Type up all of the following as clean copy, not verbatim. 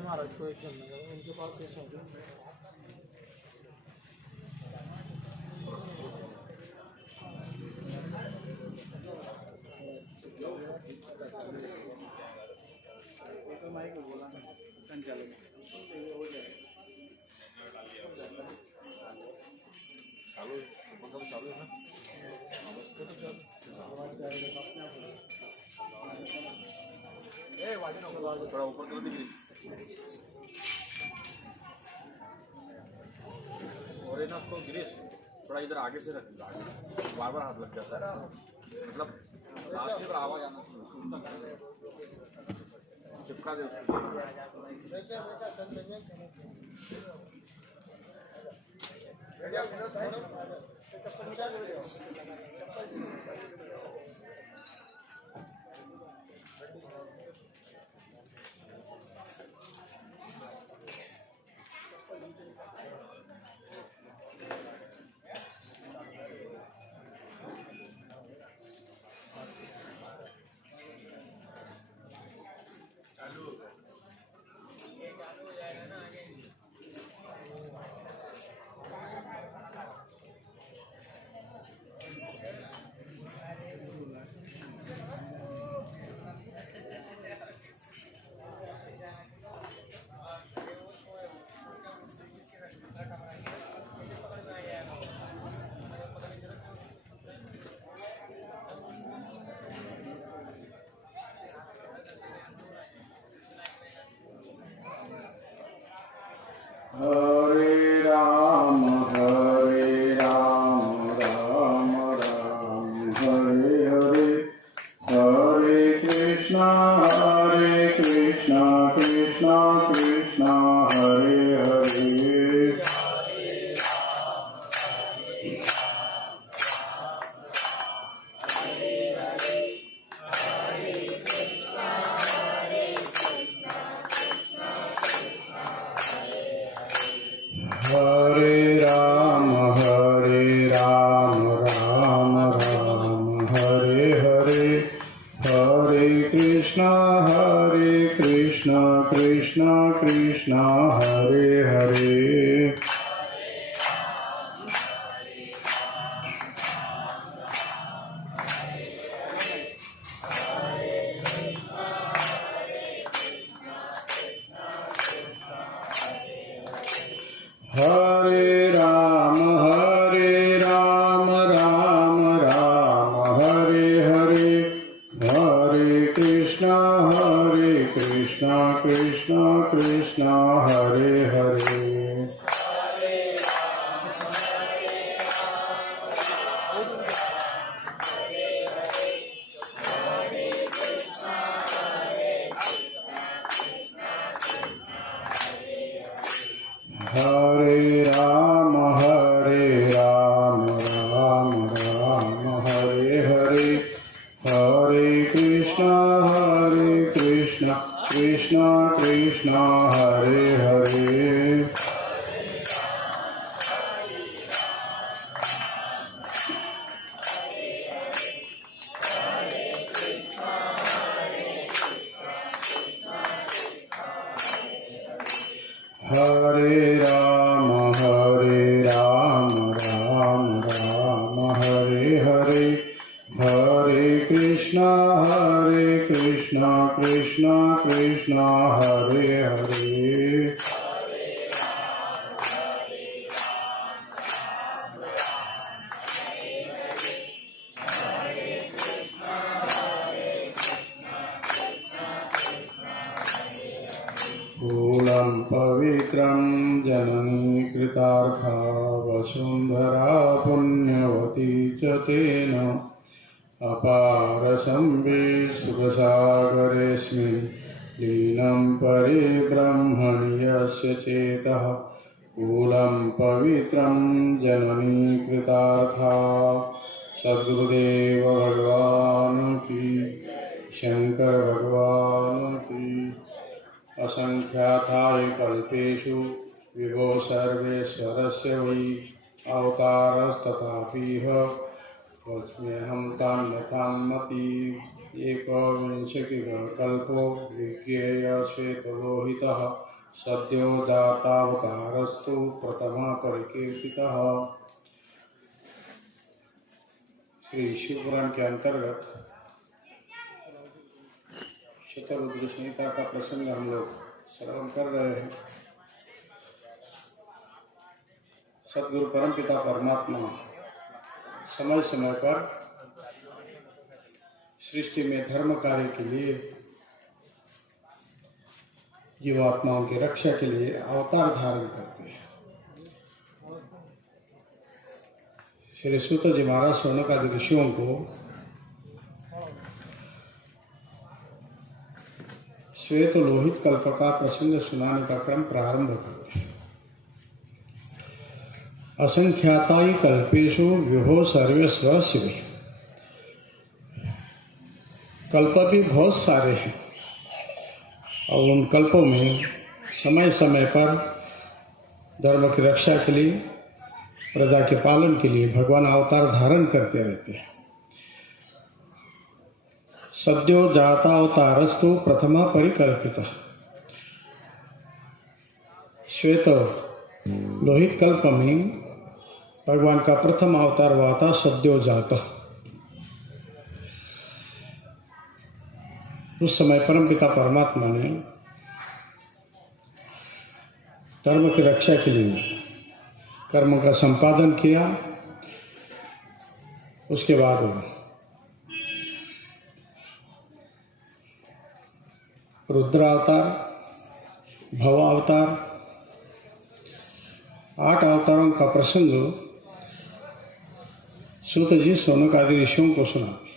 महाराज को एक उनके पास थोड़ा ऊपर कर दीजिए और ना उसको गिरीश थोड़ा इधर आगे से रख, बार बार हाथ लग जाता है, मतलब लास्ट की आवाज आना चाहिए, चिपका दे उसको। हरे राम राम राम हरे हरे, हरे कृष्णा कृष्णा कृष्णा हरे हरे। हरे राम राम राम हरे हरे, हरे कृष्णा कृष्णा कृष्णा हरे हरे। हरे राम राम राम हरे हरे, हरे कृष्णा कृष्णा कृष्णा हरे हरे। हरे राम राम राम हरे हरे, हरे कृष्णा कृष्णा कृष्णा हरे हरे। हरे राम राम राम हरे हरे, हरे कृष्णा कृष्णा कृष्णा हरे हरे। पूर्णं पवित्रं जननी कृतार्था वसुन्धरा पुण्यवती च तेन, अपार संवे सुखसागरेऽस्मिन् लीनं परिब्रह्मणि यस्य चेतः, कूलं पवित्रं जननी कृतार्था सद्गुरुदेव भगवान की, शंकर भगवान की। असंख्याताय कल्पेषु विभो सर्वेश्वरस्य वै अवतारस्तथापीह वच्म्यहं तान्यथां मति। एकविंशतिकल्पो विज्ञेय श्वेतलोहितः सद्यो जातावतारस्तु प्रथमा परिकीर्तितः। श्री शिवपुराण के अंतर्गत शतरुद्र संहिता का प्रसंग हम लोग श्रवण कर रहे हैं। सद्गुरु परमपिता परमात्मा समय समय पर सृष्टि में धर्म कार्य के लिए, जीवात्माओं की रक्षा के लिए अवतार धारण करते हैं। श्री सूत जी महाराज शौनकादि ऋषियों को श्वेत लोहित कल्प का प्रसंग सुनाने का क्रम प्रारंभ करते हैं। असंख्याताई कल्पेषु विभो सर्वेश्वरस्य भी। कल्प भी बहुत सारे हैं और उन कल्पों में समय समय पर धर्म की रक्षा के लिए, प्रजा के पालन के लिए भगवान अवतार धारण करते रहते हैं। सद्यो जातावतारस्तु प्रथमा परिकल्पिता। श्वेत लोहित कल्प में भगवान का प्रथम अवतार हुआ था सद्यो जाता। उस समय परमपिता परमात्मा ने धर्म की रक्षा के लिए कर्म का संपादन किया। उसके बाद रुद्र अवतार, भव अवतार, 8 अवतारों का प्रसंग सूत जी शौनक आदि ऋषियों को सुनाते।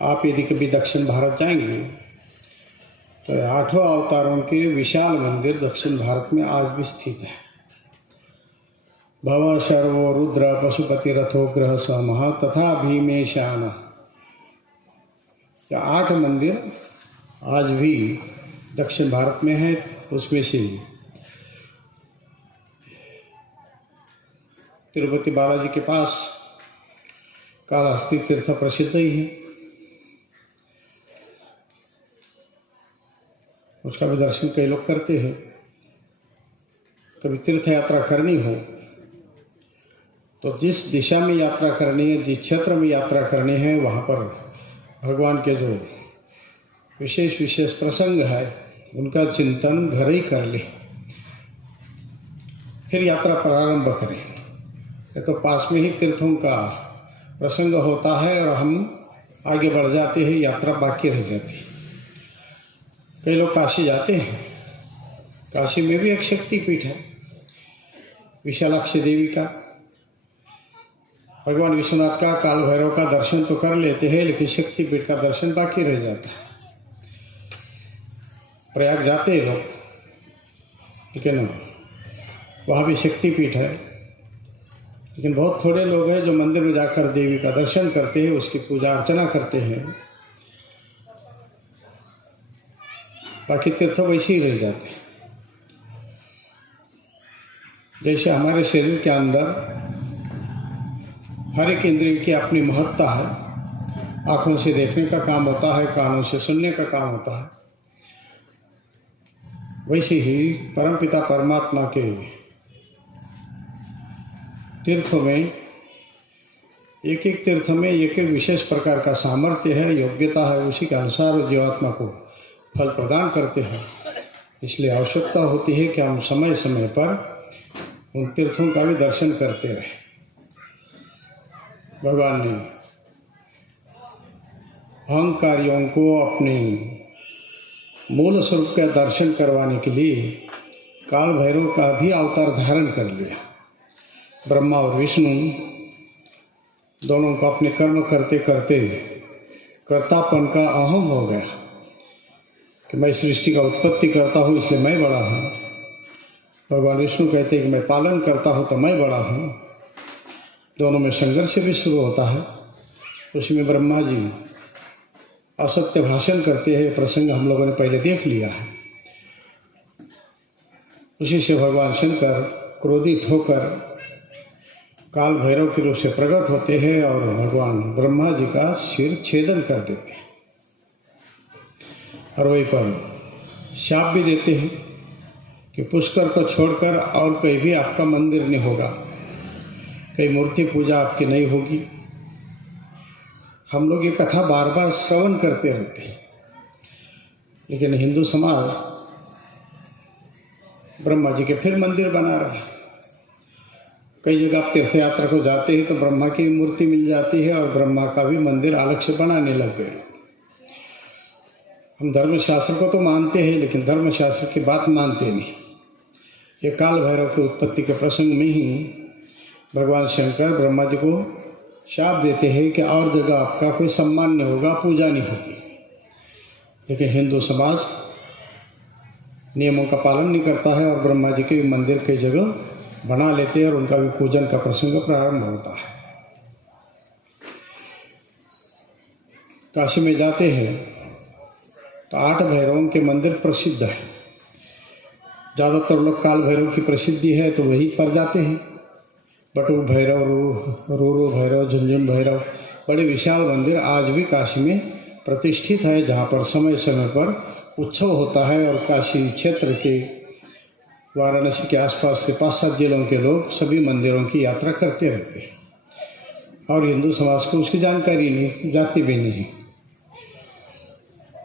आप यदि कभी दक्षिण भारत जाएंगे तो 8 अवतारों के विशाल मंदिर दक्षिण भारत में आज भी स्थित है। भव शर्वो रुद्र पशुपति रथो ग्रह समः तथा भीमेशान। 8 मंदिर आज भी दक्षिण भारत में है। उसमें से तिरुपति बालाजी के पास कालहस्ती तीर्थ प्रसिद्ध ही है, उसका भी दर्शन कई लोग करते हैं। कभी तीर्थ यात्रा करनी हो तो जिस दिशा में यात्रा करनी है, जिस क्षेत्र में यात्रा करनी है, वहाँ पर भगवान के जो विशेष विशेष प्रसंग है उनका चिंतन घर ही कर ले, फिर यात्रा प्रारंभ करें। ये तो पास में ही तीर्थों का प्रसंग होता है और हम आगे बढ़ जाते हैं, यात्रा बाकी रह जाती है। कई लोग काशी जाते हैं। काशी में भी एक शक्तिपीठ है, विशालाक्षी देवी का। भगवान विश्वनाथ का, काल भैरव का दर्शन तो कर लेते हैं, लेकिन शक्तिपीठ का दर्शन बाकी रह जाता है। प्रयाग जाते हैं लोग, लेकिन वहाँ भी शक्तिपीठ है, लेकिन बहुत थोड़े लोग हैं जो मंदिर में जाकर देवी का दर्शन करते हैं, उसकी पूजा अर्चना करते हैं। बाकी तीर्थ वैसे ही रह जाते हैं। जैसे हमारे शरीर के अंदर हर एक इंद्रिय की अपनी महत्ता है। आँखों से देखने का काम होता है, कानों से सुनने का काम होता है। वैसे ही परमपिता परमात्मा के तीर्थों में एक एक तीर्थ में एक एक विशेष प्रकार का सामर्थ्य है, योग्यता है। उसी के अनुसार जीवात्मा को फल प्रदान करते हैं। इसलिए आवश्यकता होती है कि हम समय समय पर उन तीर्थों का भी दर्शन करते रहें। भगवान ने अहंकारियों को अपने मूल स्वरूप का दर्शन करवाने के लिए काल भैरव का भी अवतार धारण कर लिया। ब्रह्मा और विष्णु दोनों को अपने कर्म करते करते कर्तापन का अहम हो गया कि मैं सृष्टि का उत्पत्ति करता हूँ, इसलिए मैं बड़ा हूँ। भगवान विष्णु कहते हैं कि मैं पालन करता हूँ तो मैं बड़ा हूँ। दोनों में संघर्ष भी शुरू होता है। उसमें ब्रह्मा जी असत्य भाषण करते हैं, प्रसंग हम लोगों ने पहले देख लिया है। उसी से भगवान शंकर क्रोधित होकर काल भैरव के रूप से प्रकट होते हैं और भगवान ब्रह्मा जी का सिर छेदन कर देते हैं और वहीं पर शाप भी देते हैं कि पुष्कर को छोड़कर और कहीं भी आपका मंदिर नहीं होगा, कहीं मूर्ति पूजा आपकी नहीं होगी। हम लोग ये कथा बार बार श्रवण करते रहते हैं, लेकिन हिंदू समाज ब्रह्मा जी के फिर मंदिर बना रहा है। कई जगह आप तीर्थ यात्रा को जाते हैं तो ब्रह्मा की मूर्ति मिल जाती है और ब्रह्मा का भी मंदिर अलग से बनाने लग गए। हम धर्मशास्त्र को तो मानते हैं, लेकिन धर्मशास्त्र की बात मानते नहीं। ये काल भैरव की उत्पत्ति के प्रसंग में ही भगवान शंकर ब्रह्मा जी को शाप देते हैं कि और जगह आपका कोई सम्मान नहीं होगा, पूजा नहीं होगी। लेकिन हिंदू समाज नियमों का पालन नहीं करता है और ब्रह्मा जी के मंदिर कई जगह बना लेते हैं और उनका भी पूजन का प्रसंग प्रारंभ होता है। काशी में जाते हैं तो 8 भैरवों के मंदिर प्रसिद्ध है। ज़्यादातर लोग काल भैरव की प्रसिद्धि है तो वहीं पर जाते हैं। बटू भैरव, रूरू भैरव, झुंझुन भैरव, बड़े विशाल मंदिर आज भी काशी में प्रतिष्ठित है, जहाँ पर समय समय पर उत्सव होता है और काशी क्षेत्र के वाराणसी के आसपास से 5-7 जिलों के लोग सभी मंदिरों की यात्रा करते रहते हैं और हिंदू समाज को उसकी जानकारी नहीं, जाती भी नहीं।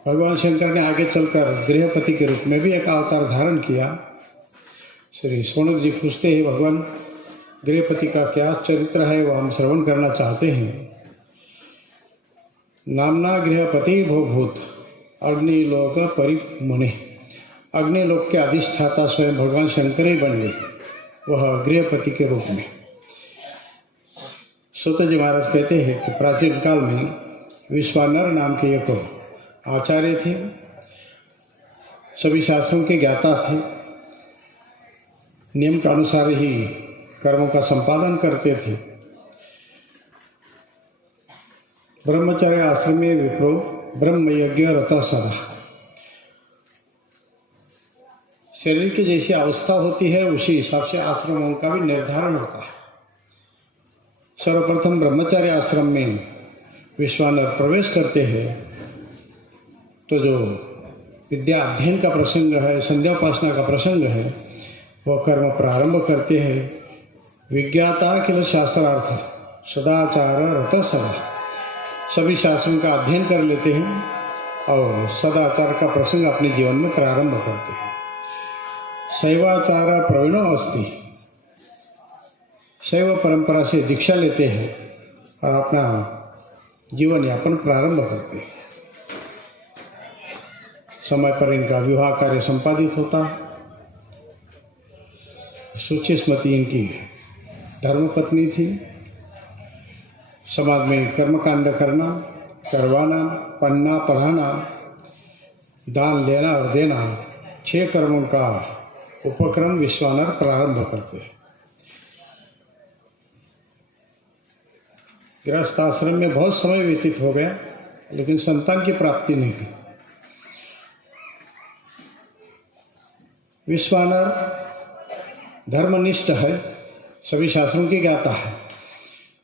भगवान शंकर ने आगे चलकर गृहपति के रूप में भी एक अवतार धारण किया। श्री सोनक जी पूछते हैं भगवान गृहपति का क्या चरित्र है, वो हम श्रवण करना चाहते हैं। नामना गृहपति भूभूत अग्निलोक परिमुनि, अग्निलोक के अधिष्ठाता स्वयं भगवान शंकर ही बन गए, वह गृहपति के रूप में। सूत जी महाराज कहते हैं कि प्राचीन काल में विश्वानर नाम के एक आचार्य थे, सभी शास्त्रों के ज्ञाता थे, नियम के अनुसार ही कर्मों का संपादन करते थे। ब्रह्मचर्य आश्रम में विप्रो ब्रह्म यज्ञ रता सदा। शरीर की जैसी अवस्था होती है उसी हिसाब से आश्रमों का भी निर्धारण होता है। सर्वप्रथम ब्रह्मचर्य आश्रम में विश्वानर प्रवेश करते हैं तो जो विद्या अध्ययन का प्रसंग है, संध्याउपासना का प्रसंग है, वह कर्म प्रारंभ करते हैं। विज्ञाता किल शास्त्रार्थ सदाचार रत सदा, सभी शास्त्रों का अध्ययन कर लेते हैं और सदाचार का प्रसंग अपने जीवन में प्रारंभ करते हैं। शैवाचार प्रवीणो अस्ति, शैव परंपरा से दीक्षा लेते हैं और अपना जीवन यापन प्रारंभ करते हैं। समय पर इनका विवाह कार्य संपादित होता है। शुचिस्मती इनकी धर्मपत्नी थी। समाज में कर्मकांड करना, करवाना, पढ़ना, पढ़ाना, दान लेना और देना, 6 कर्मों का उपक्रम विश्वानर प्रारंभ करते हैं। गृहस्थ आश्रम में बहुत समय व्यतीत हो गया, लेकिन संतान की प्राप्ति नहीं हुई। विश्वानर धर्मनिष्ठ है, सभी शास्त्रों की ज्ञाता है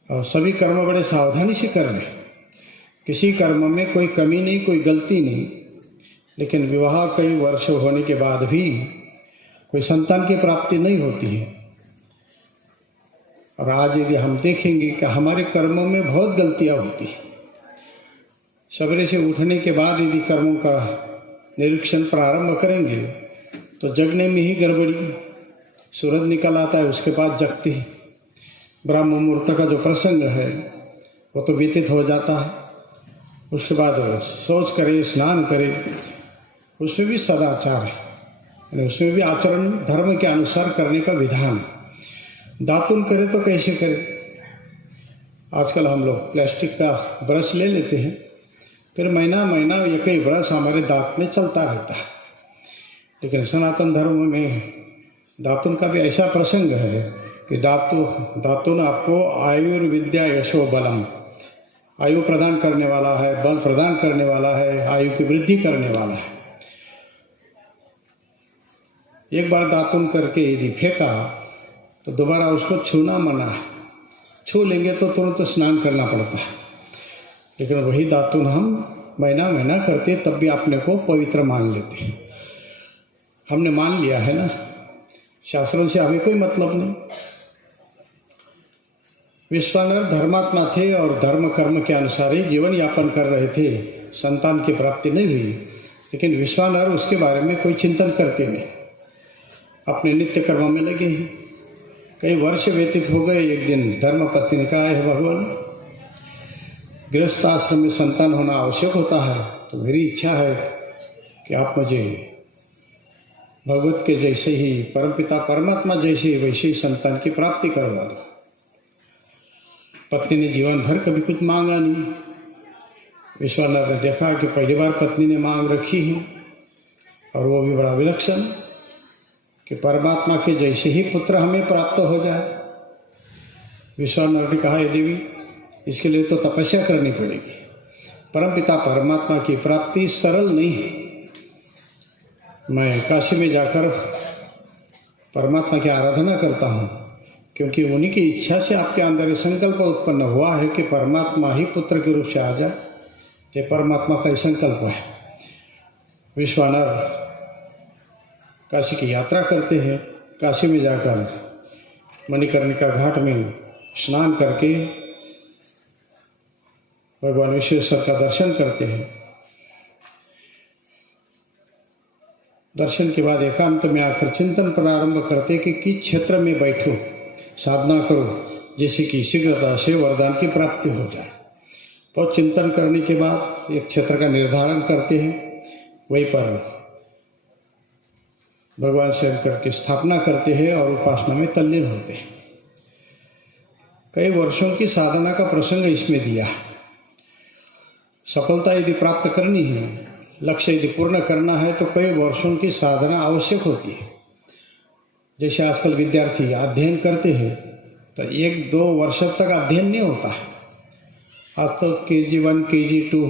और सभी कर्म बड़े सावधानी से कर रहे। किसी कर्म में कोई कमी नहीं, कोई गलती नहीं। लेकिन विवाह कई वर्ष होने के बाद भी कोई संतान की प्राप्ति नहीं होती है। और आज यदि हम देखेंगे कि हमारे कर्मों में बहुत गलतियां होती हैं। सवेरे से उठने के बाद यदि कर्मों का निरीक्षण प्रारंभ करेंगे तो जगने में ही गड़बड़ी, सूरज निकल आता है उसके बाद जगती है। ब्रह्म मुहूर्त का जो प्रसंग है वो तो व्यतीत हो जाता है, उसके बाद शौच करे, स्नान करे, उसमें भी सदाचार है, उसमें भी आचरण धर्म के अनुसार करने का विधान है। दातुन करे तो कैसे करे। आजकल हम लोग प्लास्टिक का ब्रश ले लेते हैं, फिर महीना महीना एक ही ब्रश हमारे दांत में चलता रहता है। लेकिन सनातन धर्म में दातुन का भी ऐसा प्रसंग है कि दातुन आपको आयुर्विद्या यशो बलम, आयु प्रदान करने वाला है, बल प्रदान करने वाला है, आयु की वृद्धि करने वाला है। एक बार दातुन करके यदि फेंका तो दोबारा उसको छूना मना है। छू लेंगे तो तुरंत स्नान करना पड़ता है, लेकिन वही दातुन हम महीना करते तब भी अपने को पवित्र मान लेते हैं। हमने मान लिया है ना, शास्त्रों से हमें कोई मतलब नहीं। विश्वानर धर्मात्मा थे और धर्म कर्म के अनुसार ही जीवन यापन कर रहे थे। संतान की प्राप्ति नहीं हुई, लेकिन विश्वानर उसके बारे में कोई चिंतन करते नहीं, अपने नित्य कर्म में लगे हैं। कई वर्ष व्यतीत हो गए। एक दिन धर्मपत्नी ने कहा, है भगवान, गृहस्थ आश्रम में संतान होना आवश्यक होता है, तो मेरी इच्छा है कि आप मुझे भगवत के जैसे ही, परमपिता परमात्मा जैसे वैसे ही संतान की प्राप्ति करवा दो। पत्नी ने जीवन भर कभी कुछ मांगा नहीं। विश्वानर ने देखा कि पहली बार पत्नी ने मांग रखी है, और वो भी बड़ा विलक्षण, कि परमात्मा के जैसे ही पुत्र हमें प्राप्त हो जाए। विश्वानर ने कहा, हे देवी, इसके लिए तो तपस्या करनी पड़ेगी। परमपिता परमात्मा की प्राप्ति सरल नहीं है। मैं काशी में जाकर परमात्मा की आराधना करता हूँ, क्योंकि उन्हीं की इच्छा से आपके अंदर ये संकल्प उत्पन्न हुआ है कि परमात्मा ही पुत्र के रूप से आ जाए। ये परमात्मा का ही संकल्प है। विश्वानर काशी की यात्रा करते हैं। काशी में जाकर मणिकर्णिका घाट में स्नान करके भगवान विश्वेश्वर का दर्शन करते हैं। दर्शन के बाद एकांत में आकर चिंतन प्रारंभ करते कि किस क्षेत्र में बैठो, साधना करो, जैसे कि शीघ्रता से वरदान की प्राप्ति हो जाए। बहुत चिंतन करने के बाद एक क्षेत्र का निर्धारण करते हैं, वहीं पर भगवान शंकर की स्थापना करते हैं और उपासना में तल्लीन होते हैं। कई वर्षों की साधना का प्रसंग इसमें दिया। सफलता यदि प्राप्त करनी है, लक्ष्य यदि पूर्ण करना है, तो कई वर्षों की साधना आवश्यक होती है। जैसे आजकल विद्यार्थी अध्ययन करते हैं, तो 1-2 वर्ष तक अध्ययन नहीं होता। आज तो KG1, KG2,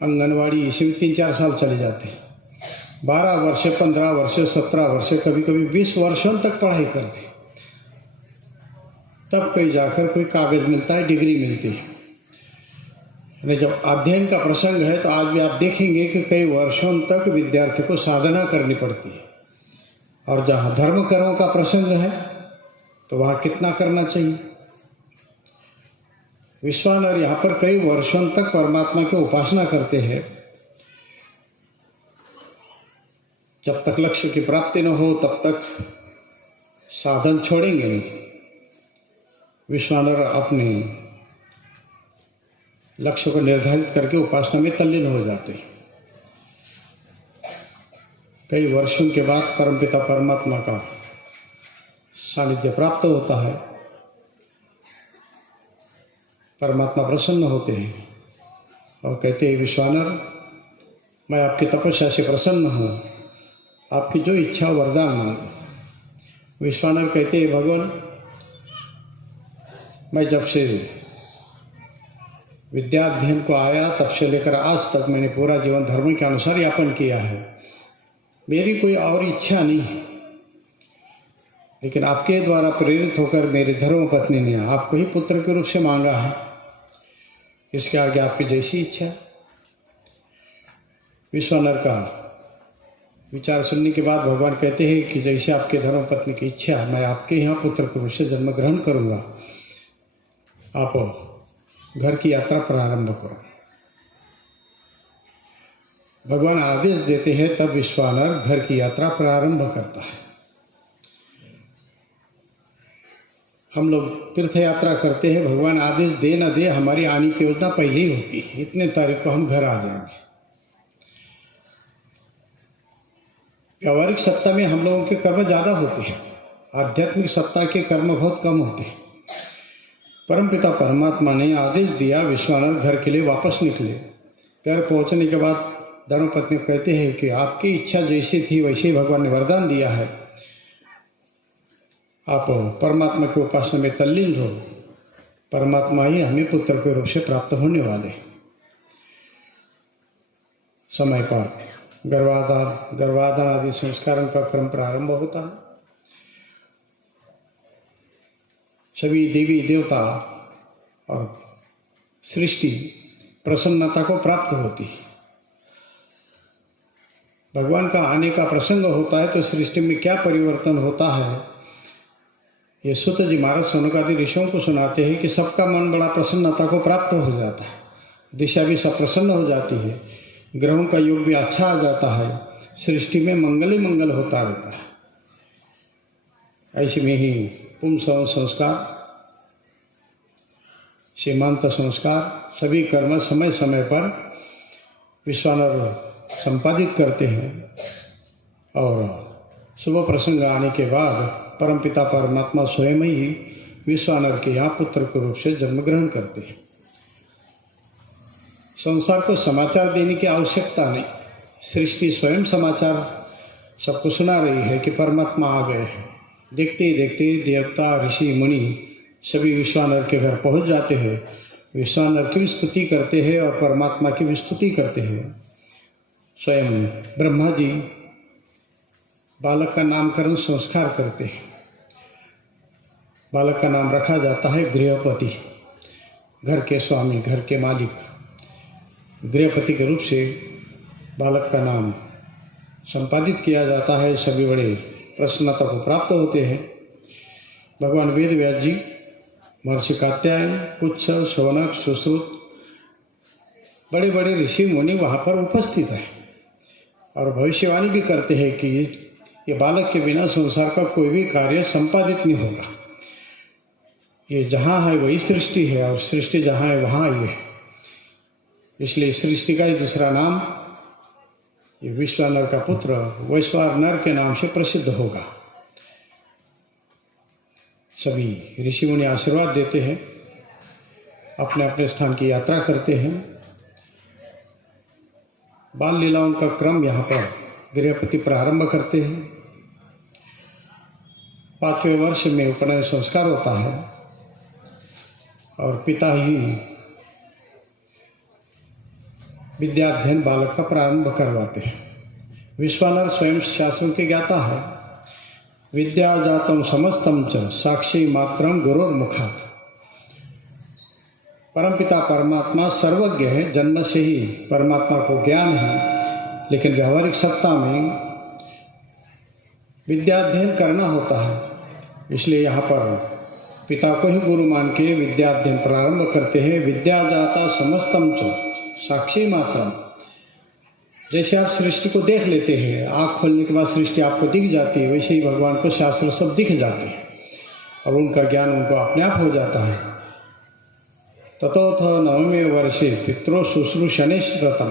आंगनवाड़ी, इसे भी 3-4 साल चले जाते हैं। 12 वर्ष, 15 वर्ष, 17 वर्ष, कभी कभी 20 वर्षों तक पढ़ाई करते, तब कहीं जाकर कोई कागज मिलता है, डिग्री मिलती है। जब अध्ययन का प्रसंग है तो आज भी आप देखेंगे कि कई वर्षों तक विद्यार्थी को साधना करनी पड़ती है। और जहाँ धर्म कर्म का प्रसंग है तो वहाँ कितना करना चाहिए। विश्वानर यहाँ पर कई वर्षों तक परमात्मा की उपासना करते हैं। जब तक लक्ष्य की प्राप्ति न हो तब तक साधन छोड़ेंगे नहीं। विश्वानर अपने लक्ष्य को निर्धारित करके उपासना में तल्लीन हो जाते हैं। कई वर्षों के बाद परमपिता परमात्मा का सानिध्य प्राप्त होता है। परमात्मा प्रसन्न होते हैं और कहते हैं, विश्वानर, मैं आपकी तपस्या से प्रसन्न हूँ, आपकी जो इच्छा वरदान मांगो। विश्वानर कहते हैं, भगवान, मैं जब से विद्याध्ययन को आया तब से लेकर आज तक मैंने पूरा जीवन धर्म के अनुसार यापन किया है। मेरी कोई और इच्छा नहीं है, लेकिन आपके द्वारा प्रेरित होकर मेरी धर्मपत्नी ने आपको ही पुत्र के रूप से मांगा है। इसके आगे आपकी जैसी इच्छा। विश्वानर का विचार सुनने के बाद भगवान कहते हैं कि जैसे आपके धर्मपत्नी की इच्छा, मैं आपके यहाँ पुत्र के रूप से जन्म ग्रहण करूँगा। आप घर की यात्रा प्रारंभ करो। भगवान आदेश देते हैं, तब विश्वानर घर की यात्रा प्रारंभ करता है। हम लोग तीर्थ यात्रा करते हैं, भगवान आदेश दे न दे, हमारी आने की योजना पहले ही होती है, इतने तारीख को हम घर आ जाएंगे। व्यावहारिक सत्ता में हम लोगों के कर्म ज़्यादा होते हैं, आध्यात्मिक सत्ता के कर्म बहुत कम होते हैं। परमपिता परमात्मा ने आदेश दिया, विश्वानर घर के लिए वापस निकले। घर पहुंचने के बाद धर्मपत्नी कहते हैं कि आपकी इच्छा जैसी थी वैसे ही भगवान ने वरदान दिया है। आप परमात्मा की उपासना में तल्लीन हो, परमात्मा ही हमें पुत्र के रूप से प्राप्त होने वाले। समय पर गर्भाधान आदि संस्कारों का क्रम प्रारंभ होता है। सभी देवी देवता और सृष्टि प्रसन्नता को प्राप्त होती है। भगवान का आने का प्रसंग होता है तो सृष्टि में क्या परिवर्तन होता है, ये सूत जी महाराज सौनकादि ऋषियों को सुनाते हैं कि सबका मन बड़ा प्रसन्नता को प्राप्त हो जाता है, दिशा भी सब प्रसन्न हो जाती है, ग्रहों का योग भी अच्छा आ जाता है, सृष्टि में मंगल ही मंगल होता रहता है। ऐसे में ही पुंसव संस्कार, सीमांत संस्कार, सभी कर्म समय समय पर विश्वानर संपादित करते हैं और शुभ प्रसंग आने के बाद परमपिता परमात्मा स्वयं ही विश्वानर के यहाँ पुत्र के रूप से जन्म ग्रहण करते हैं। संसार को समाचार देने की आवश्यकता नहीं, सृष्टि स्वयं समाचार सबको सुना रही है कि परमात्मा आ गए हैं। देखते ही देखते देवता ऋषि मुनि सभी विश्वानर के घर पहुंच जाते हैं, विश्वानर की भी स्तुति करते हैं और परमात्मा की भी स्तुति करते हैं। स्वयं ब्रह्मा जी बालक का नामकरण संस्कार करते हैं। बालक का नाम रखा जाता है गृहपति, घर के स्वामी, घर के मालिक। गृहपति के रूप से बालक का नाम संपादित किया जाता है। सभी बड़े प्रसन्नता को प्राप्त होते हैं। भगवान वेद व्यास जी, महर्षि कात्यायन, पुच्छ, शौनक, सुश्रुत, बड़े बड़े ऋषि मुनि वहाँ पर उपस्थित हैं और भविष्यवाणी भी करते हैं कि ये बालक के बिना संसार का कोई भी कार्य संपादित नहीं होगा। ये जहाँ है वही सृष्टि है और सृष्टि जहाँ है वहाँ ये है। इसलिए सृष्टि का ही दूसरा नाम ये विश्वानर का पुत्र वैश्वानर के नाम से प्रसिद्ध होगा। सभी ऋषि मुनि आशीर्वाद देते हैं, अपने अपने स्थान की यात्रा करते हैं। बाल लीलाओं का क्रम यहाँ पर गृहपति प्रारंभ करते हैं। 5वें वर्ष में उपनयन संस्कार होता है और पिता ही विद्याध्ययन बालक का प्रारंभ करवाते हैं। विश्वानर स्वयं शास्त्रों के ज्ञाता है। विद्या जातम समस्तम च साक्षी मात्रम गुरोर्मुखात्। परमपिता परमात्मा सर्वज्ञ है, जन्म से ही परमात्मा को ज्ञान है, लेकिन व्यवहारिक सत्ता में विद्याध्ययन करना होता है। इसलिए यहाँ पर पिता को ही गुरु मान के विद्याध्ययन प्रारंभ करते हैं। विद्या जाता समस्तम च साक्षी मात्रम। जैसे आप सृष्टि को देख लेते हैं, आँख खोलने के बाद सृष्टि आपको दिख जाती है, वैसे ही भगवान को शास्त्र सब दिख जाते हैं और उनका ज्ञान उनको अपने आप हो जाता है। ततोथ 9वें वर्षे पितरो शुश्रूषणे व्रतम।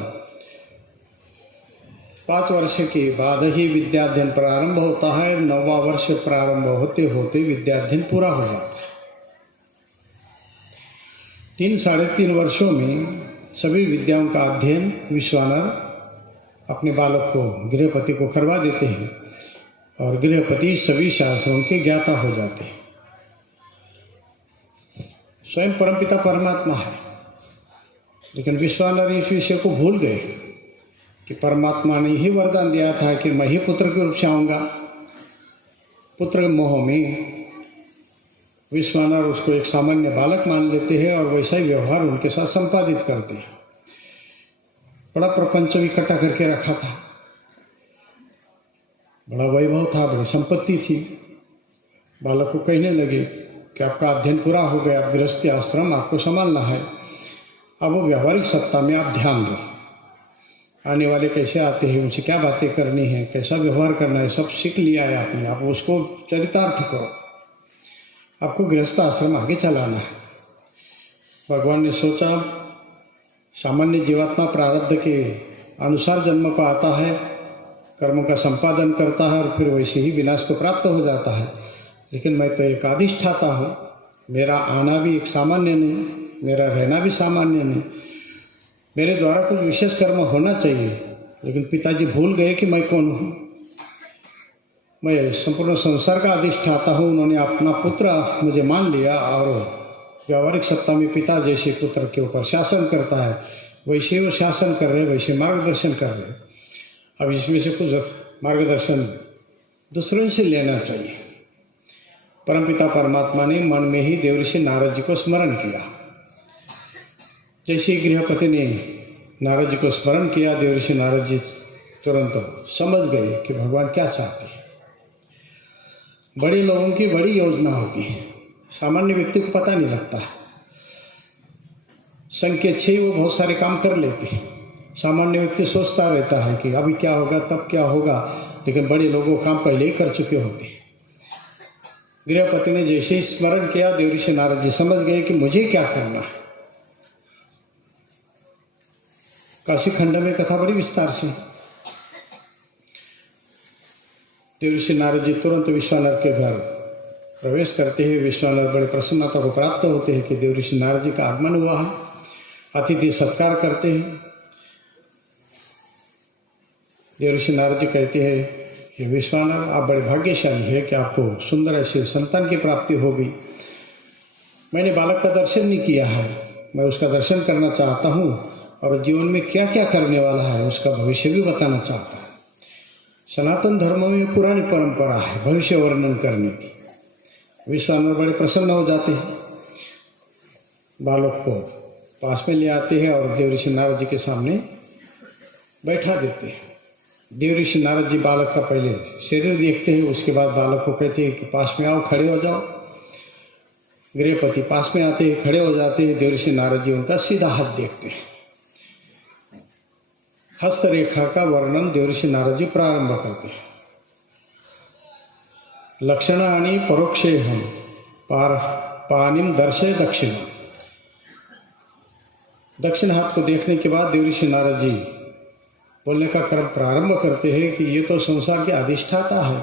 5 वर्ष के बाद ही विद्याध्ययन प्रारंभ होता है। 9वां वर्ष प्रारंभ होते होते विद्याध्ययन पूरा हो जाता है। 3 साढ़े 3 वर्षों में सभी विद्याओं का अध्ययन विश्वानर अपने बालक को गृहपति को करवा देते हैं और गृहपति सभी शास्त्रों के ज्ञाता हो जाते हैं। स्वयं परमपिता परमात्मा है, लेकिन विश्वानर इस विषय को भूल गए कि परमात्मा ने ही वरदान दिया था कि मैं ही पुत्र के रूप से आऊँगा। पुत्र के मोह में विश्वानर उसको एक सामान्य बालक मान लेते हैं और वैसा ही व्यवहार उनके साथ संपादित करते हैं। बड़ा प्रपंच इकट्ठा करके रखा था, बड़ा वैभव था, बड़ी संपत्ति थी। बालक को कहने लगे कि आपका अध्ययन पूरा हो गया, अब गृहस्थी आश्रम आपको संभालना है, अब वो व्यवहारिक सत्ता में आप ध्यान दो। आने वाले कैसे आते हैं, उनसे क्या बातें करनी है, कैसा व्यवहार करना है, सब सीख लिया है आपने, आप उसको चरितार्थ करो। आपको गृहस्थ आश्रम आगे चलाना है। भगवान ने सोचा सामान्य जीवात्मा प्रारब्ध के अनुसार जन्म को आता है, कर्मों का संपादन करता है और फिर वैसे ही विनाश को प्राप्त हो जाता है। लेकिन मैं तो एक अधिष्ठाता हूँ, मेरा आना भी एक सामान्य नहीं, मेरा रहना भी सामान्य नहीं, मेरे द्वारा कुछ विशेष कर्म होना चाहिए। लेकिन पिताजी भूल गए कि मैं कौन हूँ। मैं संपूर्ण संसार का अधिष्ठाता हूँ, उन्होंने अपना पुत्र मुझे मान लिया और व्यावहारिक सत्ता में पिता जैसे पुत्र के ऊपर शासन करता है, वैसे वो शासन कर रहे, वैसे मार्गदर्शन कर रहे। अब इसमें से कुछ मार्गदर्शन दूसरों से लेना चाहिए। परमपिता परमात्मा ने मन में ही देवऋषि नारद जी को स्मरण किया। जैसे ही गृहपति ने नारद जी को स्मरण किया, देवऋषि नारद जी तुरंत समझ गए कि भगवान क्या चाहते हैं। बड़े लोगों की बड़ी योजना होती है, सामान्य व्यक्ति को पता नहीं लगता। संकेत से ही वो बहुत सारे काम कर लेते हैं। सामान्य व्यक्ति सोचता रहता है कि अभी क्या होगा, तब क्या होगा, लेकिन बड़े लोगों काम पहले ही कर चुके होते हैं। गृहपति ने जैसे ही स्मरण किया, देवऋषि नारद जी समझ गए कि मुझे क्या करना है। काशी खंड में कथा बड़ी विस्तार से। देवऋषि नारद जी तुरंत विश्वानर के घर प्रवेश करते हैं। विश्वानर बड़े प्रसन्नता को प्राप्त होते हैं कि देवऋषि नारद जी का आगमन हुआ है। अतिथि सत्कार करते हैं। देवऋषि नारद जी कहते हैं कि विश्वानर, आप बड़े भाग्यशाली है कि आपको सुंदर ऐसे संतान की प्राप्ति होगी। मैंने बालक का दर्शन नहीं किया है, मैं उसका दर्शन करना चाहता हूँ और जीवन में क्या क्या करने वाला है उसका भविष्य भी बताना चाहता हूँ। सनातन धर्म में पुरानी परंपरा है भविष्य वर्णन करने की। विश्वानर बड़े प्रसन्न हो जाते हैं, बालक को पास में ले आते हैं और देवऋषि नारद जी के सामने बैठा देते हैं। देवऋषि नारद जी बालक का पहले शरीर देखते हैं, उसके बाद बालक को कहते हैं कि पास में आओ, खड़े हो जाओ। गृहपति पास में आते हैं, खड़े हो जाते हैं। देवऋषि नारद जी उनका सीधा हाथ देखते हैं। हस्तरेखा का वर्णन देवऋषि नारद जी प्रारंभ करते हैं। लक्षणानि परोक्षेहम पानिम दर्शय दक्षिणा। दक्षिण हाथ को देखने के बाद देवऋषि नारद जी बोलने का क्रम प्रारंभ करते हैं कि ये तो संसार के अधिष्ठाता है,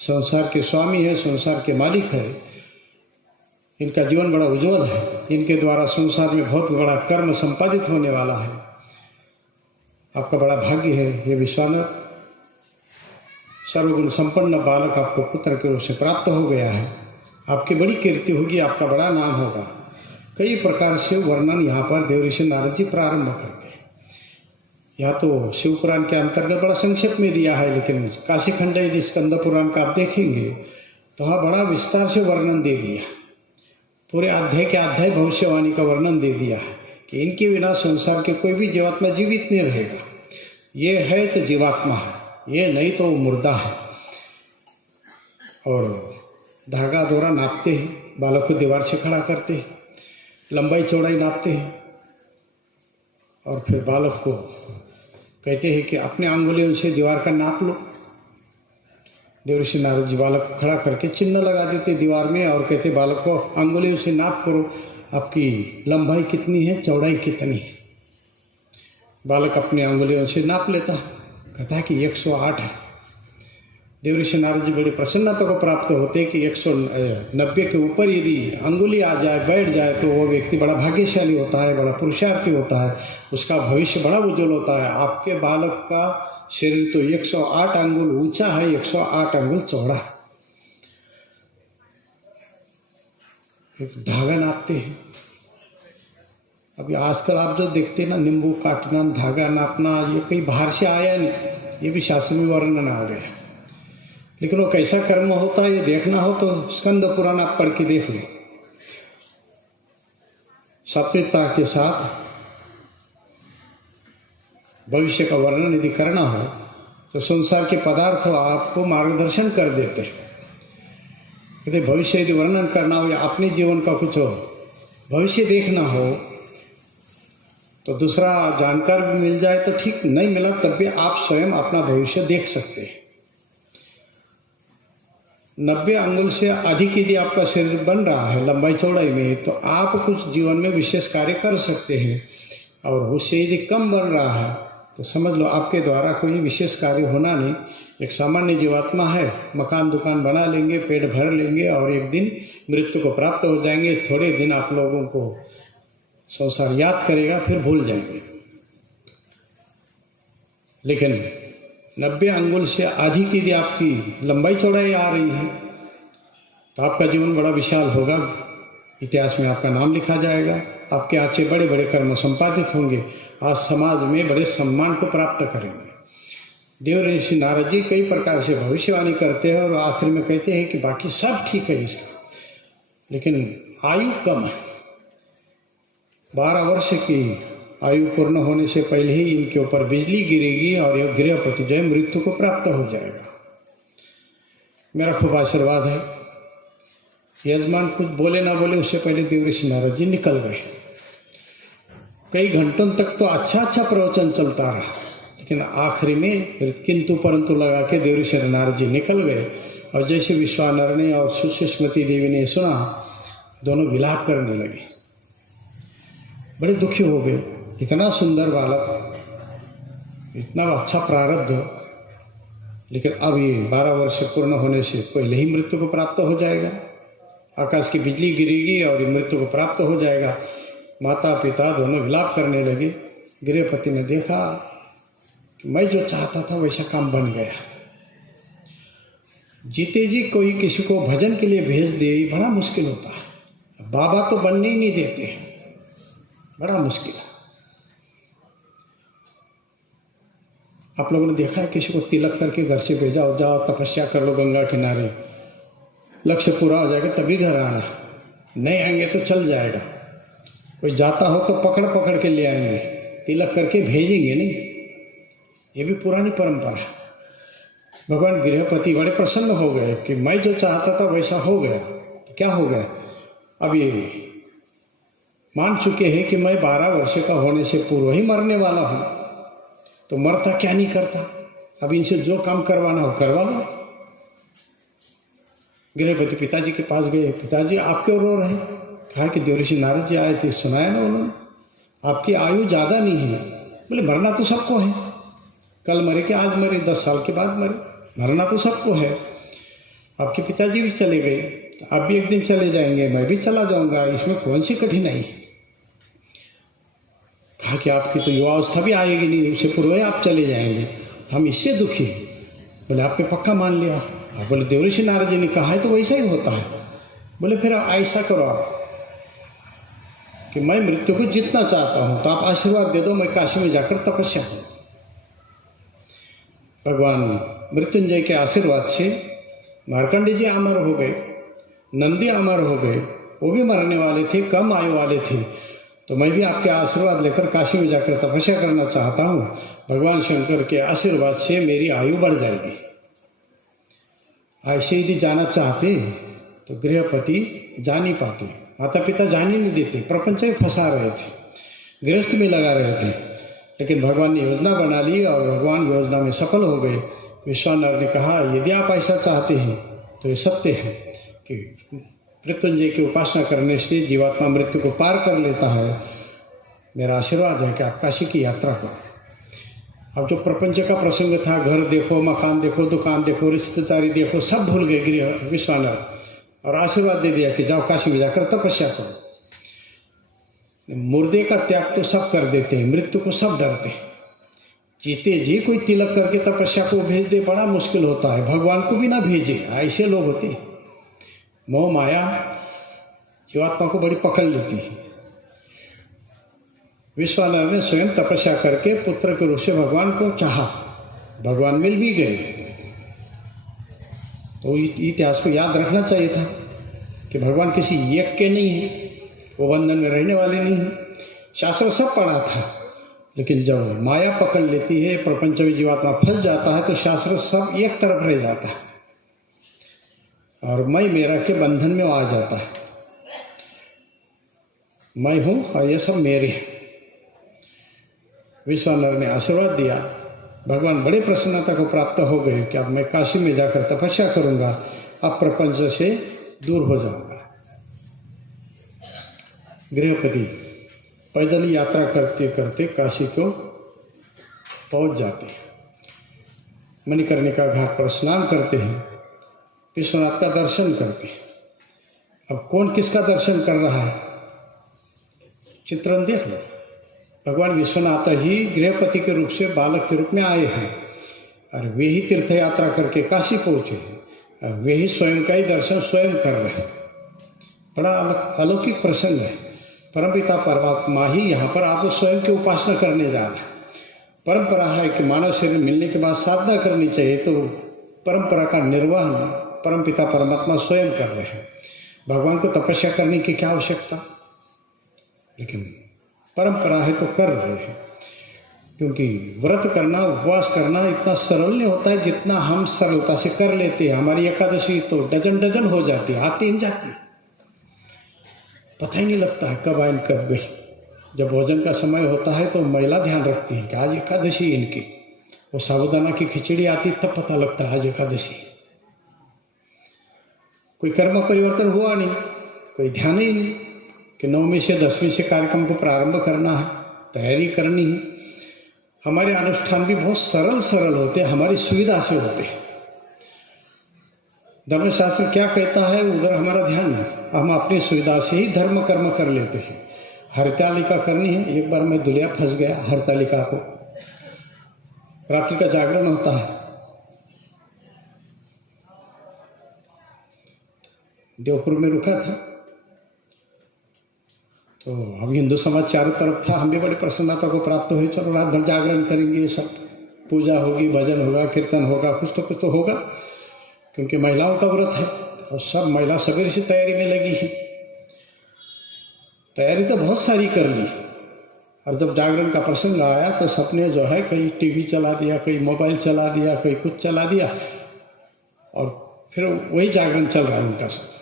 संसार के स्वामी है, संसार के मालिक है। इनका जीवन बड़ा उज्जवल है, इनके द्वारा संसार में बहुत बड़ा कर्म संपादित होने वाला है। आपका बड़ा भाग्य है ये विश्वानर, सर्वगुण संपन्न बालक आपको पुत्र के रूप से प्राप्त हो गया है। आपकी बड़ी कीर्ति होगी, आपका बड़ा नाम होगा। कई प्रकार से वर्णन यहाँ पर देवऋषि नारद जी प्रारंभ करते हैं। यहाँ तो शिव पुराण के अंतर्गत बड़ा संक्षेप में दिया है, लेकिन काशी खंड यदि स्कंद पुराण का आप देखेंगे तो वहाँ बड़ा विस्तार से वर्णन दे दिया। पूरे अध्याय के अध्याय भविष्यवाणी का वर्णन दे दिया है कि इनके बिना संसार के कोई भी जीवात्मा जीवित नहीं रहेगा। ये है तो जीवात्मा है, ये नहीं तो मुर्दा है। और धागा दोरा नापते हैं, बालक को दीवार से खड़ा करते हैं, लंबाई चौड़ाई नापते हैं और फिर बालक को कहते हैं कि अपने अंगुलियों से दीवार का नाप लो। देवऋषि नारद जी बालक को खड़ा करके चिन्ह लगा देते दीवार में और कहते बालक को अंगुलियों से नाप करो, आपकी लंबाई कितनी है, चौड़ाई कितनी है। बालक अपने अंगुलियों से नाप लेता, कहता है कि 108 है। देवऋषि नारद जी बड़ी प्रसन्नता को प्राप्त होते कि 190 के ऊपर यदि अंगुली आ जाए, बैठ जाए तो वो व्यक्ति बड़ा भाग्यशाली होता है, बड़ा पुरुषार्थी होता है, उसका भविष्य बड़ा उज्जवल होता है। आपके बालक का शरीर तो 108 अंगुल ऊंचा है, 108 अंगुल चौड़ा है। धागा नापते हैं। अभी आजकल आप जो देखते हैं ना, नींबू काटना, धागा नापना, ये कहीं बाहर से आया नहीं, ये भी शास्त्र में वर्णन आ गया। लेकिन वो कैसा कर्म होता है ये देखना हो तो स्कंद पुराण आप पढ़ के देख लो। सात्विकता के साथ भविष्य का वर्णन यदि करना हो तो संसार के पदार्थ आपको मार्गदर्शन कर देते हैं। यदि भविष्य यदि वर्णन करना हो या अपने जीवन का कुछ भविष्य देखना हो तो दूसरा जानकार भी मिल जाए तो ठीक, नहीं मिला तब भी आप स्वयं अपना भविष्य देख सकते हैं। 90 अंगुल से अधिक यदि आपका शरीर बन रहा है लंबाई चौड़ाई में, तो आप कुछ जीवन में विशेष कार्य कर सकते हैं। और उससे यदि कम बन रहा है तो समझ लो आपके द्वारा कोई विशेष कार्य होना नहीं। एक सामान्य जीवात्मा है, मकान दुकान बना लेंगे, पेट भर लेंगे और एक दिन मृत्यु को प्राप्त हो जाएंगे। थोड़े दिन आप लोगों को संसार याद करेगा, फिर भूल जाएंगे। लेकिन 90 अंगुल से आधी की यदि आपकी लंबाई चौड़ाई आ रही है तो आपका जीवन बड़ा विशाल होगा, इतिहास में आपका नाम लिखा जाएगा, आपके आगे बड़े बड़े कर्म संपादित होंगे, आज समाज में बड़े सम्मान को प्राप्त करेंगे। देव ऋषि नारद जी कई प्रकार से भविष्यवाणी करते हैं और आखिर में कहते हैं कि बाकी सब ठीक है इसका, लेकिन आयु कम है। 12 वर्ष की आयु पूर्ण होने से पहले ही इनके ऊपर बिजली गिरेगी और यह गृहपति जो है मृत्यु को प्राप्त हो जाएगा। मेरा खूब आशीर्वाद है। यजमान कुछ बोले ना बोले उससे पहले देव ऋषि नारद जी निकल गए। कई घंटों तक तो अच्छा प्रवचन चलता रहा, लेकिन आखिरी में फिर किंतु परंतु लगा के देव ऋषि नारद जी निकल गए। और जैसे विश्वानर ने और सुषमती देवी ने सुना, दोनों विलाप करने लगे, बड़े दुखी हो गए। इतना सुंदर बालक, इतना अच्छा प्रारब्ध, लेकिन अब ये 12 वर्ष पूर्ण होने से पहले ही मृत्यु को प्राप्त हो जाएगा। आकाश की बिजली गिरेगी और ये मृत्यु को प्राप्त हो जाएगा। माता पिता दोनों विलाप करने लगे। गृहपति ने देखा कि मैं जो चाहता था वैसा काम बन गया। जीते जी कोई किसी को भजन के लिए भेज दे, बड़ा मुश्किल होता है। बाबा तो बनने ही नहीं देते, बड़ा मुश्किल है। आप लोगों ने देखा है किसी को तिलक करके घर से भेजा, जाओ तपस्या कर लो गंगा किनारे, लक्ष्य पूरा हो जाएगा तभी घर आना, नहीं आएंगे तो चल जाएगा। कोई जाता हो तो पकड़ पकड़ के ले आएंगे, तिलक करके भेजेंगे नहीं। ये भी पुरानी परंपरा है। भगवान गृहपति बड़े प्रसन्न हो गए कि मैं जो चाहता था वैसा हो गया। क्या हो गया? अब ये मान चुके हैं कि मैं 12 वर्ष का होने से पूर्व ही मरने वाला हूँ, तो मरता क्या नहीं करता। अब इनसे जो काम करवाना हो करवा लो। गृहपति पिताजी के पास गए। पिताजी आप क्यों रो रहे हैं? कहा कि देव ऋषि नारद जी आए थे, सुनाया ना उन्होंने, आपकी आयु ज़्यादा नहीं है। बोले मरना तो सबको है, कल मरे कि आज मरे, 10 साल के बाद मरे, मरना तो सबको है। आपके पिताजी भी चले गए, आप भी एक दिन चले जाएंगे, मैं भी चला जाऊंगा, इसमें कौन सी कठिनाई। कहा कि आपकी तो युवावस्था भी आएगी नहीं, उससे पूर्व ही आप चले जाएंगे, हम इससे दुखी हैं। बोले आपने पक्का मान लिया? आप बोले देव ऋषि नारद जी ने कहा है तो वैसा ही होता है। बोले फिर ऐसा करो आप कि मैं मृत्यु को जितना चाहता हूं, तो आप आशीर्वाद दे दो, मैं काशी में जाकर तपस्या करूं। भगवान मृत्युंजय के आशीर्वाद से मार्कंडेय जी अमर हो गए, नंदी अमर हो गए, वो भी मरने वाले थे, कम आयु वाले थे। तो मैं भी आपके आशीर्वाद लेकर काशी में जाकर तपस्या करना चाहता हूँ। भगवान शंकर के आशीर्वाद से मेरी आयु बढ़ जाएगी। ऐसे यदि जाना चाहते तो गृहपति जा नहीं पाते, माता पिता जाने नहीं देते, प्रपंच में फंसा रहे थे, गृहस्थ में लगा रहे थे। लेकिन भगवान ने योजना बना ली और भगवान योजना में सफल हो गए। विश्वानर ने कहा यदि आप ऐसा चाहते हैं तो ये सत्य है कि मृत्युंजय की उपासना करने से जीवात्मा मृत्यु को पार कर लेता है। मेरा आशीर्वाद है कि आप काशी की यात्रा करो। अब जो प्रपंच का प्रसंग था, घर देखो, मकान देखो, दुकान देखो, रिश्तेदारी देखो, सब भूल गए गृह विश्वानर, और आशीर्वाद दे दिया कि जाओ काशी में जाकर तपस्या करो। मुर्दे का त्याग तो सब कर देते हैं, मृत्यु को सब डरते हैं। जीते जी कोई तिलक करके तपस्या को भेज दे, बड़ा मुश्किल होता है। भगवान को भी ना भेजे, ऐसे लोग होते हैं। मोह माया जीवात्मा को बड़ी पकड़ लेती है। विश्वानर ने स्वयं तपस्या करके पुत्र के रूप से भगवान को चाहा, भगवान मिल भी गए। तो इतिहास को याद रखना चाहिए था कि भगवान किसी एक के नहीं है, वो बंधन में रहने वाले नहीं है। शास्त्र सब पढ़ा था, लेकिन जब माया पकड़ लेती है, प्रपंच में जीवात्मा फंस जाता है, तो शास्त्र सब एक तरफ रह जाता है और मैं मेरा के बंधन में आ जाता है। मैं हूं और ये सब मेरे हैं। विश्वानर ने आशीर्वाद दिया। भगवान बड़े प्रसन्नता को प्राप्त हो गए कि अब मैं काशी में जाकर तपस्या करूंगा, अब प्रपंच से दूर हो जाऊंगा। गृहपति पैदल यात्रा करते करते काशी को पहुंच जाते हैं। मणिकर्णिका घाट पर स्नान करते हैं, विश्वनाथ का दर्शन करते हैं। अब कौन किसका दर्शन कर रहा है, चित्रण देख लो। भगवान विश्वनाथ ही गृहपति के रूप से बालक के रूप में आए हैं। और वे ही तीर्थ यात्रा करके काशी पहुँचे हैं और वे ही स्वयं का ही दर्शन स्वयं कर रहे हैं। बड़ा अलौकिक प्रसंग है। परमपिता परमात्मा ही यहाँ पर आप स्वयं की उपासना करने जा रहे हैं। परंपरा है कि मानव शरीर मिलने के बाद साधना करनी चाहिए, तो परंपरा का निर्वहन परमपिता परमात्मा स्वयं कर रहे हैं। भगवान को तपस्या करने की क्या आवश्यकता, लेकिन परंपरा है तो कर रहे हैं। क्योंकि व्रत करना, उपवास करना इतना सरल नहीं होता है जितना हम सरलता से कर लेते हैं। हमारी एकादशी तो डजन हो जाती है, आती नहीं जाती, पता ही नहीं लगता है कब आई कब गई। जब भोजन का समय होता है तो महिला ध्यान रखती है कि आज एकादशी इनकी, वो साबूदाना की खिचड़ी आती तब पता लगता है आज एकादशी। कोई कर्म परिवर्तन हुआ नहीं, कोई ध्यान ही नहीं कि 9वीं से 10वीं से कार्यक्रम को प्रारंभ करना है, तैयारी करनी है। हमारे अनुष्ठान भी बहुत सरल होते हैं, हमारी सुविधा से होते हैं। धर्मशास्त्र क्या कहता है उधर हमारा ध्यान नहीं, हम अपनी सुविधा से ही धर्म कर्म कर लेते हैं। हरतालिका करनी है, एक बार मैं दुलिया फंस गया हरतालिका को। रात्रि का जागरण होता है, देवपुर में रुका था, तो अब हिंदू समाज चारों तरफ था। हम भी बड़ी प्रसन्नता को प्राप्त हुए, चलो रात भर जागरण करेंगे, सब पूजा होगी, भजन होगा, कीर्तन होगा, कुछ तो होगा, क्योंकि महिलाओं का व्रत है और सब महिला सवेरे से तैयारी में लगी है। तैयारी तो बहुत सारी कर ली, और जब जागरण का प्रसंग आया तो सबने जो है कहीं टीवी चला दिया, कहीं मोबाइल चला दिया, कहीं कुछ चला दिया, और फिर वही जागरण चल रहा है उनका सब।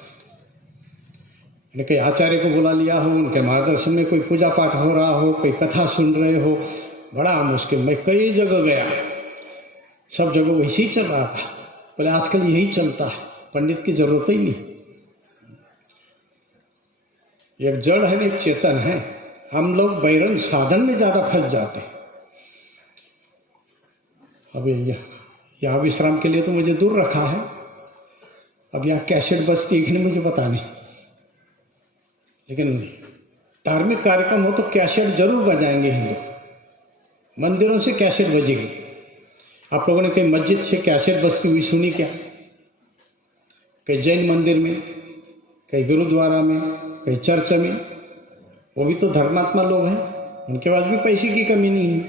कहीं आचार्य को बुला लिया हो, उनके मार्गदर्शन में कोई पूजा पाठ हो रहा हो, कोई कथा सुन रहे हो, बड़ा मुश्किल। मैं कई जगह गया, सब जगह वैसे ही चल रहा था। बोले आजकल यही चलता है, पंडित की जरूरत ही नहीं। एक जड़ है, एक चेतन है। हम लोग बहिरंग साधन में ज्यादा फंस जाते हैं। अब यहाँ विश्राम के लिए तो मुझे दूर रखा है, अब यहाँ कैसेट बजती है कि नहीं मुझे पता नहीं, लेकिन धार्मिक कार्यक्रम हो तो कैसेट जरूर बजाएंगे हिंदू। मंदिरों से कैसेट बजेगी। आप लोगों ने कहीं मस्जिद से कैसेट बजती हुई सुनी क्या? कहीं जैन मंदिर में, कहीं गुरुद्वारा में, कहीं चर्च में। वो भी तो धर्मात्मा लोग हैं, उनके पास भी पैसे की कमी नहीं है,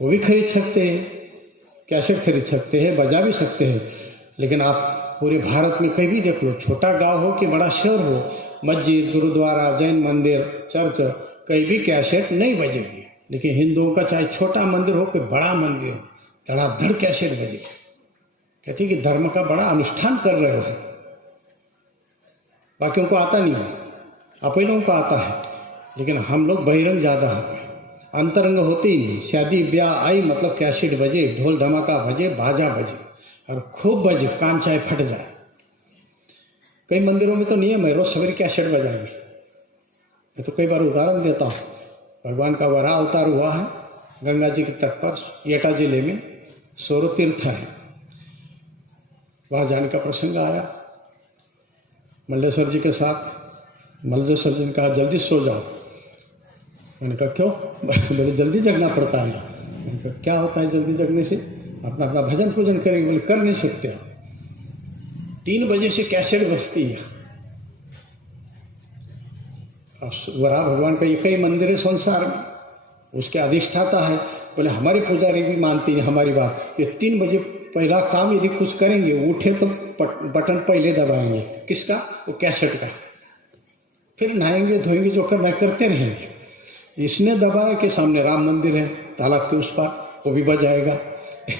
वो भी खरीद सकते हैं, कैसेट खरीद सकते हैं, बजा भी सकते हैं। लेकिन आप पूरे भारत में कहीं भी देख लो, छोटा गांव हो कि बड़ा शहर हो, मस्जिद, गुरुद्वारा, जैन मंदिर, चर्च, कहीं भी कैसेट नहीं बजेगी। लेकिन हिंदुओं का चाहे छोटा मंदिर हो कि बड़ा मंदिर हो, धड़ाधड़ कैसेट बजेगी। कहती कि धर्म का बड़ा अनुष्ठान कर रहे हो। बाकियों को आता नहीं है, आप ही लोगों को आता है, लेकिन हम लोग बहिरंग ज़्यादा हैं, अंतरंग होते ही नहीं। शादी ब्याह आई मतलब कैसेट बजे, ढोल धमाका बजे, बाजा बजे, और खूब बजे, कान चाहे फट जाए। कई मंदिरों में तो नियम है, रोज सवेरे कैसेट बजाएंगे। मैं तो कई बार उदाहरण देता हूँ, भगवान का वराह अवतार हुआ है गंगा जी के तट पर, एटा जिले में सोरो तीर्थ है, वहाँ जाने का प्रसंग आया मल्लेश्वर जी के साथ। मल्लेश्वर जी ने कहा जल्दी सो जाओ। मैंने कहा क्यों? बोले जल्दी जगना पड़ता है। मैंने कहा क्या होता है जल्दी जगने से? अपना अपना भजन पूजन करेंगे। बोले कर नहीं सकते हो, 3 बजे से कैसेट बजती है। वराह भगवान का एक ही मंदिर है संसार में, उसके अधिष्ठाता है। बोले हमारे पुजारी भी मानती है हमारी बात, ये 3 बजे पहला काम यदि कुछ करेंगे, उठे तो बटन पहले दबाएंगे। किसका? वो कैसेट का। फिर नहाएंगे धोएंगे, जो करना करते रहेंगे। इसने दबाया कि सामने राम मंदिर है, तालाब के उस पार, वो भी बजाएगा।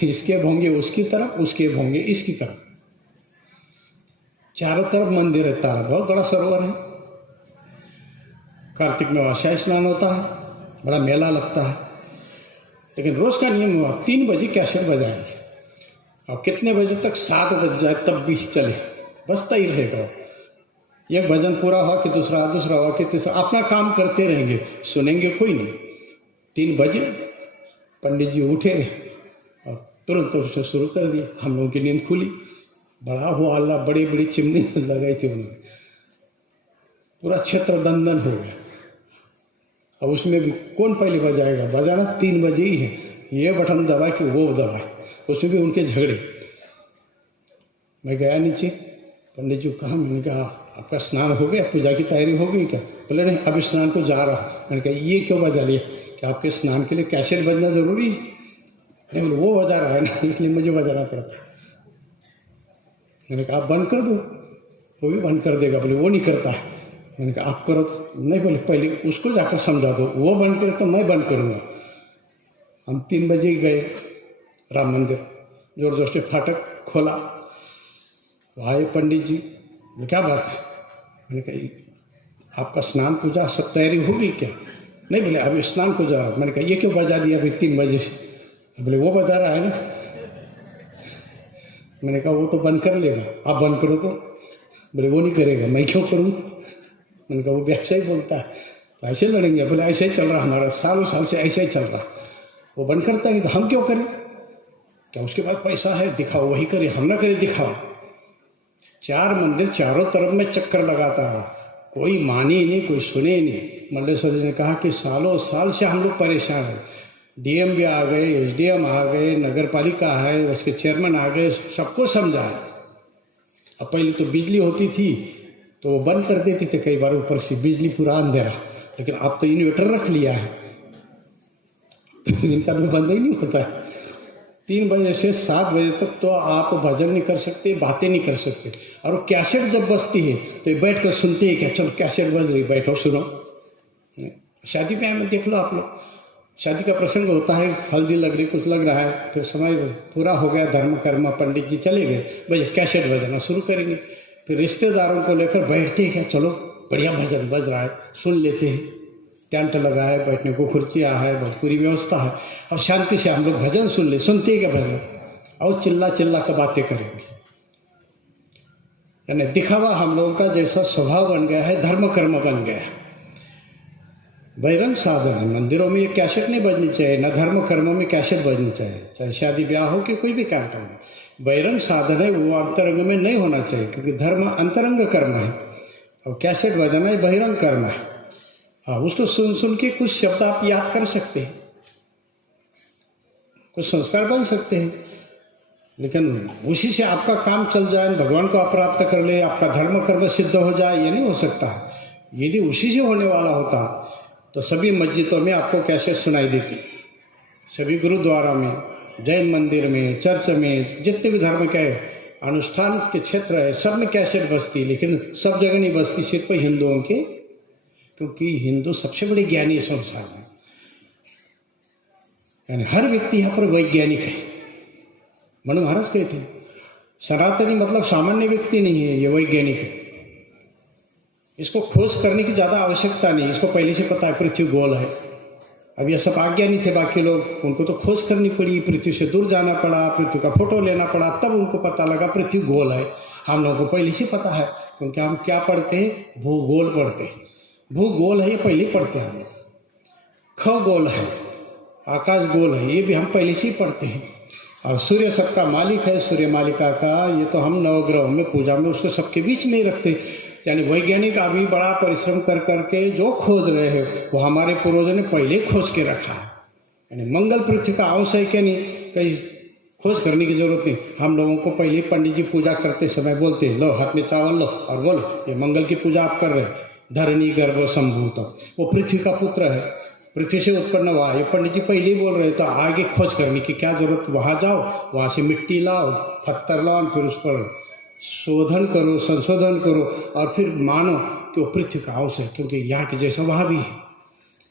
इसके भोंगे उसकी तरफ, उसके भोंगे इसकी तरफ, चारों तरफ मंदिर है, तालाब, बहुत बड़ा सरोवर है। कार्तिक में वहाँ स्नान होता है, बड़ा मेला लगता है। लेकिन रोज का नियम हुआ 3 बजे कैसेट बजाएंगे, और कितने बजे तक? 7 बज जाए तब भी चले, बजता ही रहेगा। एक भजन पूरा हुआ कि दूसरा हुआ कि तीसरा, अपना काम करते रहेंगे, सुनेंगे कोई नहीं। 3 बजे पंडित जी उठे और तुरंत उसने शुरू कर दिया। हम लोगों की नींद खुली, बड़ा हुआ अल्लाह, बड़ी बड़ी चिमनी लगाई थी उन्होंने, पूरा क्षेत्र दंदन हो गया। अब उसमें भी कौन पहले बजाएगा? बजाना 3 बजे ही है, ये बटन दबा कि वो दबाए। उसमें भी उनके झगड़े। मैं गया नीचे, पंडित जी को कहा, मैंने कहा आपका स्नान हो गया, पूजा की तैयारी हो गई क्या? बोले नहीं, अभी स्नान को जा रहा हूँ। मैंने कहा ये क्यों बजा लिया कि आपके स्नान के लिए कैसेट बजना ज़रूरी है? नहीं, बोले वो बजा रहा है ना, इसलिए मुझे बजाना पड़ता। मैंने कहा आप बंद कर दो, वो भी बंद कर देगा। बोले वो नहीं करता है। मैंने कहा आप करो तो। नहीं, बोले पहले उसको जाकर समझा दो, वो बंद करे तो मैं बंद करूँगा। हम 3 बजे गए राम मंदिर, जोर जोर से फाटक खोला, आए पंडित जी। क्या बात है? मैंने कहा आपका स्नान पूजा सब तैयारी होगी क्या? नहीं, बोले अभी स्नान को जा रहा हूँ। मैंने कहा ये क्यों बजा दिया अभी 3 बजे से? बोले वो बजा रहा है ना। मैंने कहा वो तो बंद कर लेगा, आप बंद करो तो। बोले वो नहीं करेगा, मैं क्यों करूँ? मैंने कहा वो भी ऐसा ही बोलता है, तो ऐसे लड़ेंगे? बोले ऐसे ही चल रहा हमारा, सालों साल से ऐसे ही चल रहा। वो बंद करता है तो हम क्यों करें? क्या उसके पास पैसा है? दिखाओ, वही करे, हम ना करें दिखाओ। 4 मंदिर चारों तरफ में चक्कर लगाता रहा, कोई माने ही नहीं, कोई सुने ही नहीं। मंडलेश्वर जी ने कहा कि सालों साल से हम लोग परेशान हैं, डीएम भी आ गए, एसडीएम आ गए, नगर पालिका है, उसके चेयरमैन आ गए, सबको समझाया। अब पहले तो बिजली होती थी तो वो बंद कर देते थे कई बार, ऊपर से बिजली पूरा अंधेरा, लेकिन अब तो इन्वर्टर रख लिया है, इनका तो बंद ही नहीं होता है। 3 बजे से 7 बजे तक तो आप भजन नहीं कर सकते, बातें नहीं कर सकते। और वो कैसेट जब बजती है तो ये बैठ कर सुनते हैं क्या, चलो कैसेट बज रही, बैठो सुनो। शादी ब्याह में देख लो आप लोग, शादी का प्रसंग होता है, हल्दी लग रही, कुछ लग रहा है, फिर समय पूरा हो गया, धर्म कर्म, पंडित जी चले गए, भैया कैसेट बजाना शुरू करेंगे। फिर रिश्तेदारों को लेकर बैठते हैं क्या, चलो बढ़िया भजन बज रहा है, सुन लेते हैं। टेंट लगा है, बैठने को कुर्सियाँ है, बहुत पूरी व्यवस्था है, और शांति से हम लोग भजन सुनते क्या भजन, और चिल्ला चिल्ला कर बातें करेंगे। यानी दिखावा हम लोगों का जैसा स्वभाव बन गया है, धर्म कर्म बन गया है। बहिरंग साधन है, मंदिरों में ये कैसेट नहीं बजनी चाहिए, न धर्म कर्मों में कैसेट बजनी चाहिए, चाहे शादी ब्याह हो कि कोई भी कार्यक्रम हो। बहिरंग साधन है, वो अंतरंग में नहीं होना चाहिए, क्योंकि धर्म अंतरंग कर्म है और कैसेट बजाना ही बहिरंग कर्म है। हाँ, उसको सुन सुन के कुछ शब्द आप याद कर सकते हैं, कुछ संस्कार बन सकते हैं, लेकिन उसी से आपका काम चल जाए, भगवान को आप प्राप्त कर ले, आपका धर्म कर्म सिद्ध हो जाए, ये नहीं हो सकता। यदि उसी से होने वाला होता तो सभी मस्जिदों में आपको कैसेट सुनाई देती, सभी गुरुद्वारा में, जैन मंदिर में, चर्च में, जितने भी धर्म के अनुष्ठान के क्षेत्र है सब में कैसेट बजती, लेकिन सब जगह नहीं बजती, सिर्फ हिंदुओं के, क्योंकि हिंदू सबसे बड़े ज्ञानी संसार में, यानी हर व्यक्ति यहाँ पर वैज्ञानिक है। मनु महाराज कहते हैं सनातनी मतलब सामान्य व्यक्ति नहीं है, ये वैज्ञानिक है। इसको खोज करने की ज़्यादा आवश्यकता नहीं, इसको पहले से पता है पृथ्वी गोल है। अब ये सब अज्ञानी थे बाकी लोग, उनको तो खोज करनी पड़ी, पृथ्वी से दूर जाना पड़ा, पृथ्वी का फोटो लेना पड़ा, तब उनको पता लगा पृथ्वी गोल है। हम लोगों को पहले से पता है, क्योंकि हम क्या पढ़ते हैं, भूगोल पढ़ते हैं। भूगोल है ये पहले पढ़ते हैं हम लोग, खगोल है, आकाश गोल है, ये भी हम पहले से ही पढ़ते हैं। और सूर्य सबका मालिक है, सूर्य मालिका का, ये तो हम नवग्रहों में पूजा में उसको सबके बीच में ही रखते। यानी वैज्ञानिक अभी बड़ा परिश्रम कर करके जो खोज रहे हैं वो हमारे पूर्वजों ने पहले खोज के रखा है। यानी मंगल पृथ्वी का अंश है क्या नहीं, कहीं खोज करने की जरूरत नहीं। हम लोगों को पहले पंडित जी पूजा करते समय बोलते हैं, लो हाथ में चावल लो और बोलो ये मंगल की पूजा आप कर रहे हैं। धरणी गर्भ संभूतम, वो पृथ्वी का पुत्र है, पृथ्वी से उत्पन्न हुआ, ये पंडित जी पहले ही बोल रहे, तो आगे खोज करने की क्या जरूरत। वहाँ जाओ, वहाँ से मिट्टी लाओ, पत्थर लाओ, फिर उस पर शोधन करो, संशोधन करो, और फिर मानो कि वो पृथ्वी का अंश है, क्योंकि यहाँ के जैसा वहाँ भी है।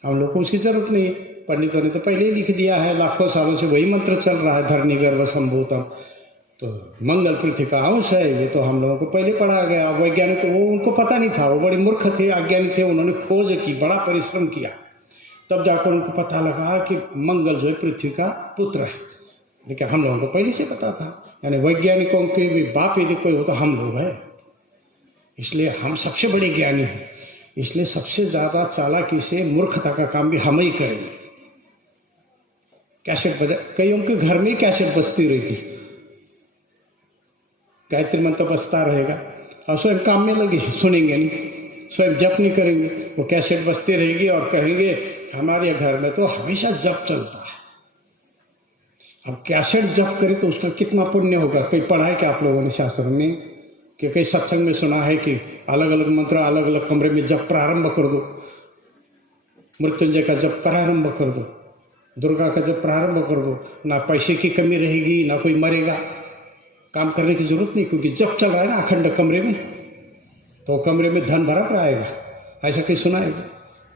हम लोग को उसकी जरूरत नहीं है, पंडितों ने तो पहले ही लिख दिया है, लाखों सालों से वही मंत्र चल रहा है, धरणी गर्भ संभूतम। तो मंगल पृथ्वी का अंश है, ये तो हम लोगों को पहले पढ़ा गया। वैज्ञानिक वो उनको पता नहीं था, वो बड़े मूर्ख थे, अज्ञानी थे, उन्होंने खोज की, बड़ा परिश्रम किया, तब जाकर उनको पता लगा कि मंगल जो है पृथ्वी का पुत्र है। लेकिन हम लोगों को पहले से पता था, यानी वैज्ञानिकों के भी बाप यदि कोई हो तो हम लोग हैं, इसलिए हम सबसे बड़े ज्ञानी हैं। इसलिए सबसे ज़्यादा चालाकी से मूर्खता का काम भी हम ही करेंगे। कैसेट बजा, कईयों के घर में कैसेट बजती रहेगी, गायत्री मंत्र बजता रहेगा, और स्वयं काम में लगे, सुनेंगे नहीं, स्वयं जप नहीं करेंगे, वो कैसेट बजती रहेगी और कहेंगे हमारे घर में तो हमेशा जप चलता है। अब कैसेट जप करे तो उसका कितना पुण्य होगा? कहीं पढ़ा है क्या आप लोगों ने शास्त्र में कि कई सत्संग में सुना है कि अलग अलग मंत्र अलग अलग कमरे में जप प्रारंभ कर दो, मृत्युंजय का जप प्रारंभ कर दो, दुर्गा का जप प्रारंभ कर दो, ना पैसे की कमी रहेगी ना कोई मरेगा, काम करने की जरूरत नहीं, क्योंकि जप चल रहा है ना अखंड कमरे में, तो कमरे में धन भरा रहेगा। ऐसा कहीं सुना है?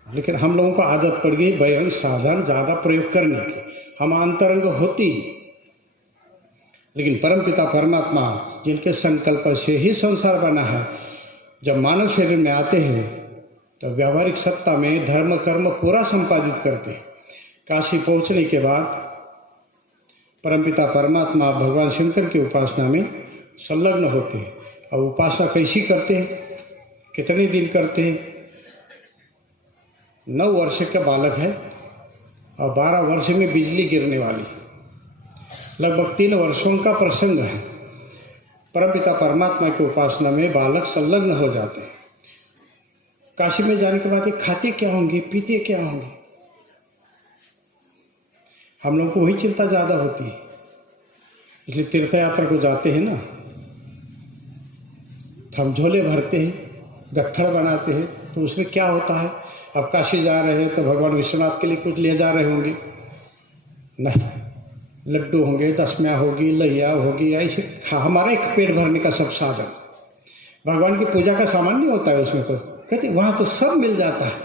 लेकिन हम लोगों को आदत पड़ गई बहिरंग साधन ज़्यादा प्रयोग करने की, हम अंतरंग होती। लेकिन परमपिता परमात्मा जिनके संकल्प से ही संसार बना है, जब मानव शरीर में आते हैं तो व्यावहारिक सत्ता में धर्म कर्म पूरा संपादित करते हैं। काशी पहुंचने के बाद परमपिता परमात्मा भगवान शंकर की उपासना में संलग्न होते हैं। अब उपासना कैसी करते हैं, कितने दिन करते हैं? 9 वर्ष का बालक है और 12 वर्ष में बिजली गिरने वाली, लगभग 3 वर्षों का प्रसंग है। परमपिता परमात्मा की उपासना में बालक संलग्न हो जाते हैं। काशी में जाने के बाद ये खाते क्या होंगे, पीते क्या होंगे, हम लोग को वही चिंता ज़्यादा होती है। इसलिए तीर्थ यात्रा को जाते हैं ना, हम झोले भरते हैं, गट्ठड़ बनाते हैं, तो उसमें क्या होता है? अब काशी जा रहे हैं तो भगवान विश्वनाथ के लिए कुछ ले जा रहे होंगे? नहीं, लड्डू होंगे, दशम्या होगी, लैया होगी, ऐसे हमारा एक पेट भरने का सब साधन। भगवान की पूजा का सामान नहीं होता है उसमें कुछ, कहते वहाँ तो सब मिल जाता है।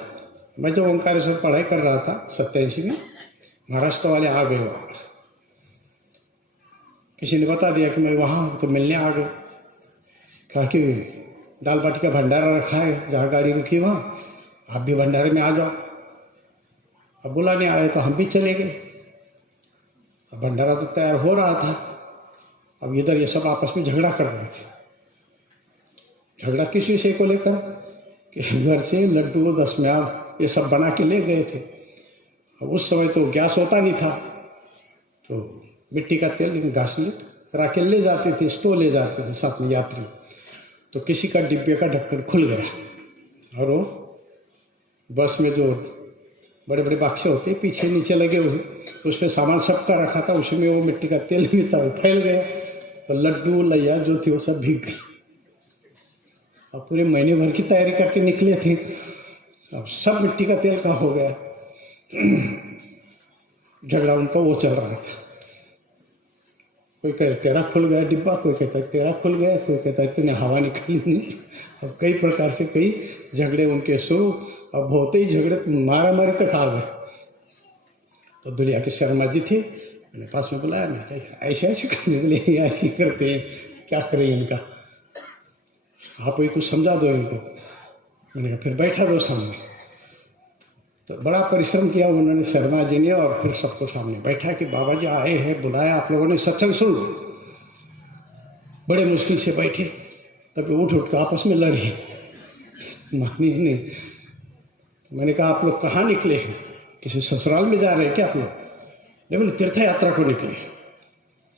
मैं जब ओंकारेश्वर पढ़ाई कर रहा था 87 में, महाराष्ट्र वाले आ गए वहाँ, किसी ने बता दिया कि मैं वहाँ हूँ, तो मिलने आ गए। कहा कि दाल बाटी का भंडारा रखा है, जहाँ गाड़ी रुकी वहाँ, आप भी भंडारे में आ जाओ। अब बुलाने आए तो हम भी चले गए। अब भंडारा तो तैयार हो रहा था, अब इधर ये सब आपस में झगड़ा कर रहे थे। झगड़ा किस विषय को लेकर कि घर से लड्डू दशम्या ये सब बना के ले गए थे। अब उस समय तो गैस होता नहीं था, तो मिट्टी का तेल घासलेट राखेल ले जाते थे, स्टोव ले जाते थे साथ में यात्री। तो किसी का डिब्बे का ढक्कन खुल गया और वो बस में जो बड़े बड़े बक्से होते हैं पीछे नीचे लगे हुए, उसमें सामान सबका रखा था, उसमें वो मिट्टी का तेल भी था, वो फैल गया। तो लड्डू लैया जो थी वो सब भीग गई। अब पूरे महीने भर की तैयारी करके निकले थे, अब सब मिट्टी का तेल का हो गया। झगड़ा उनका वो चल रहा था। कोई कहता तेरा खुल गया डिब्बा, कोई कहता है तेरा खुल गया, कोई कहता है तूने हवा निकाली नहीं। अब कई प्रकार से कई झगड़े उनके शुरू। अब होते ही झगड़े मारा मारी तक आ गए। तो दुनिया के शर्मा जी थे, मैंने पास में बुलाया, मैं कहा ऐसे ऐसे करने के लिए ऐसे करते हैं, क्या करें इनका, आप ही कुछ समझा दो इनको। मैंने कहा फिर बैठा दो सामने। तो बड़ा परिश्रम किया उन्होंने शर्मा जी ने, और फिर सबको सामने बैठा कि बाबा जी आए हैं, बुलाया, आप लोगों ने सत्संग सुन लो। बड़े मुश्किल से बैठे, तब उठ के आपस में लड़े, मानी नहीं। मैंने कहा आप लोग कहाँ निकले हैं, किसी ससुराल में जा रहे हैं क्या आप लोग? नहीं, बोले तीर्थ यात्रा को निकले।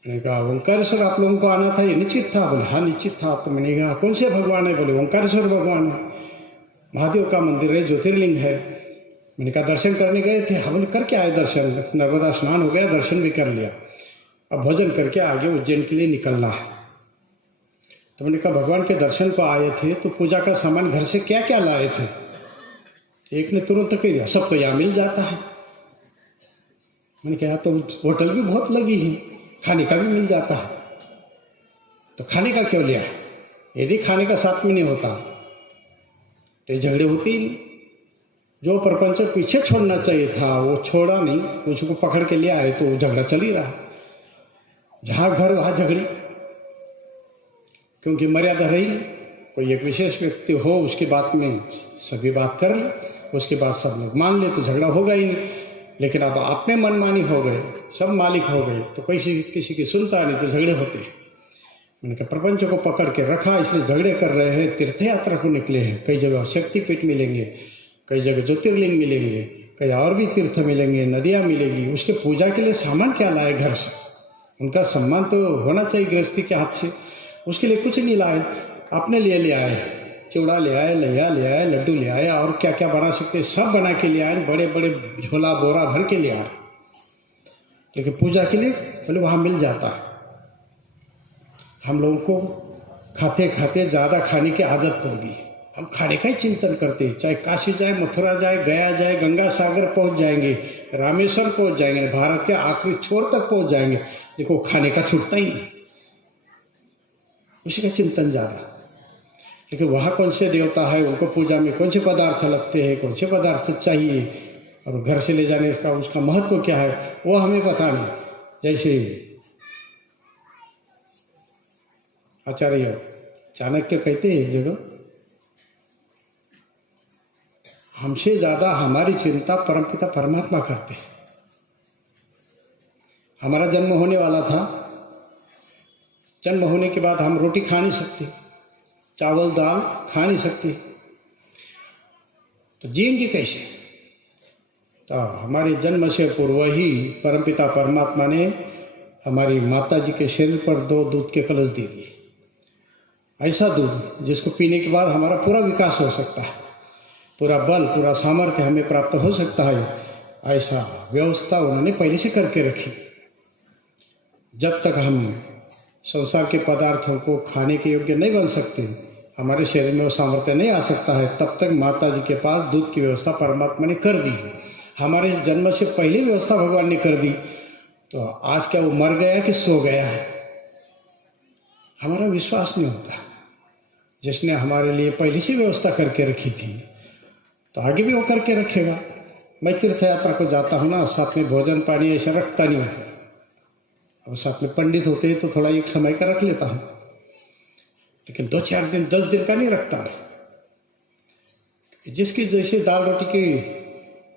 मैंने कहा ओंकारेश्वर आप लोगों को आना था, ये निश्चित था? बोले हाँ निश्चित था। तो मैंने कहा कौन से भगवान है? बोले ओंकारेश्वर भगवान है, महादेव का मंदिर है, ज्योतिर्लिंग है। मैंने कहा दर्शन करने गए थे? हाँ। बोले करके आए दर्शन, नर्मदा स्नान हो गया, दर्शन भी कर लिया, अब भोजन करके आगे उज्जैन के लिए निकलना है। तो मैंने कहा भगवान के दर्शन को आए थे तो पूजा का सामान घर से क्या क्या लाए थे? एक ने तुरंत कह दिया सब तो यहाँ मिल जाता है। मैंने कहा तो होटल भी बहुत लगी है, खाने का भी मिल जाता है, तो खाने का क्यों लिया? यदि खाने का साथ में नहीं होता तो झगड़े होते ही नहीं। जो प्रपंच पीछे छोड़ना चाहिए था वो छोड़ा नहीं, उसको पकड़ के ले आए तो वो झगड़ा चल ही रहा। जहाँ घर वहाँ झगड़ी, क्योंकि मर्यादा रही नहीं। कोई एक विशेष व्यक्ति हो उसकी बात में सभी बात कर ले, उसके बाद सब लोग मान ले तो झगड़ा होगा ही नहीं। लेकिन अब अपने मनमानी हो गए, सब मालिक हो गए, तो किसी की सुनता नहीं तो झगड़े होते हैं। मैंने कहा प्रपंच को पकड़ के रखा इसलिए झगड़े कर रहे हैं। तीर्थ यात्रा को निकले हैं, कई जगह शक्तिपीठ मिलेंगे, कई जगह ज्योतिर्लिंग मिलेंगे, कई और भी तीर्थ मिलेंगे, नदियाँ मिलेगी। उसके पूजा के लिए सामान क्या लाए घर से? उनका सम्मान तो होना चाहिए गृहस्थी के हाथ से। उसके लिए कुछ नहीं लाए, अपने लिए ले आए, चिवड़ा ले आए, लैया ले आए, लड्डू ले आए, और क्या क्या बना सकते सब बना के ले आए, बड़े बड़े झोला बोरा भर के ले आए। लेकिन पूजा के लिए पहले वहाँ मिल जाता है। हम लोगों को खाते खाते ज़्यादा खाने की आदत पड़ गई। हम खाने का ही चिंतन करते हैं, चाहे काशी जाए, मथुरा जाए, गया जाए, गंगा सागर पहुँच जाएंगे, रामेश्वर पहुँच जाएंगे, भारत के आखिरी छोर तक पहुँच जाएंगे, देखो खाने का छूटता ही नहीं, उसी का चिंतन ज़्यादा। लेकिन वहाँ कौन से देवता है, उनको पूजा में कौन से पदार्थ लगते हैं, कौन से पदार्थ चाहिए, और घर से ले जाने का उसका महत्व क्या है, वो हमें पता नहीं। जैसे आचार्य चाणक्य कहते हैं एक जगह, हमसे ज़्यादा हमारी चिंता परमपिता परमात्मा करते हैं। हमारा जन्म होने वाला था, जन्म होने के बाद हम रोटी खा नहीं सकते, चावल दाल खा नहीं सकते, तो जिएंगे कैसे? तो हमारे जन्म से पूर्व ही परमपिता परमात्मा ने हमारी माता जी के शरीर पर 2 दूध के कलश दे दिए। ऐसा दूध जिसको पीने के बाद हमारा पूरा विकास हो सकता है, पूरा बल, पूरा सामर्थ्य हमें प्राप्त हो सकता है, ऐसा व्यवस्था उन्होंने पहले से करके रखी। जब तक हम संसार के पदार्थों को खाने के योग्य नहीं बन सकते, हमारे शरीर में वो सामर्थ्य नहीं आ सकता है, तब तक माता जी के पास दूध की व्यवस्था परमात्मा ने कर दी है। हमारे जन्म से पहले व्यवस्था भगवान ने कर दी, तो आज क्या वो मर गया कि सो गया है? हमारा विश्वास नहीं होता। जिसने हमारे लिए पहले से व्यवस्था करके रखी थी, तो आगे भी वो करके रखेगा। मैं तीर्थ यात्रा को जाता हूँ ना, साथ में भोजन पानी ऐसा रखता नहीं हूँ। अब साथ में पंडित होते हैं तो थोड़ा एक समय का रख लेता हूँ, लेकिन 2-4 दिन 10 दिन का नहीं रखता। जिसकी जैसे दाल रोटी की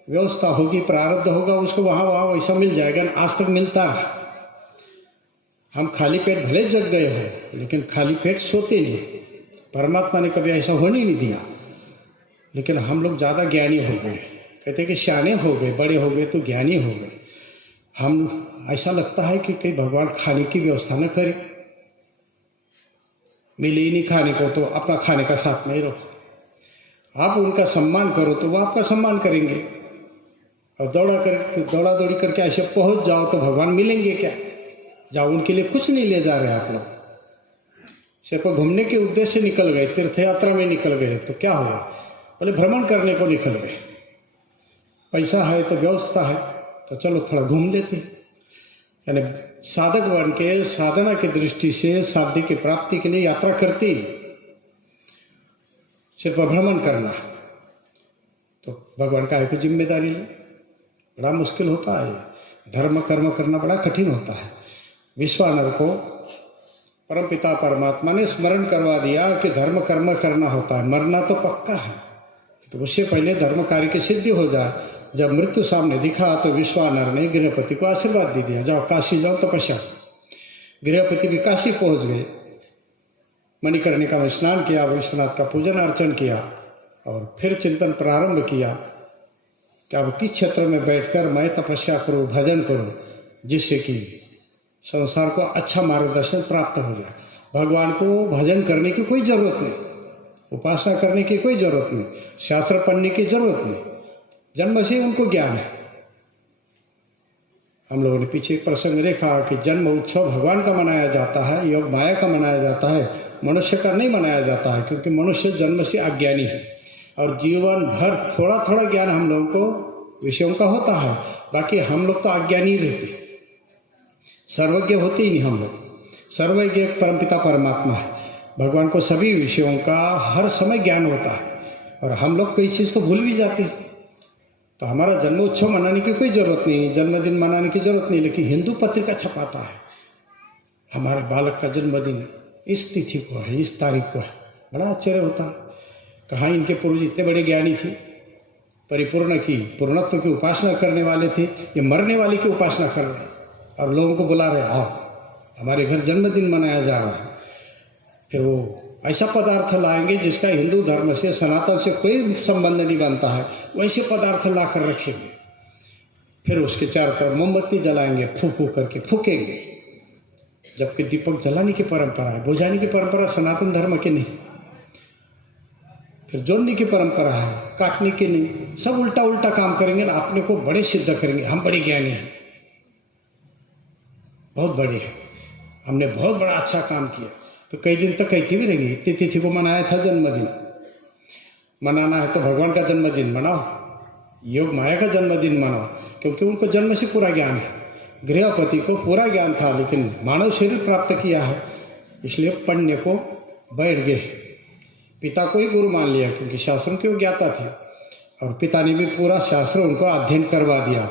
व्यवस्था होगी, प्रारब्ध होगा, उसको वहाँ वैसा मिल जाएगा। आज तक मिलता है। हम खाली पेट भले जग गए हो, लेकिन खाली पेट सोते नहीं। परमात्मा ने कभी ऐसा होने नहीं दिया। लेकिन हम लोग ज़्यादा ज्ञानी हो गए, कहते हैं कि शाने हो गए, बड़े हो गए तो ज्ञानी हो गए। हम ऐसा लगता है कि कहीं भगवान खाने की व्यवस्था न करे, मिले ही नहीं खाने को तो अपना खाने का साथ नहीं रखो। आप उनका सम्मान करो तो वो आपका सम्मान करेंगे, और दौड़ा दौड़ी करके ऐसे पहुंच जाओ तो भगवान मिलेंगे क्या? जाओ, उनके लिए कुछ नहीं ले जा रहे आप लोग, सिर्फ घूमने के उद्देश्य से निकल गए, तीर्थ यात्रा में निकल गए, तो क्या हुआ? बोले भ्रमण करने को निकल गए, पैसा है तो व्यवस्था है तो चलो थोड़ा घूम लेते। यानी साधक बन के साधना की दृष्टि से साध्य की प्राप्ति के लिए यात्रा करती, सिर्फ भ्रमण करना, तो भगवान का एक जिम्मेदारी ले, बड़ा मुश्किल होता है। धर्म कर्म करना बड़ा कठिन होता है। विश्वानर को परमपिता परमात्मा ने स्मरण करवा दिया कि धर्म कर्म करना होता है, मरना तो पक्का है, तो उससे पहले धर्म कार्य की सिद्धि हो जाए। जब मृत्यु सामने दिखा तो विश्वानर ने गृहपति को आशीर्वाद दे दिया, जाओ काशी जाओ तपस्या। गृहपति भी काशी पहुंच गए, मणिकर्णिका में स्नान किया, विश्वनाथ का पूजन अर्चन किया, और फिर चिंतन प्रारंभ किया कि अब किस क्षेत्र में बैठकर मैं तपस्या करूं, भजन करूं, जिससे कि संसार को अच्छा मार्गदर्शन प्राप्त हो जाए। भगवान को भजन करने की कोई जरूरत नहीं, उपासना करने की कोई जरूरत नहीं, शास्त्र पढ़ने की जरूरत नहीं, जन्म से उनको ज्ञान है। हम लोगों ने पीछे एक प्रसंग देखा कि जन्म उत्सव भगवान का मनाया जाता है, योग माया का मनाया जाता है, मनुष्य का नहीं मनाया जाता है, क्योंकि मनुष्य जन्म से अज्ञानी है और जीवन भर थोड़ा थोड़ा ज्ञान हम लोगों को विषयों का होता है। बाकी हम लोग तो अज्ञानी रहते, सर्वज्ञ होते ही नहीं। हम लोग सर्वज्ञ एक परमपिता परमात्मा है, भगवान को सभी विषयों का हर समय ज्ञान होता है, और हम लोग कई चीज़ तो भूल भी जाते हैं। तो हमारा जन्मोत्सव मनाने की कोई ज़रूरत नहीं, जन्मदिन मनाने की ज़रूरत नहीं, लेकिन हिंदू पत्रिका छपाता है हमारे बालक का जन्मदिन इस तिथि को है, इस तारीख को है। बड़ा आश्चर्य होता है, कहाँ इनके पूर्वज इतने बड़े ज्ञानी थे, परिपूर्ण की पूर्णत्व की उपासना करने वाले थे, ये मरने वाले की उपासना कर रहे हैं और लोगों को बुला रहे, आओ हमारे घर जन्मदिन मनाया जा रहा है। फिर वो ऐसा पदार्थ लाएंगे जिसका हिंदू धर्म से सनातन से कोई संबंध नहीं बनता है, वैसे पदार्थ ला कर रखेंगे। फिर उसके चारों तरफ मोमबत्ती जलाएंगे, फूक फूक करके फूकेंगे, जबकि दीपक जलाने की परंपरा है, बुझाने की परंपरा सनातन धर्म की नहीं। फिर जोड़ने की परंपरा है, काटने की नहीं। सब उल्टा उल्टा काम करेंगे ना, अपने को बड़े सिद्ध करेंगे, हम बड़े ज्ञानी हैं। बहुत बड़ी है, हमने बहुत बड़ा अच्छा काम किया। तो कई दिन तक कहती भी रहेंगी, इतनी तिथि को मनाया था जन्मदिन, मनाना है तो भगवान का जन्मदिन मनाओ, योग माया का जन्मदिन मनाओ, क्योंकि उनको जन्म से पूरा ज्ञान है। गृहपति को पूरा ज्ञान था, लेकिन मानव शरीर प्राप्त किया है, इसलिए पढ़ने को बैठ गए। पिता को ही गुरु मान लिया, क्योंकि शास्त्रों की वो ज्ञाता थी, और पिता ने भी पूरा शास्त्र उनको अध्ययन करवा दिया।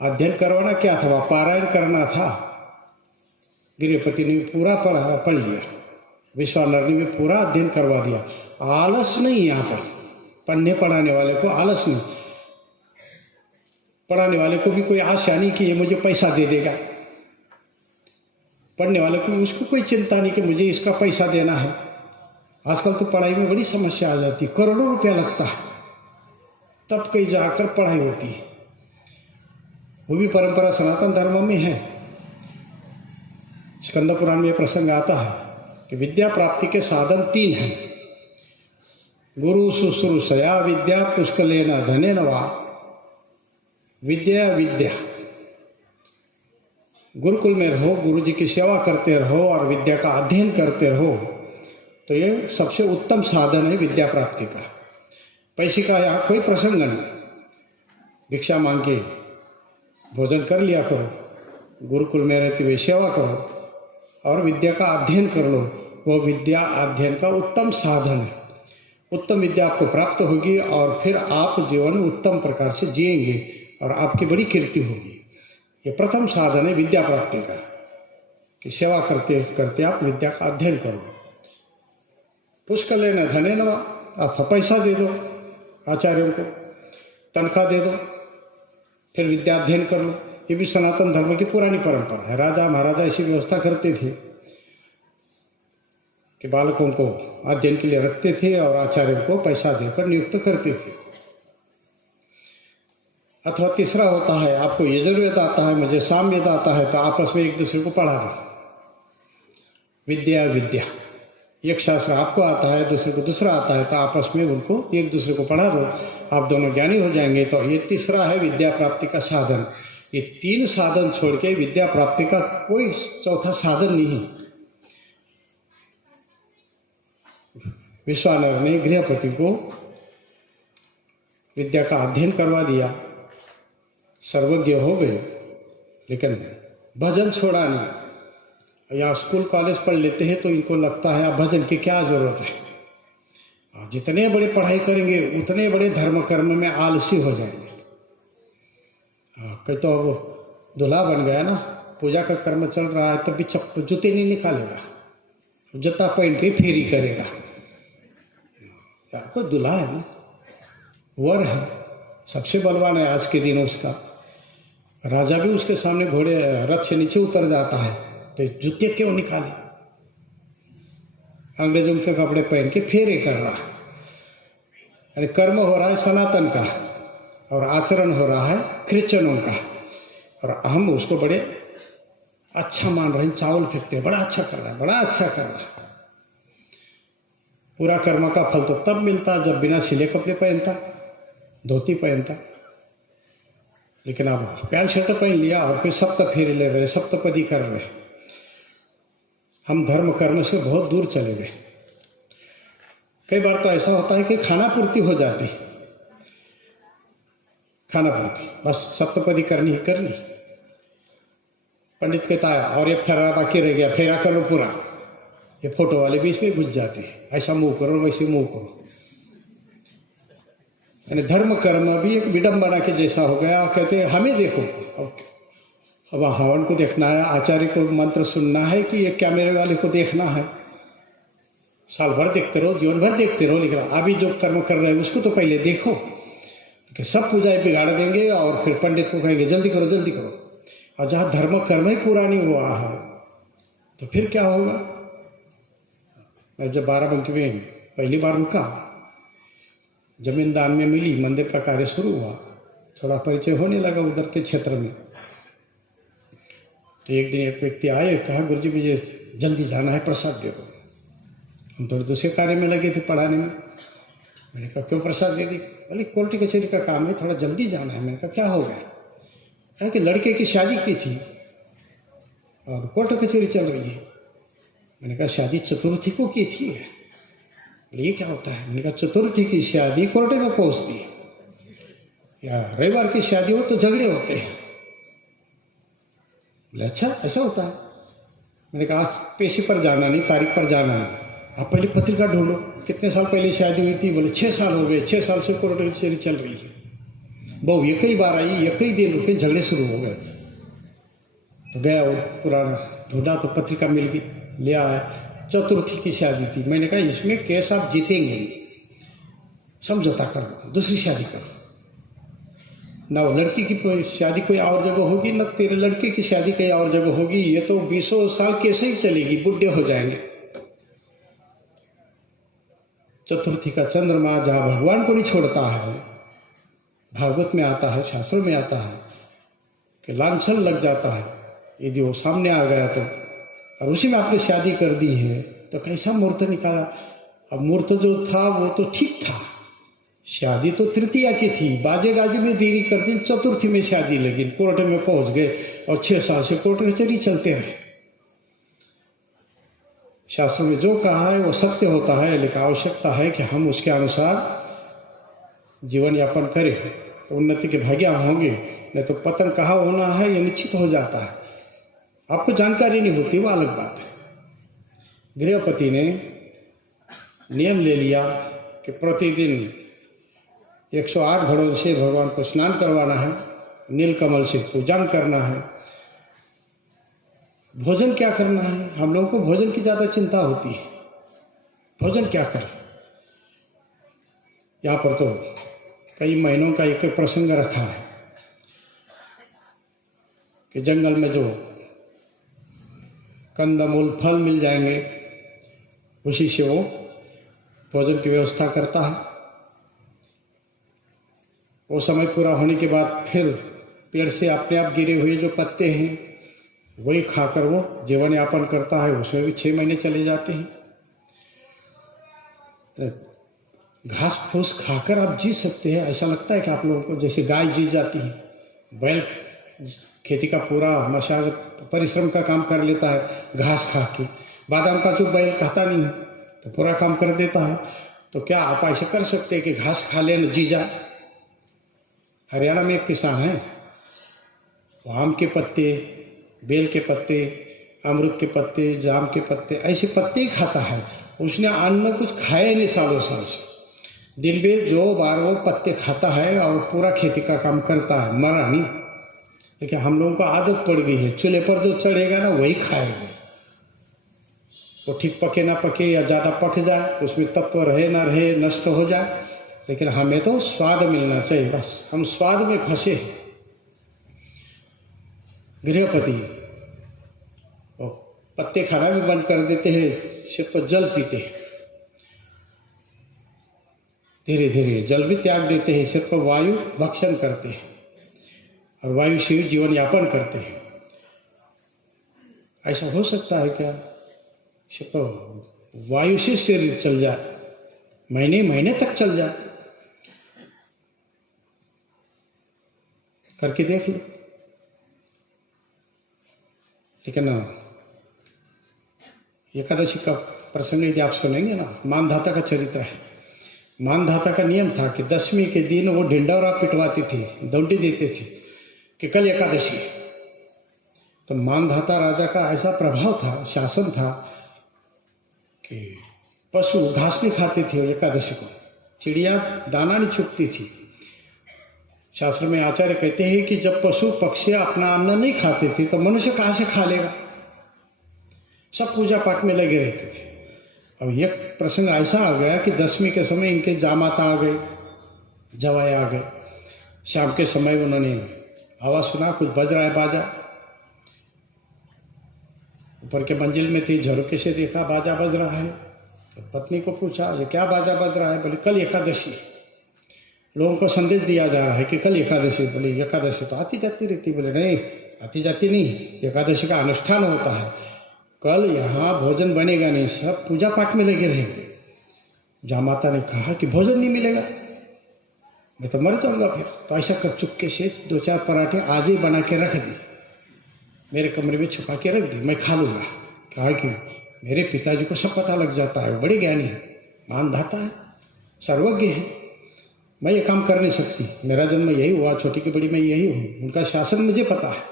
अध्ययन करवाना क्या था, वह पारायण करना था। गृहपति ने भी पूरा पढ़ लिया, विश्वानर ने भी पूरा अध्ययन करवा दिया। आलस नहीं, यहाँ पर पढ़ने पढ़ाने वाले को आलस नहीं, पढ़ाने वाले को भी कोई आशा नहीं कि ये मुझे पैसा दे देगा। पढ़ने वाले को उसको कोई चिंता नहीं कि मुझे इसका पैसा देना है। आजकल तो पढ़ाई में बड़ी समस्या आ जाती, करोड़ों रुपया लगता है, तब कहीं जाकर पढ़ाई होती है। वो भी परंपरा सनातन धर्म में है। स्कंद पुराण में प्रसंग आता है कि विद्या प्राप्ति के साधन 3 हैं। गुरु शुश्रूषया विद्या, पुष्कलेन धनेन वा। विद्या गुरुकुल में रहो, गुरु जी की सेवा करते रहो और विद्या का अध्ययन करते रहो, तो ये सबसे उत्तम साधन है विद्या प्राप्ति का। पैसे का यहाँ कोई प्रसंग नहीं, भिक्षा मांग के भोजन कर लिया करो, गुरुकुल में रहते हुए सेवा करो और विद्या का अध्ययन कर लो। वो विद्या अध्ययन का उत्तम साधन है। उत्तम विद्या आपको प्राप्त होगी और फिर आप जीवन उत्तम प्रकार से जिएंगे और आपकी बड़ी कीर्ति होगी। ये प्रथम साधन है विद्या प्राप्ति का, कि सेवा करते करते आप विद्या का अध्ययन करो। पुष्कलेन धनेन वा, अथवा पैसा दे दो आचार्यों को, तनख्वाह दे दो, फिर विद्या अध्ययन कर लो। ये भी सनातन धर्म की पुरानी परंपरा है। राजा महाराजा ऐसी व्यवस्था करते थे कि बालकों को अध्ययन के लिए रखते थे और आचार्यों को पैसा देकर नियुक्त करते थे। अथवा तीसरा होता है, आपको यजुर्वेद आता है, मुझे सामवेद आता है, तो आपस में एक दूसरे को पढ़ा दो। विद्या एक शास्त्र आपको आता है, दूसरे को दूसरा आता है, तो आपस में उनको एक दूसरे को पढ़ा दो, आप दोनों ज्ञानी हो जाएंगे। तो ये तीसरा है विद्या प्राप्ति का साधन। ये 3 साधन छोड़ के विद्या प्राप्ति का कोई चौथा साधन नहीं। विश्वानर ने गृहपति को विद्या का अध्ययन करवा दिया, सर्वज्ञ हो गए, लेकिन भजन छोड़ा नहीं। या स्कूल कॉलेज पढ़ लेते हैं तो इनको लगता है अब भजन की क्या जरूरत है। जितने बड़े पढ़ाई करेंगे उतने बड़े धर्म कर्म में आलसी हो जाएंगे। कहीं तो अब दूल्हा बन गया ना, पूजा का कर्म चल रहा है, तब भी चप्पल जूते नहीं निकालेगा, जूता पहन के फेरी करेगा। कोई दूल्हा है ना, वर है, सबसे बलवान है आज के दिन उसका। राजा भी उसके सामने घोड़े रथ से नीचे उतर जाता है, तो जूते क्यों निकाले? अंग्रेजों के कपड़े पहन के फेरे कर रहा है। अरे कर्म हो रहा है सनातन का और आचरण हो रहा है क्रिश्चियनों का, और हम उसको बड़े अच्छा मान रहे हैं। चावल फेंकते हैं, बड़ा अच्छा कर रहा है, बड़ा अच्छा कर रहा है। पूरा कर्म का फल तो तब मिलता जब बिना सिले कपड़े पहनता, धोती पहनता। लेकिन अब पैंट शर्ट पहन लिया और फिर सप्त फेरे ले रहे, सप्तपदी कर रहे। हम धर्म कर्म से बहुत दूर चले गए। कई बार तो ऐसा होता है कि खाना पूर्ति हो जाती, खाना पूर्ति, बस सप्तपदी करनी ही करनी। पंडित कहता है और ये फेरा बाकी रह गया, फेरा करो पूरा। ये फोटो वाले भी इसमें घुस जाते हैं, ऐसा मुंह करो वैसे मुंह करो। यानी धर्म कर्म भी एक विडंबना के जैसा हो गया। कहते हैं हमें देखो, अब हवन को देखना है, आचार्य को मंत्र सुनना है कि ये क्या मेरे वाले को देखना है। साल भर देखते रहो, जीवन भर देखते रहो, लेकिन अभी जो कर्म कर रहे हैं उसको तो पहले देखो। कि सब पूजाएं बिगाड़ देंगे और फिर पंडित को कहेंगे जल्दी करो जल्दी करो। और जहाँ धर्म कर्म ही पूरा नहीं हुआ है तो फिर क्या होगा? मैं जब बाराबंकी में पहली बार रुका, जमीन दान में मिली, मंदिर का कार्य शुरू हुआ, थोड़ा परिचय होने लगा उधर के क्षेत्र में। तो एक दिन एक व्यक्ति आए, कहा गुरुजी मुझे जल्दी जाना है, प्रसाद दे दो। हम थोड़े दूसरे कार्य में लगे थे पढ़ाने में। मैंने कहा क्यों प्रसाद दे दी? बोले कोर्ट कचहरी का काम है, थोड़ा जल्दी जाना है। मैंने कहा क्या हो गया? कहा कि लड़के की शादी की थी और कोर्ट कचहरी चल रही है। मैंने कहा शादी चतुर्थी को की थी। बोले ये क्या होता है? मैंने कहा चतुर्थी की शादी कोर्ट में पहुंचती है, या रविवार की शादी हो तो झगड़े होते हैं। बोले अच्छा ऐसा होता है। मैंने कहा आज पेशी पर जाना नहीं, तारीख पर जाना नहीं, आप पहले पत्रिका ढूंढो कितने साल पहले शादी हुई थी। बोले 6 साल हो गए, 6 साल से कोर्ट कचहरी चल रही है। बहू एक ही बार आई, एक ही दिन रुके, झगड़े शुरू हो गए। तो गया और पुराना ढूंढा तो पत्रिका मिल गई, ले आया, चतुर्थी की शादी थी। मैंने कहा इसमें केस आप जीतेंगे नहीं, समझौता करो, दूसरी शादी करो। ना वो लड़की की शादी कोई और जगह होगी, ना तेरे लड़के की शादी कहीं और जगह होगी। ये तो 20 साल कैसे ही चलेगी, बुढ़े हो जाएंगे। चतुर्थी का चंद्रमा जहाँ भगवान को नहीं छोड़ता है, भागवत में आता है, शास्त्रों में आता है कि लांछन लग जाता है यदि वो सामने आ गया तो, और उसी में आपने शादी कर दी है तो कैसा मुहूर्त निकाला। अब मुहूर्त जो था वो तो ठीक था, शादी तो तृतीया की थी, बाजे गाजे में देरी कर दी, चतुर्थी में शादी लगी, कोर्ट में पहुंच गए और 6 साल से कोर्ट कचहरी चलते रहे। शास्त्रों में जो कहा है वो सत्य होता है, लेकिन आवश्यकता है कि हम उसके अनुसार जीवन यापन करें तो उन्नति के भाग्य होंगे, नहीं तो पतन कहाँ होना है ये निश्चित हो जाता है। आपको जानकारी नहीं होती वो अलग बात है। गृहपति ने नियम ले लिया कि प्रतिदिन 108 घड़ों से भगवान को स्नान करवाना है, नीलकमल से पूजन करना है। भोजन क्या करना है? हम लोगों को भोजन की ज़्यादा चिंता होती है, भोजन क्या करें। यहाँ पर तो कई महीनों का एक प्रसंग रखा है कि जंगल में जो कंदमूल फल मिल जाएंगे उसी से वो भोजन की व्यवस्था करता है। वो समय पूरा होने के बाद फिर पेड़ से अपने आप गिरे हुए जो पत्ते हैं वही खाकर वो जीवन यापन करता है। उसमें भी 6 महीने चले जाते हैं। घास फूस खाकर आप जी सकते हैं, ऐसा लगता है कि आप लोगों को जैसे गाय जी जाती है। बैल खेती का पूरा मशागत परिश्रम का काम कर लेता है घास खा के, बादाम का जो बैल खाता नहीं है तो पूरा काम कर देता है। तो क्या आप ऐसे कर सकते हैं कि घास खा लेना जी जा? हरियाणा में एक किसान है, वो आम के पत्ते, बेल के पत्ते, अमरूद के पत्ते, जाम के पत्ते, ऐसे पत्ते ही खाता है। उसने अन्न कुछ खाया नहीं सालों साल से। दिन में जो बार वो पत्ते खाता है और पूरा खेती का काम करता है, मरा नहीं। लेकिन हम लोगों को आदत पड़ गई है, चूल्हे पर जो चढ़ेगा ना वही खाएंगे। वो ठीक पके ना पके या ज़्यादा पक जाए, उसमें तत्व रहे ना रहे, नष्ट हो जाए, लेकिन हमें तो स्वाद मिलना चाहिए। बस हम स्वाद में फंसे। गृहपति वो पत्ते खाना भी बंद कर देते हैं, सिर्फ तो जल पीते हैं। धीरे धीरे जल भी त्याग देते हैं, सिर्फ तो वायु भक्षण करते हैं और वायु से जीवन यापन करते हैं। ऐसा हो सकता है क्या? सिर्फ तो वायु से शरीर चल जाए, महीने महीने तक चल जाए। करके देख लो। लेकिन एकादशी का प्रसंग यदि आप सुनेंगे ना, मानधाता का चरित्र है। मानधाता का नियम था कि 10वीं के दिन वो ढिंडौरा पिटवाती थी, दौड़ी देते थे कि कल एकादशी है। तो मानधाता राजा का ऐसा प्रभाव था, शासन था कि पशु घास नहीं खाते थे एकादशी को, चिड़िया दाना नहीं चुगती थी। शास्त्र में आचार्य कहते हैं कि जब पशु पक्षी अपना अन्न नहीं खाते थे तो मनुष्य कहाँ से खा लेगा। सब पूजा पाठ में लगे रहते थे। अब एक प्रसंग ऐसा आ गया कि 10वीं के समय इनके जामाता आ गए, जवाई आ गए। शाम के समय उन्होंने आवाज़ सुना, कुछ बज रहा है बाजा। ऊपर के मंजिल में थी, झरोके से देखा बाजा बज रहा है। तो पत्नी को पूछा ये क्या बाजा बज रहा है? बोले कल एकादशी, लोगों को संदेश दिया जा रहा है कि कल एकादशी। बोले एकादशी तो आती जाती रहती। बोले नहीं, आती जाती नहीं, एकादशी का अनुष्ठान होता है। कल यहाँ भोजन बनेगा नहीं, सब पूजा पाठ में लगे रहेंगे। जामाता ने कहा कि भोजन नहीं मिलेगा, मैं तो मर जाऊंगा फिर। तो ऐसा कर चुपके से 2-4 पराठे आज ही बना के रख दी। मेरे कमरे में छुपा के रख दी, मैं खा लूँगा। कहा क्यों? मेरे पिताजी को सब पता लग जाता है, वो बड़े ज्ञानी है, मानधाता है, सर्वज्ञ है, मैं ये काम कर नहीं सकती, मेरा जन्म यही हुआ, छोटी की बड़ी मैं यही हूँ, उनका शासन मुझे पता है,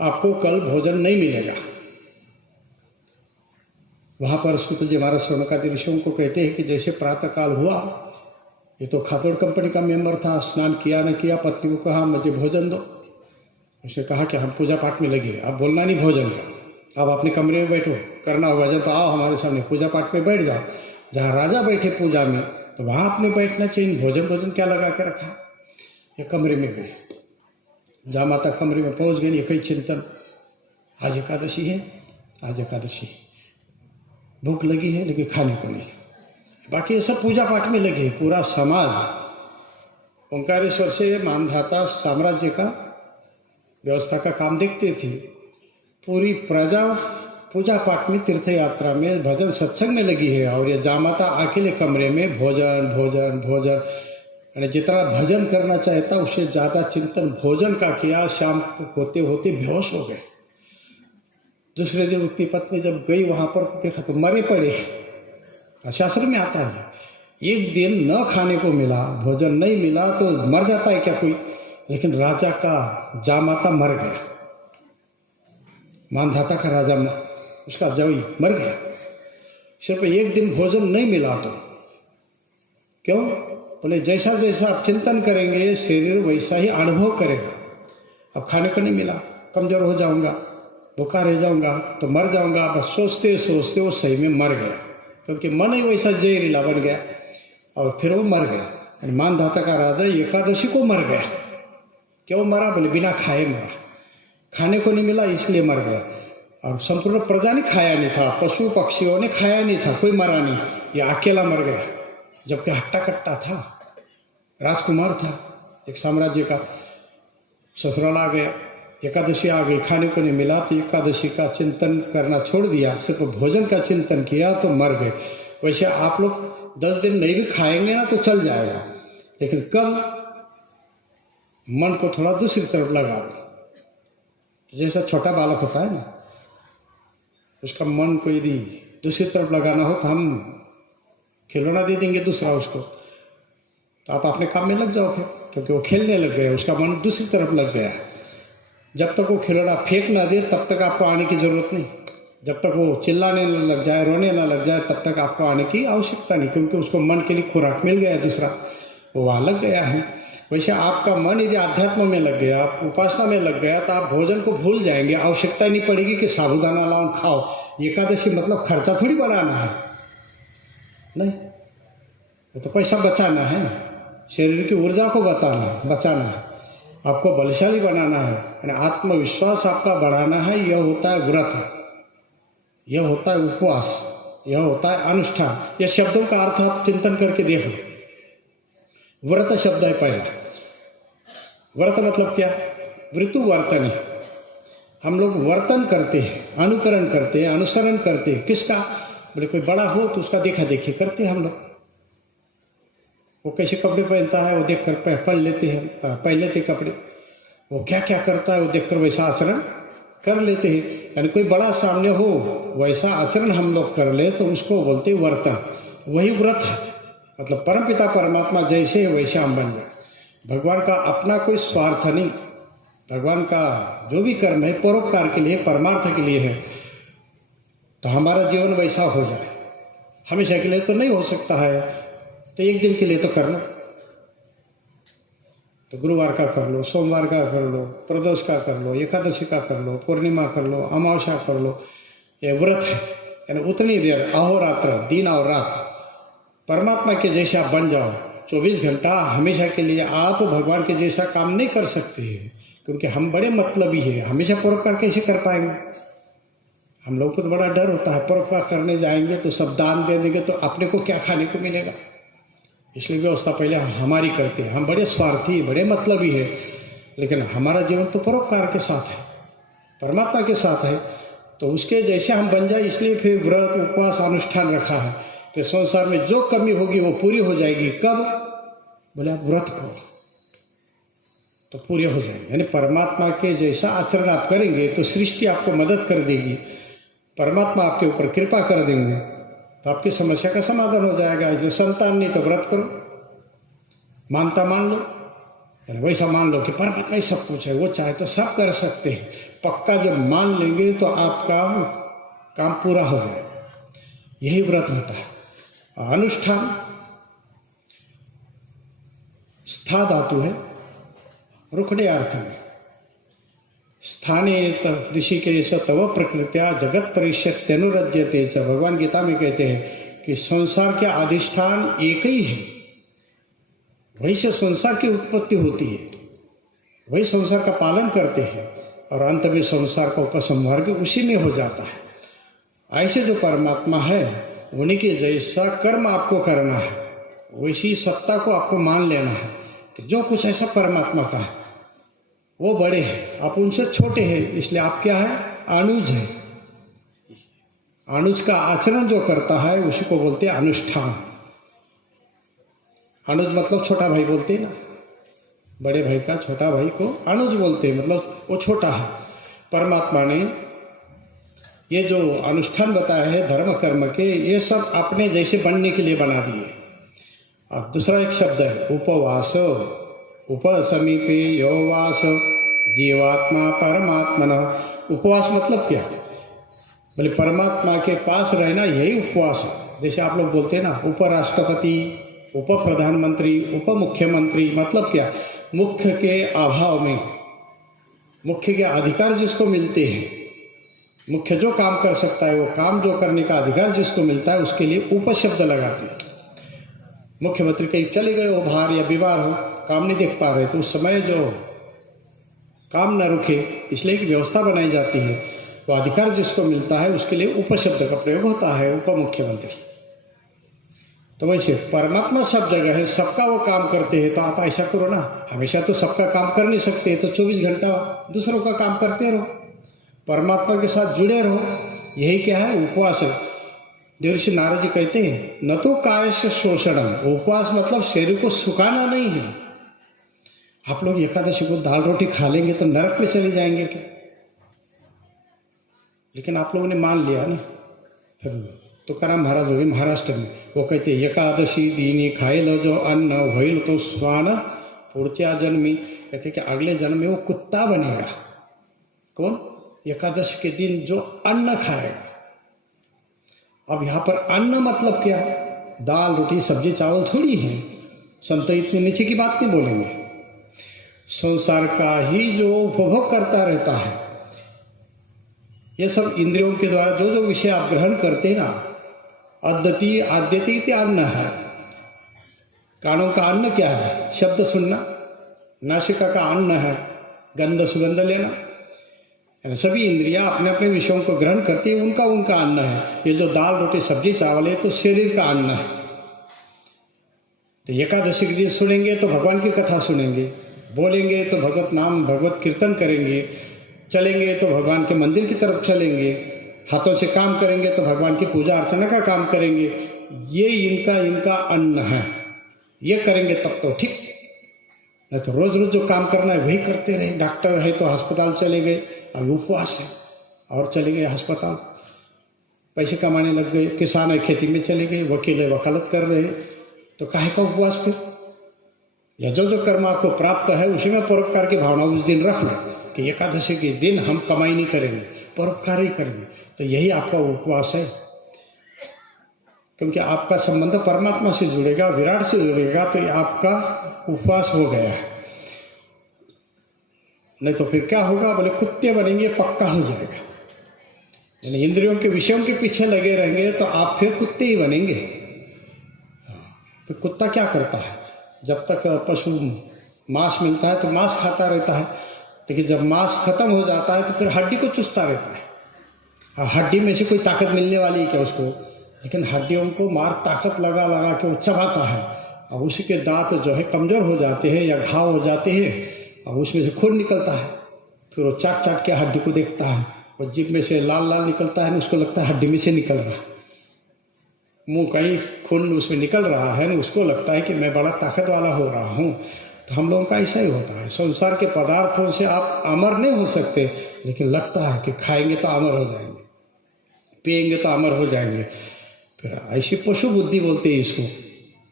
आपको कल भोजन नहीं मिलेगा। वहाँ पर सुत जी महाराज शौनकादि ऋषियों को कहते हैं कि जैसे प्रातःकाल हुआ, ये तो खातोड़ कंपनी का मेंबर था, स्नान किया न किया, पत्नी को कहा मुझे भोजन दो। उसने कहा कि हम पूजा पाठ में लगे, अब बोलना नहीं भोजन का, अब अपने कमरे में बैठो, करना होगा जब तो आओ हमारे सामने पूजा पाठ में बैठ जाओ। जहाँ राजा बैठे पूजा में तो वहाँ अपने बैठना चाहिए, भोजन क्या लगा के रखा। ये कमरे में गए, जहाँ माता कमरे में पहुँच गई, एक ही चिंतन, आज एकादशी है, आज एकादशी, भूख लगी है लेकिन खाने को नहीं। बाकी ये सब पूजा पाठ में लगे। पूरा समाज ओंकारेश्वर से मानधाता साम्राज्य का व्यवस्था का काम देखते थे, पूरी प्रजा पूजा पाठ में, तीर्थ यात्रा में, भजन सत्संग में लगी है। और ये जामाता अकेले कमरे में भोजन भोजन भोजन, यानी जितना भजन करना चाहता उससे ज़्यादा चिंतन भोजन का किया। शाम होते होते बेहोश हो गए। दूसरे दिन उसकी पत्नी जब गई वहाँ पर तो देखा तो मरे पड़े। शास्त्र में आता है एक दिन न खाने को मिला, भोजन नहीं मिला तो मर जाता है क्या कोई? लेकिन राजा का जामाता मर गया, मानधाता का राजा उसका जवाई मर गया। सिर्फ एक दिन भोजन नहीं मिला तो क्यों? बोले जैसा जैसा आप चिंतन करेंगे शरीर वैसा ही अनुभव करेगा। अब खाने को नहीं मिला, कमजोर हो जाऊंगा, भूखा रह जाऊंगा, तो मर जाऊंगा। बस सोचते सोचते वो सही में मर गया, क्योंकि मन ही वैसा जहरीला बन गया और फिर वो मर गया। मानधाता का राजा एकादशी को मर गया। क्यों मरा? बोले बिना खाए मरा, खाने को नहीं मिला इसलिए मर गया। और संपूर्ण प्रजा ने खाया नहीं था, पशु पक्षियों ने खाया नहीं था, कोई मरा नहीं, ये अकेला मर गया। जबकि हट्टा कट्टा था, राजकुमार था एक साम्राज्य का, ससुराल आ गया, एकादशी आ गई, खाने को नहीं मिला तो एकादशी का चिंतन करना छोड़ दिया, सिर्फ भोजन का चिंतन किया तो मर गए। वैसे आप लोग 10 दिन नहीं भी खाएंगे ना तो चल जाएगा, लेकिन कल मन को थोड़ा दूसरी तरफ लगा दो। जैसा छोटा बालक होता है ना, उसका मन को यदि दूसरी तरफ लगाना हो तो हम खिलौना दे देंगे दूसरा उसको, तो आप अपने काम में लग जाओ फिर, क्योंकि वो खेलने लग गया, उसका मन दूसरी तरफ लग गया। जब तक वो खिलौना फेंक ना दे तब तक आपको आने की जरूरत नहीं, जब तक वो चिल्लाने न लग जाए, रोने ना लग जाए, तब तक आपको आने की आवश्यकता नहीं, क्योंकि उसको मन के लिए खुराक मिल गया दूसरा, वो वहाँ लग गया है। वैसे आपका मन यदि अध्यात्म में लग गया, आप उपासना में लग गया, तो आप भोजन को भूल जाएंगे, आवश्यकता नहीं पड़ेगी कि साबुदाना लाऊं खाओ। एकादशी मतलब खर्चा थोड़ी बढ़ाना है, नहीं, वो तो पैसा बचाना है, शरीर की ऊर्जा को बचाना है, आपको बलशाली बनाना है, यानी आत्मविश्वास आपका बढ़ाना है। यह होता है व्रत, यह होता है उपवास, यह होता है अनुष्ठान। यह शब्दों का अर्थ आप चिंतन करके देखो। व्रत शब्द है पहला। व्रत मतलब क्या? वृतु वर्तनी। हम लोग वर्तन करते हैं, अनुकरण करते हैं, अनुसरण करते हैं। किसका? बोले कोई बड़ा हो तो उसका देखा देखी करते हैं हम लोग। वो कैसे कपड़े पहनता है वो देखकर पहन लेते हैं, पहन लेते कपड़े। वो क्या क्या करता है वो देखकर वैसा आचरण कर लेते हैं। यानी कोई बड़ा सामने हो वैसा आचरण हम लोग कर ले तो उसको बोलते हैं वर्तन। वही व्रत है। मतलब परमपिता परमात्मा जैसे है वैसे हम बन जाए। भगवान का अपना कोई स्वार्थ नहीं, भगवान का जो भी कर्म है परोपकार के लिए, परमार्थ के लिए है। तो हमारा जीवन वैसा हो जाए। हमेशा के लिए तो नहीं हो सकता है, तो एक दिन के लिए तो कर लो, तो गुरुवार का कर लो, सोमवार का कर लो, प्रदोष का कर लो, एकादशी का कर लो, पूर्णिमा कर लो, अमावस्या कर लो। ये व्रत है, यानी उतनी देर अहोरात्र, दिन और रात परमात्मा के जैसे आप बन जाओ। 24 घंटा हमेशा के लिए आप भगवान के जैसा काम नहीं कर सकते हैं, क्योंकि हम बड़े मतलबी है। हमेशा परोपकार कैसे कर पाएंगे? हम लोग को तो बड़ा डर होता है, परोपकार करने जाएंगे तो सब दान दे देंगे तो अपने को क्या खाने को मिलेगा। इसलिए व्यवस्था पहले हमारी करते हैं। हम बड़े स्वार्थी, बड़े मतलबी है, लेकिन हमारा जीवन तो परोपकार के साथ है, परमात्मा के साथ है। तो उसके जैसे हम बन जाए, इसलिए फिर व्रत उपवास अनुष्ठान रखा है। तो संसार में जो कमी होगी वो पूरी हो जाएगी। कब? बोले आप व्रत करो तो पूरे हो जाएंगे। यानी परमात्मा के जैसा आचरण आप करेंगे तो सृष्टि आपको मदद कर देगी, परमात्मा आपके ऊपर कृपा कर देंगे तो आपकी समस्या का समाधान हो जाएगा। जो संतान नहीं तो व्रत करो, मानता मान लो, वैसा मान लो कि परमात्मा ही सब कुछ है, वो चाहे तो सब कर सकते हैं। पक्का जब मान लेंगे तो आपका काम पूरा हो जाएगा। यही व्रत होता है। अनुष्ठान स्था धातु है, रुखड़े अर्थ में। स्थाने ऋषिकेश तव प्रकृत्या जगत परिष्यत्यनुरज्यते च। भगवान गीता में कहते हैं कि संसार के अधिष्ठान एक ही है, वही से संसार की उत्पत्ति होती है, वही संसार का पालन करते हैं और अंत में संसार का उपसंहार भी उसी में हो जाता है। ऐसे जो परमात्मा है उन्हीं के जैसा कर्म आपको करना है, वैसी सत्ता को आपको मान लेना है कि जो कुछ ऐसा परमात्मा का है वो बड़े हैं, आप उनसे छोटे हैं, इसलिए आप क्या है, अनुज है। अनुज का आचरण जो करता है उसी को बोलते हैं अनुष्ठान। अनुज मतलब छोटा भाई बोलते हैं ना, बड़े भाई का छोटा भाई को अनुज बोलते हैं, मतलब वो छोटा है। परमात्मा ने ये जो अनुष्ठान बताया है धर्म कर्म के, ये सब अपने जैसे बनने के लिए बना दिए। अब दूसरा एक शब्द है उपवास। उपसमीपे योवास जीवात्मा परमात्मना। उपवास मतलब क्या, बोले परमात्मा के पास रहना, यही उपवास है। जैसे आप लोग बोलते हैं ना उपराष्ट्रपति, उप प्रधानमंत्री, उप मुख्यमंत्री, मतलब क्या, मुख्य के अभाव में मुख्य के अधिकार जिसको मिलते हैं, मुख्य जो काम कर सकता है वो काम जो करने का अधिकार जिसको मिलता है उसके लिए उप शब्द लगाते हैं। मुख्यमंत्री कहीं चले गए हो बाहर या बीमार हो, काम नहीं देख पा रहे, तो उस समय जो काम न रुके इसलिए एक व्यवस्था बनाई जाती है, वो अधिकार जिसको मिलता है उसके लिए उप शब्द का प्रयोग होता है, उप मुख्यमंत्री। तो वैसे परमात्मा सब जगह है, सबका वो काम करते हैं। तो आप ऐसा करो ना, हमेशा तो सबका काम कर नहीं सकते, तो 24 घंटा दूसरों का काम करते रहो, परमात्मा के साथ जुड़े रहो। यही क्या है, उपवास है। देवर्षि नारद जी कहते हैं न तो काय से शोषणम, उपवास मतलब शरीर को सुखाना नहीं है। आप लोग एकादशी को दाल रोटी खा लेंगे तो नरक में चले जाएंगे क्या? लेकिन आप लोगों ने मान लिया ना। फिर तुकाराम महाराज हो गए महाराष्ट्र में, वो कहते एकादशी दीनी खाए लो जो अन्न होइल तो स्वान पुढच्या जन्मी। कहते कि अगले जन्म में वो कुत्ता बनेगा। कौन? एकादशी के दिन जो अन्न खाएगा। अब यहाँ पर अन्न मतलब क्या, दाल रोटी सब्जी चावल थोड़ी है। संत इतने नीचे की बात नहीं बोलेंगे। संसार का ही जो उपभोग करता रहता है, ये सब इंद्रियों के द्वारा जो जो विषय आप ग्रहण करते हैं ना, अद्यति आद्यति ते अन्न है। कानों का अन्न क्या है, शब्द सुनना। नासिका का अन्न है गंध सुगंध लेना। सभी इंद्रियां अपने अपने विषयों को ग्रहण करती है, उनका उनका अन्न है। ये जो दाल रोटी सब्जी चावल है तो शरीर का अन्न है। तो एकादशी के दिन सुनेंगे तो भगवान की कथा सुनेंगे, बोलेंगे तो भगवत नाम भगवत कीर्तन करेंगे, चलेंगे तो भगवान के मंदिर की तरफ चलेंगे, हाथों से काम करेंगे तो भगवान की पूजा अर्चना का काम करेंगे। ये इनका अन्न है। ये करेंगे तब तो ठीक, नहीं तो रोज रोज जो काम करना है वही करते रहे। डॉक्टर है तो अस्पताल चले गए, अभी उपवास है, और चले गए अस्पताल, पैसे कमाने लग गए। किसान है खेती में चले गए, वकील है वकालत कर रहे, तो काहे का उपवास फिर? या जो जो कर्म आपको प्राप्त है उसी में परोपकार की भावना उस दिन रख लो कि एकादशी के दिन हम कमाई नहीं करेंगे, परोपकार ही करेंगे। तो यही आपका उपवास है, क्योंकि आपका संबंध परमात्मा से जुड़ेगा, विराट से जुड़ेगा, तो ये आपका उपवास हो गया है। नहीं तो फिर क्या होगा, बोले कुत्ते बनेंगे, पक्का हो जाएगा। यानी इंद्रियों के विषयों के पीछे लगे रहेंगे तो आप फिर कुत्ते ही बनेंगे। तो कुत्ता क्या करता है, जब तक पशु मांस मिलता है तो मांस खाता रहता है, लेकिन जब मांस खत्म हो जाता है तो फिर हड्डी को चूसता रहता है। हड्डी में से कोई ताकत मिलने वाली है क्या उसको? लेकिन हड्डियों को मार ताकत लगा लगा के वो चबाता है, और उसी के दांत जो है कमज़ोर हो जाते हैं या घाव हो जाते हैं, और उसमें से खून निकलता है। फिर वो चाट चाट के हड्डी को देखता है, और जीभ में से लाल लाल निकलता है ना, उसको लगता है हड्डी में से निकल रहा है। मुंह कहीं खून उसमें निकल रहा है ना, उसको लगता है कि मैं बड़ा ताकत वाला हो रहा हूँ। तो हम लोगों का ऐसा ही होता है, संसार के पदार्थों से आप अमर नहीं हो सकते, लेकिन लगता है कि खाएंगे तो अमर हो जाएंगे, पिएंगे तो अमर हो जाएंगे। फिर ऐसी पशु बुद्धि बोलते हैं इसको,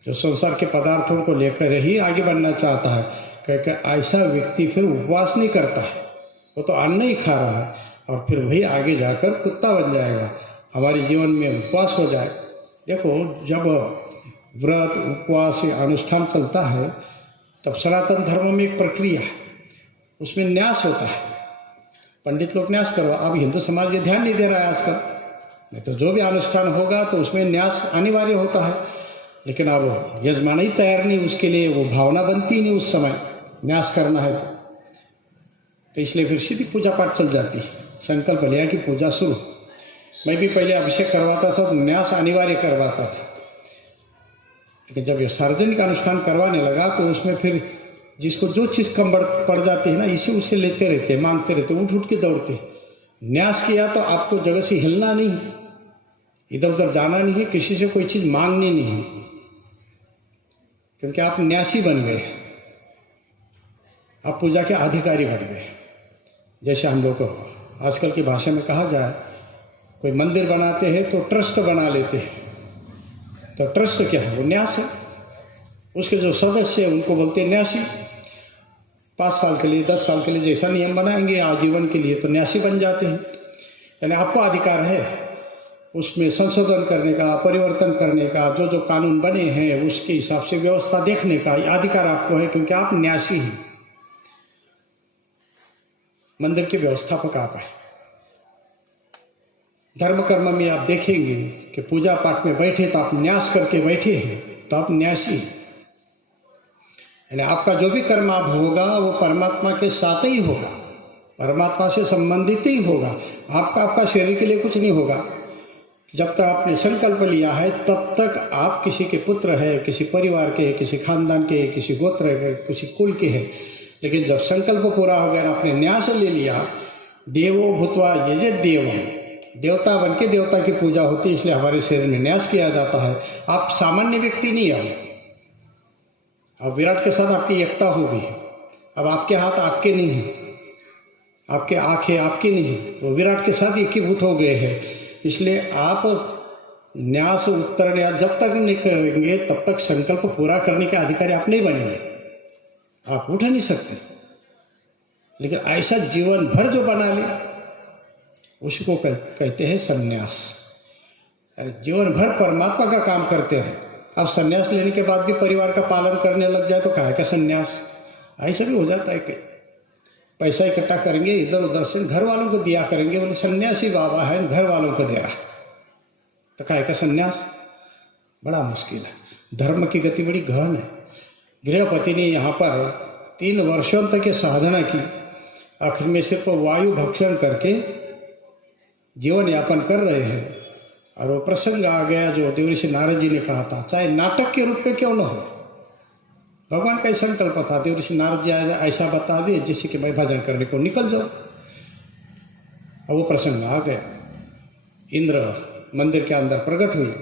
जो संसार के पदार्थों को लेकर ही आगे बढ़ना चाहता है। क्योंकि ऐसा व्यक्ति फिर उपवास नहीं करता है, वो तो अन्न ही खा रहा है और फिर वही आगे जाकर कुत्ता बन जाएगा। हमारे जीवन में उपवास हो जाए। देखो, जब व्रत उपवास या अनुष्ठान चलता है तब सनातन धर्म में एक प्रक्रिया है, उसमें न्यास होता है। पंडित लोग न्यास करवा, अब हिंदू समाज ये ध्यान नहीं दे रहा है आजकल, नहीं तो जो भी अनुष्ठान होगा तो उसमें न्यास अनिवार्य होता है। लेकिन अब यजमान ही तैयार नहीं, उसके लिए वो भावना बनती नहीं उस समय न्यास करना है तो इसलिए फिर सीधी पूजा पाठ चल जाती है। संकल्प लिया कि पूजा शुरू। मैं भी पहले अभिषेक करवाता था तो न्यास अनिवार्य करवाता था, लेकिन जब ये सार्वजनिक अनुष्ठान करवाने लगा तो उसमें फिर जिसको जो चीज़ कम पड़ जाती है ना, इसे उसे लेते रहते, मांगते रहते, उठ उठ के दौड़ते। न्यास किया तो आपको जगह से हिलना नहीं, इधर उधर जाना नहीं है, किसी से कोई चीज़ मांगनी नहीं है, क्योंकि आप न्यासी बन गए, आप पूजा के अधिकारी बन गए। जैसे हम लोग को आजकल की भाषा में कहा जाए, कोई मंदिर बनाते हैं तो ट्रस्ट बना लेते हैं, तो ट्रस्ट क्या है? वो न्यास है। उसके जो सदस्य हैं उनको बोलते हैं न्यासी। 5 साल के लिए, 10 साल के लिए जैसा नियम बनाएंगे आजीवन के लिए, तो न्यासी बन जाते हैं। यानी आपको अधिकार है उसमें संशोधन करने का, परिवर्तन करने का, जो जो कानून बने हैं उसके हिसाब से व्यवस्था देखने का अधिकार आपको है, क्योंकि आप न्यासी हैं। मंदिर के व्यवस्थापक आप हैं। धर्म कर्म में आप देखेंगे कि पूजा पाठ में बैठे तो आप न्यास करके बैठे हैं, तो आप न्यासी हैं। यानी आपका जो भी कर्म आप होगा वो परमात्मा के साथ ही होगा, परमात्मा से संबंधित ही होगा। आपका शरीर के लिए कुछ नहीं होगा। जब तक आपने संकल्प लिया है तब तक आप किसी के पुत्र है, किसी परिवार के, किसी खानदान के, किसी गोत्र के, किसी कुल के हैं। लेकिन जब संकल्प पूरा हो गया, आपने न्यास ले लिया, देवो भूत्वा यजेत देवम, देवता बन के देवता की पूजा होती है, इसलिए हमारे शरीर में न्यास किया जाता है। आप सामान्य व्यक्ति नहीं है, अब विराट के साथ आपकी एकता हो गई है। अब आपके हाथ आपके नहीं हैं, आपके आंखें आपकी नहीं है, वो विराट के साथ एकीभूत हो गए हैं। इसलिए आप न्यास उत्तर न्यास जब तक नहीं करेंगे तब तक संकल्प पूरा करने के अधिकारी आप नहीं बनेंगे, आप उठ नहीं सकते। लेकिन ऐसा जीवन भर जो बना ले उसी को कहते हैं संन्यास। जीवन भर परमात्मा का काम करते हैं। अब संन्यास लेने के बाद भी परिवार का पालन करने लग जाए तो काहे का संन्यास? ऐसा भी हो जाता है कि पैसा इकट्ठा करेंगे इधर उधर से, घर वालों को दिया करेंगे, बोले सन्यासी बाबा है घर वालों को दे रहा, तो काहे का संन्यास? बड़ा मुश्किल है। धर्म की गति बड़ी गहन है। गृहपति ने यहाँ पर 3 वर्षों तक ये साधना की, आखिर में सिर्फ वायु भक्षण करके जीवन यापन कर रहे हैं। और वो प्रसंग आ गया जो देवऋषि नारद जी ने कहा था, चाहे नाटक के रूप में क्यों न हो, भगवान का संकल्प था। देवऋषि नारद जी ऐसा बता दिए जिससे कि मैं भजन करने को निकल जाऊं। अब वो प्रसंग आ गया, इंद्र मंदिर के अंदर प्रकट हुए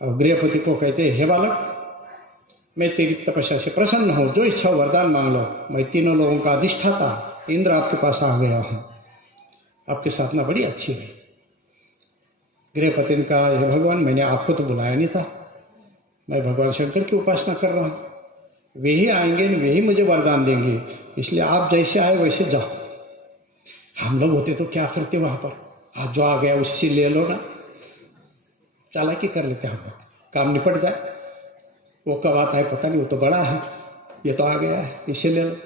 और गृहपति को कहते, हे बालक, मैं तेरी तपस्या से प्रसन्न हूँ, जो इच्छा वरदान मांग लो। मैं तीनों लोगों का अधिष्ठाता इंद्र आपके पास आ गया हूँ, आपकी साधना बड़ी अच्छी है। गृहपति ने कहा, हे भगवान, मैंने आपको तो बुलाया नहीं था, मैं भगवान शंकर की उपासना कर रहा हूँ, वे ही आएंगे, वे ही मुझे वरदान देंगे, इसलिए आप जैसे आए वैसे जाओ। हम लोग होते तो क्या करते वहाँ पर, आज जो आ गया उसी से ले लो ना, चालाकी कर लेते हम लोग, काम निपट जाए। वो कब आता है पता नहीं, वो तो बड़ा है, ये तो आ गया है, इसे ले लो।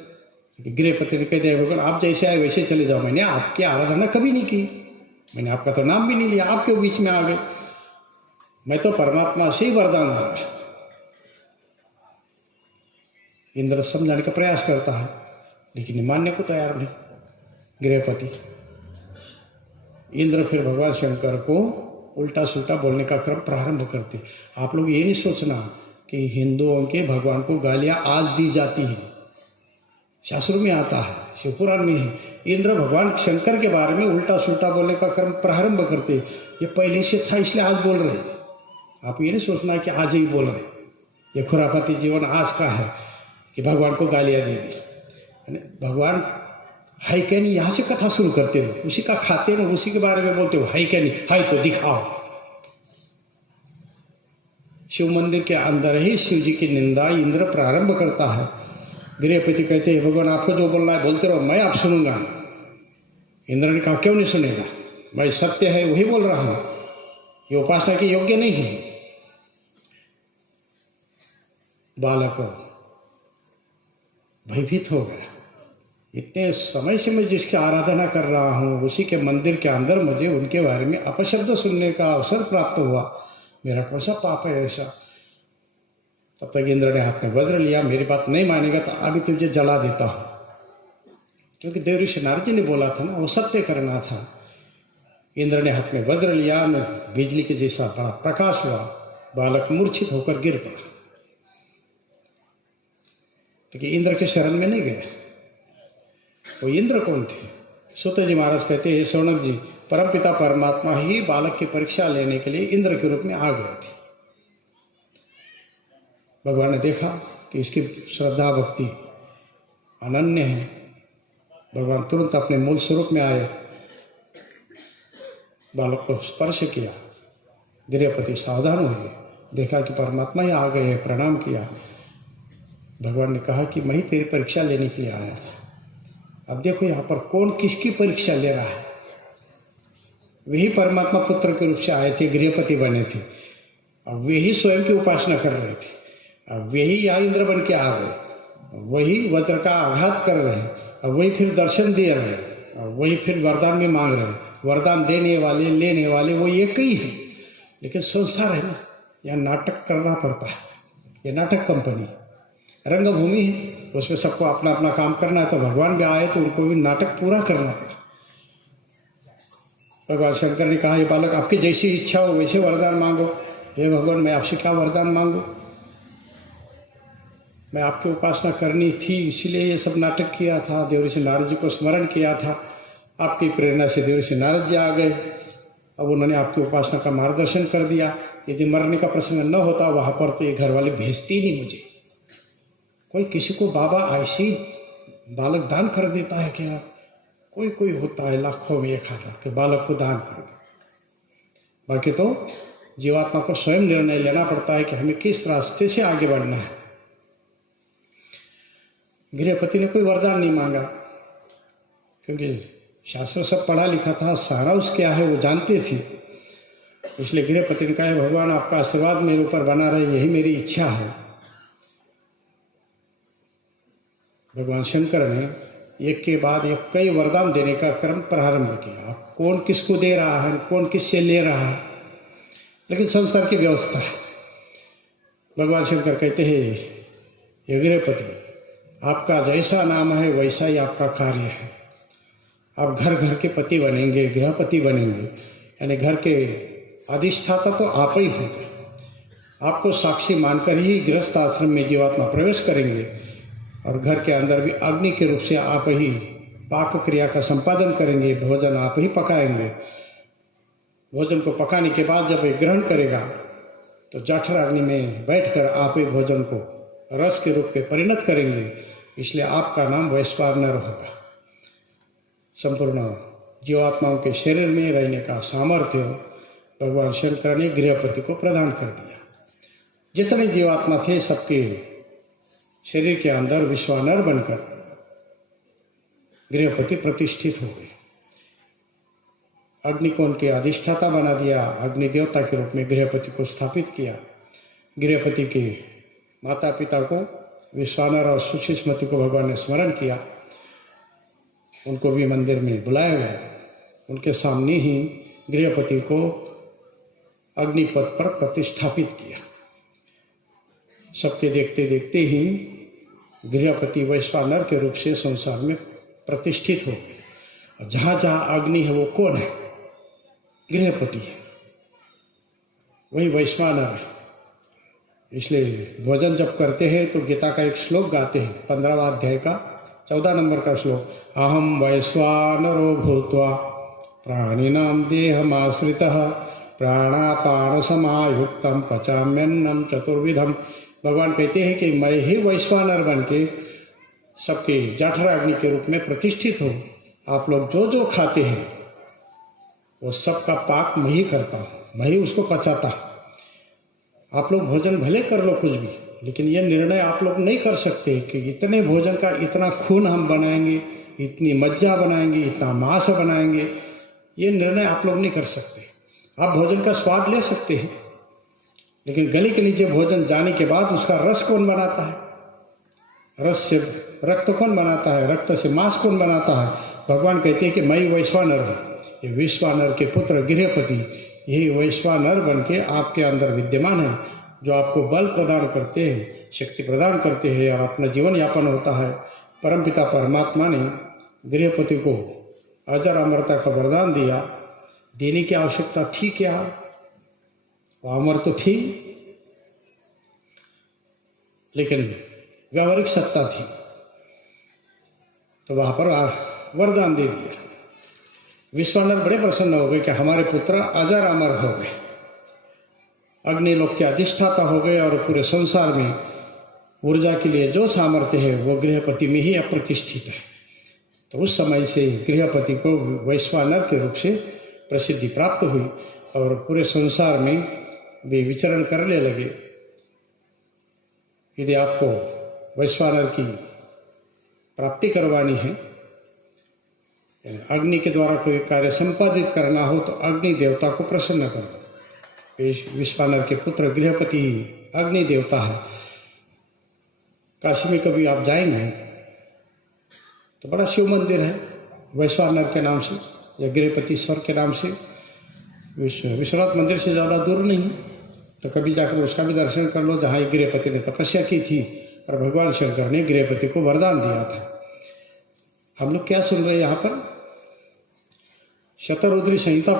गृहपति ने कह दिया, भगवान आप जैसे आए वैसे चले जाओ, मैंने आपकी आराधना कभी नहीं की, मैंने आपका तो नाम भी नहीं लिया, आप क्यों बीच में आ गए? मैं तो परमात्मा से ही वरदान मांगा। इंद्र समझाने का प्रयास करता है लेकिन मानने को तैयार नहीं गृहपति। इंद्र फिर भगवान शंकर को उल्टा सुल्टा बोलने का क्रम प्रारंभ करते। आप लोग ये नहीं सोचना कि हिंदुओं के भगवान को गालियां आज दी जाती हैं, शास्त्रों में आता है, शिवपुराण में है। इंद्र भगवान शंकर के बारे में उल्टा सुल्टा बोलने का क्रम प्रारंभ करते। ये पहले से था इसलिए आज बोल रहे। आप ये नहीं सोचना कि आज ही बोल रहे, ये खुराफाती जीवन आज का है। कि भगवान को गालियाँ दे दी। भगवान है क्या नहीं, यहाँ से कथा शुरू करते हो, उसी का खाते ना, उसी के बारे में बोलते हो, है क्या नहीं, है तो दिखाओ। शिव मंदिर के अंदर ही शिव जी की निंदा इंद्र प्रारंभ करता है। गृहपति कहते हैं भगवान आपको जो बोलना है बोलते रहो, मैं आप सुनूंगा। इंद्र ने कहा क्यों नहीं सुनेगा, भाई सत्य है वही बोल रहा हूं, ये उपासना के योग्य नहीं है। बालक भयभीत हो गया, इतने समय से मैं जिसकी आराधना कर रहा हूं उसी के मंदिर के अंदर मुझे उनके बारे में अपशब्द सुनने का अवसर प्राप्त हुआ, मेरा कौन सा पाप है ऐसा। तब तक इंद्र ने हाथ में वज्र लिया, मेरी बात नहीं मानेगा तो अभी तुझे जला देता हूं, क्योंकि देवऋषि नारद जी ने बोला था ना, वो सत्य करना था। इंद्र ने हाथ में वज्र लिया, बिजली के जैसा बड़ा प्रकाश हुआ, बालक मूर्छित होकर गिर पड़ा। लेकिन इंद्र के शरण में नहीं गए। वो इंद्र कौन थे? सूत जी महाराज कहते हैं शौनक जी, परमपिता परमात्मा ही बालक की परीक्षा लेने के लिए इंद्र के रूप में आ गए थे। भगवान ने देखा कि इसकी श्रद्धा भक्ति अनन्य है, भगवान तुरंत अपने मूल स्वरूप में आए, बालक को स्पर्श किया। गृहपति सावधान हुए, देखा कि परमात्मा ही आ गए, प्रणाम किया। भगवान ने कहा कि मैं ही तेरी परीक्षा लेने के लिए आया था। अब देखो यहाँ पर कौन किसकी परीक्षा ले रहा है। वही परमात्मा पुत्र के रूप से आए थे, गृहपति बने थे, अब वही स्वयं की उपासना कर रहे थे। अब वही यहाँ इंद्र बन के आ गए, वही वज्र का आघात कर रहे हैं, अब वही फिर दर्शन दे रहे हैं, अब वही फिर वरदान भी मांग रहे हैं। वरदान देने वाले लेने वाले वो एक ही है, लेकिन संसार है ना, यहाँ नाटक करना पड़ता है। ये नाटक कंपनी रंगभूमि है, उसमें सबको अपना अपना काम करना है। तो भगवान भी आए तो उनको भी नाटक पूरा करना पड़ा। भगवान शंकर ने कहा ये बालक आपकी जैसी इच्छा हो वैसे वरदान मांगो। हे भगवान मैं आपसे क्या वरदान मांगू, मैं आपकी उपासना करनी थी इसीलिए ये सब नाटक किया था, देवऋषि नारद जी को स्मरण किया था, आपकी प्रेरणा से देवऋषि नारद जी आ गए, अब उन्होंने आपकी उपासना का मार्गदर्शन कर दिया। यदि मरने का प्रसंग न होता वहाँ पर तो ये घर वाले भेजते ही नहीं मुझे। कोई किसी को बाबा ऐसी बालक दान कर देता है क्या? कोई कोई होता है लाखों में 1000 के बालक को दान कर दे। बाकी तो जीवात्मा को स्वयं निर्णय लेना पड़ता है कि हमें किस रास्ते से आगे बढ़ना है। गृहपति ने कोई वरदान नहीं मांगा, क्योंकि शास्त्र सब पढ़ा लिखा था, सारा उसके क्या है वो जानते थे। इसलिए गृहपति ने कहा भगवान आपका आशीर्वाद मेरे ऊपर बना रहे, यही मेरी इच्छा है। भगवान शंकर ने एक के बाद एक कई वरदान देने का क्रम प्रारंभ किया। कौन किसको दे रहा है, कौन किससे ले रहा है, लेकिन संसार की व्यवस्था है। भगवान शंकर कहते हैं ये गृहपति आपका जैसा नाम है वैसा ही आपका कार्य है। आप घर घर के पति बनेंगे, गृहपति बनेंगे, यानी घर के अधिष्ठाता तो आप ही होंगे। आपको साक्षी मानकर ही गृहस्थ आश्रम में जीवात्मा प्रवेश करेंगे और घर के अंदर भी अग्नि के रूप से आप ही पाक क्रिया का संपादन करेंगे, भोजन आप ही पकाएंगे। भोजन को पकाने के बाद जब ये ग्रहण करेगा तो जठर अग्नि में बैठकर आप ही भोजन को रस के रूप में परिणत करेंगे। इसलिए आपका नाम वैश्वानर होगा। संपूर्ण जीवात्माओं के शरीर में रहने का सामर्थ्य भगवान शंकर ने गृहपति को प्रदान कर दिया। जितने जीवात्मा थे सबके शरीर के अंदर विश्वानर बनकर गृहपति प्रतिष्ठित हो गए। अग्नि को उनके अधिष्ठाता बना दिया, अग्नि देवता के रूप में गृहपति को स्थापित किया। गृहपति के माता पिता को विश्वानर और सुशीष्मति को भगवान ने स्मरण किया, उनको भी मंदिर में बुलाया गया। उनके सामने ही गृहपति को अग्निपथ पर प्रतिष्ठापित किया। सबके देखते देखते ही गृहपति वैश्वानर के रूप से संसार में प्रतिष्ठित हो गए। और जहाँ जहाँ अग्नि है वो कौन है? गृहपति है, वही वैश्वानर है। इसलिए भोजन जब करते हैं तो गीता का एक श्लोक गाते हैं, 15वां अध्याय का 14 नंबर का श्लोक, अहम वैश्वानरो भूत्वा प्राणिनां देहमाश्रितः प्राणापान समायुक्तं पचाम्यन्नं चतुर्विधं भगवान कहते हैं कि मैं ही वैश्वानर बन के सबके जठराग्नि के रूप में प्रतिष्ठित हूँ। आप लोग जो जो खाते हैं वो सबका पाक मैं ही करता हूँ, मैं ही उसको पचाता हूँ। आप लोग भोजन भले कर लो कुछ भी, लेकिन ये निर्णय आप लोग नहीं कर सकते कि इतने भोजन का इतना खून हम बनाएंगे, इतनी मज्जा बनाएंगे, इतना मांस बनाएंगे। ये निर्णय आप लोग नहीं कर सकते। आप भोजन का स्वाद ले सकते हैं, लेकिन गले के नीचे भोजन जाने के बाद उसका रस कौन बनाता है? रस से रक्त कौन बनाता है? रक्त से मांस कौन बनाता है? भगवान कहते हैं कि मैं वैश्वानर हूँ। ये विश्वानर के पुत्र गृहपति यही वैश्वानर बन के आपके अंदर विद्यमान है, जो आपको बल प्रदान करते हैं, शक्ति प्रदान करते हैं और अपना जीवन यापन होता है। परमपिता परमात्मा ने गृहपति को अजर अमरता का वरदान दिया। देने की आवश्यकता थी क्या? वो अमर तो थी, लेकिन व्यावहारिक सत्ता थी, तो वहां पर वरदान दे दिया। विश्वानर बड़े प्रसन्न हो गए कि हमारे पुत्र अजर अमर हो गए, अग्निलोक के अधिष्ठाता हो गए और पूरे संसार में ऊर्जा के लिए जो सामर्थ्य है वो गृहपति में ही अप्रतिष्ठित है। तो उस समय से गृहपति को वैश्वानर के रूप से प्रसिद्धि प्राप्त हुई और पूरे संसार में वे विचरण करने लगे। यदि आपको वैश्वानर की प्राप्ति करवानी है, अग्नि के द्वारा कोई कार्य संपादित करना हो, तो अग्नि देवता को प्रसन्न करो। विश्वानर के पुत्र गृहपति अग्नि देवता है। काशी में कभी आप जाएंगे तो बड़ा शिव मंदिर है वैश्वानर के नाम से या गृहपतिश्वर के नाम से। विश्वनाथ मंदिर से ज़्यादा दूर नहीं, तो कभी जाकर उसका भी दर्शन कर लो, जहाँ गृहपति ने तपस्या की थी और भगवान शंकर ने गृहपति को वरदान दिया था। हम लोग क्या सुन रहे हैं यहाँ पर? शतरुद्री संहिता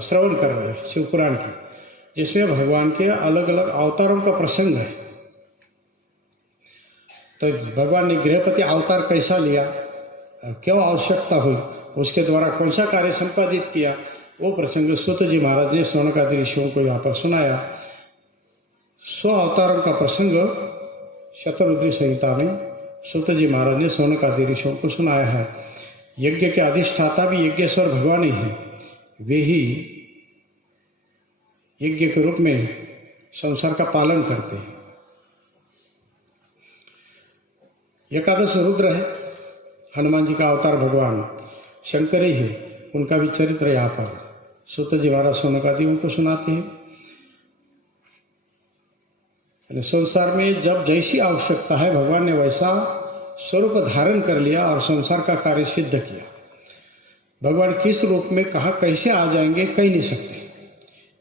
श्रवण कर रहे हैं शिव पुराण की, जिसमें भगवान के अलग अलग अवतारों का प्रसंग है। तो भगवान ने गृहपति अवतार कैसा लिया, क्यों आवश्यकता हुई, उसके द्वारा कौन सा कार्य संपादित किया, वो प्रसंग सूत जी महाराज ने सौनकादि ऋषियों को यहाँ पर सुनाया। 100 अवतारों का प्रसंग शतरुद्री संहिता में सूत जी महाराज ने सौनकादि ऋषियों को सुनाया है। यज्ञ के अधिष्ठाता भी यज्ञेश्वर भगवान ही हैं। वे ही यज्ञ के रूप में संसार का पालन करते हैं। एकादश रुद्र है, हनुमान जी का अवतार भगवान शंकर ही है। उनका भी चरित्र यहाँ पर सूत जी महाराज सौनकादियों को सुनाते हैं। संसार में जब जैसी आवश्यकता है, भगवान ने वैसा स्वरूप धारण कर लिया और संसार का कार्य सिद्ध किया। भगवान किस रूप में कहाँ कैसे आ जाएंगे कह नहीं सकते।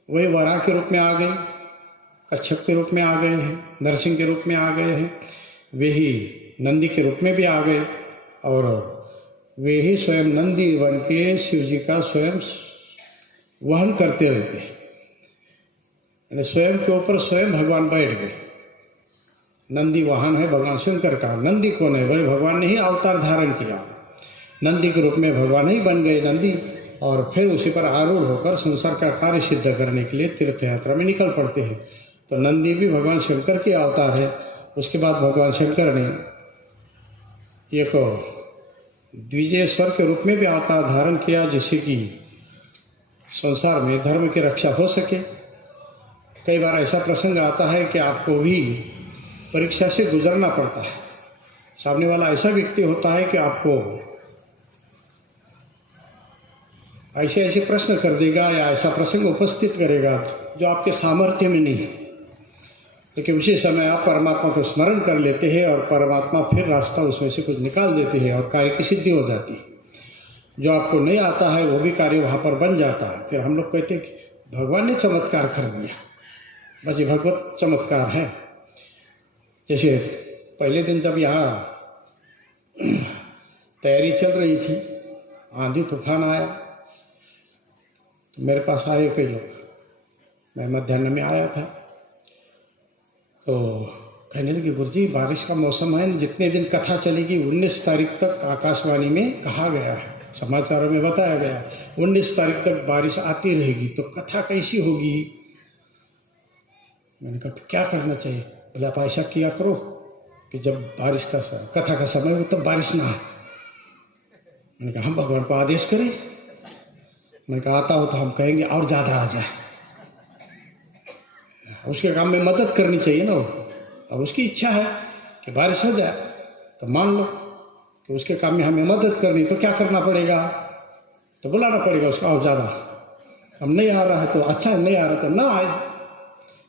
वही वराह के रूप में आ गए, कच्छप के रूप में आ गए हैं, नरसिंह के रूप में आ गए हैं, वे ही नंदी के रूप में भी आ गए और वे ही स्वयं नंदी बन के शिव जी का स्वयं वहन करते रहते हैं। स्वयं के ऊपर स्वयं भगवान बैठ गए। नंदी वाहन है भगवान शंकर का। नंदी कौन है? भाई भगवान ने ही अवतार धारण किया। नंदी के रूप में भगवान ही बन गए नंदी, और फिर उसी पर आरूढ़ होकर संसार का कार्य सिद्ध करने के लिए तीर्थ यात्रा में निकल पड़ते हैं। तो नंदी भी भगवान शंकर के अवतार है। उसके बाद भगवान शंकर ने एक द्विजेश्वर के रूप में भी अवतार धारण किया, जिससे कि संसार में धर्म की रक्षा हो सके। कई बार ऐसा प्रसंग आता है कि आपको भी परीक्षा से गुजरना पड़ता है। सामने वाला ऐसा व्यक्ति होता है कि आपको ऐसे ऐसे प्रश्न कर देगा या ऐसा प्रसंग उपस्थित करेगा जो आपके सामर्थ्य में नहीं है, लेकिन उसी समय आप परमात्मा को स्मरण कर लेते हैं और परमात्मा फिर रास्ता उसमें से कुछ निकाल देते हैं और कार्य की सिद्धि हो जाती है। जो आपको नहीं आता है वो भी कार्य वहाँ पर बन जाता है। फिर हम लोग कहते हैं कि भगवान ने चमत्कार कर दिया। बस ये भगवत चमत्कार है। जैसे पहले दिन जब यहाँ तैयारी चल रही थी, आंधी तूफान आया, तो मेरे पास आए कई लोग। मैं मध्याह्न में आया था तो कहने लगे, गुरुजी बारिश का मौसम है, जितने दिन कथा चलेगी 19 तारीख तक आकाशवाणी में कहा गया है, समाचारों में बताया गया 19 तारीख तक बारिश आती रहेगी, तो कथा कैसी होगी। मैंने कहा क्या करना चाहिए? बोले आप ऐसा किया करो कि जब बारिश का कथा का समय हो तब बारिश ना आए। मैंने कहा हम भगवान को आदेश करें। मैंने कहा आता हो तो हम कहेंगे और ज़्यादा आ जाए। उसके काम में मदद करनी चाहिए ना। अब उसकी इच्छा है कि बारिश हो जाए तो मान लो कि उसके काम में हमें मदद करनी, तो क्या करना पड़ेगा? तो बुलाना पड़ेगा उसको, और ज़्यादा अब नहीं आ रहा है तो अच्छा है, नहीं आ रहा तो ना आए।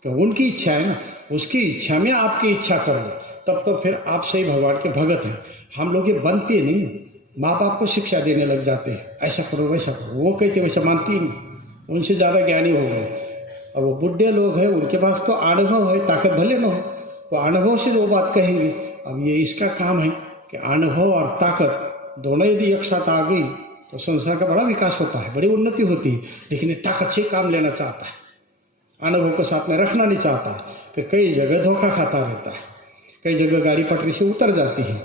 तो उनकी इच्छा है ना, उसकी इच्छा में आपकी इच्छा करो, तब तो फिर आप सही भगवान के भगत हैं। हम लोग ये बनते नहीं, माँ बाप को शिक्षा देने लग जाते हैं, ऐसा करो वैसा करो, वो कहते वैसा मानती ही नहीं, उनसे ज़्यादा ज्ञानी हो गए। और वो बुढ़े लोग हैं, उनके पास तो अनुभव है, ताकत भले ना हो, वो अनुभव से वो बात कहेंगे। अब ये इसका काम है कि अनुभव और ताकत दोनों यदि एक साथ आ गई तो संसार का बड़ा विकास होता है, बड़ी उन्नति होती है। लेकिन ये ताकत से काम लेना चाहता है, अनुभव को साथ में रखना नहीं चाहता है, फिर कई जगह धोखा खाता रहता है, कई जगह गाड़ी पटरी से उतर जाती है।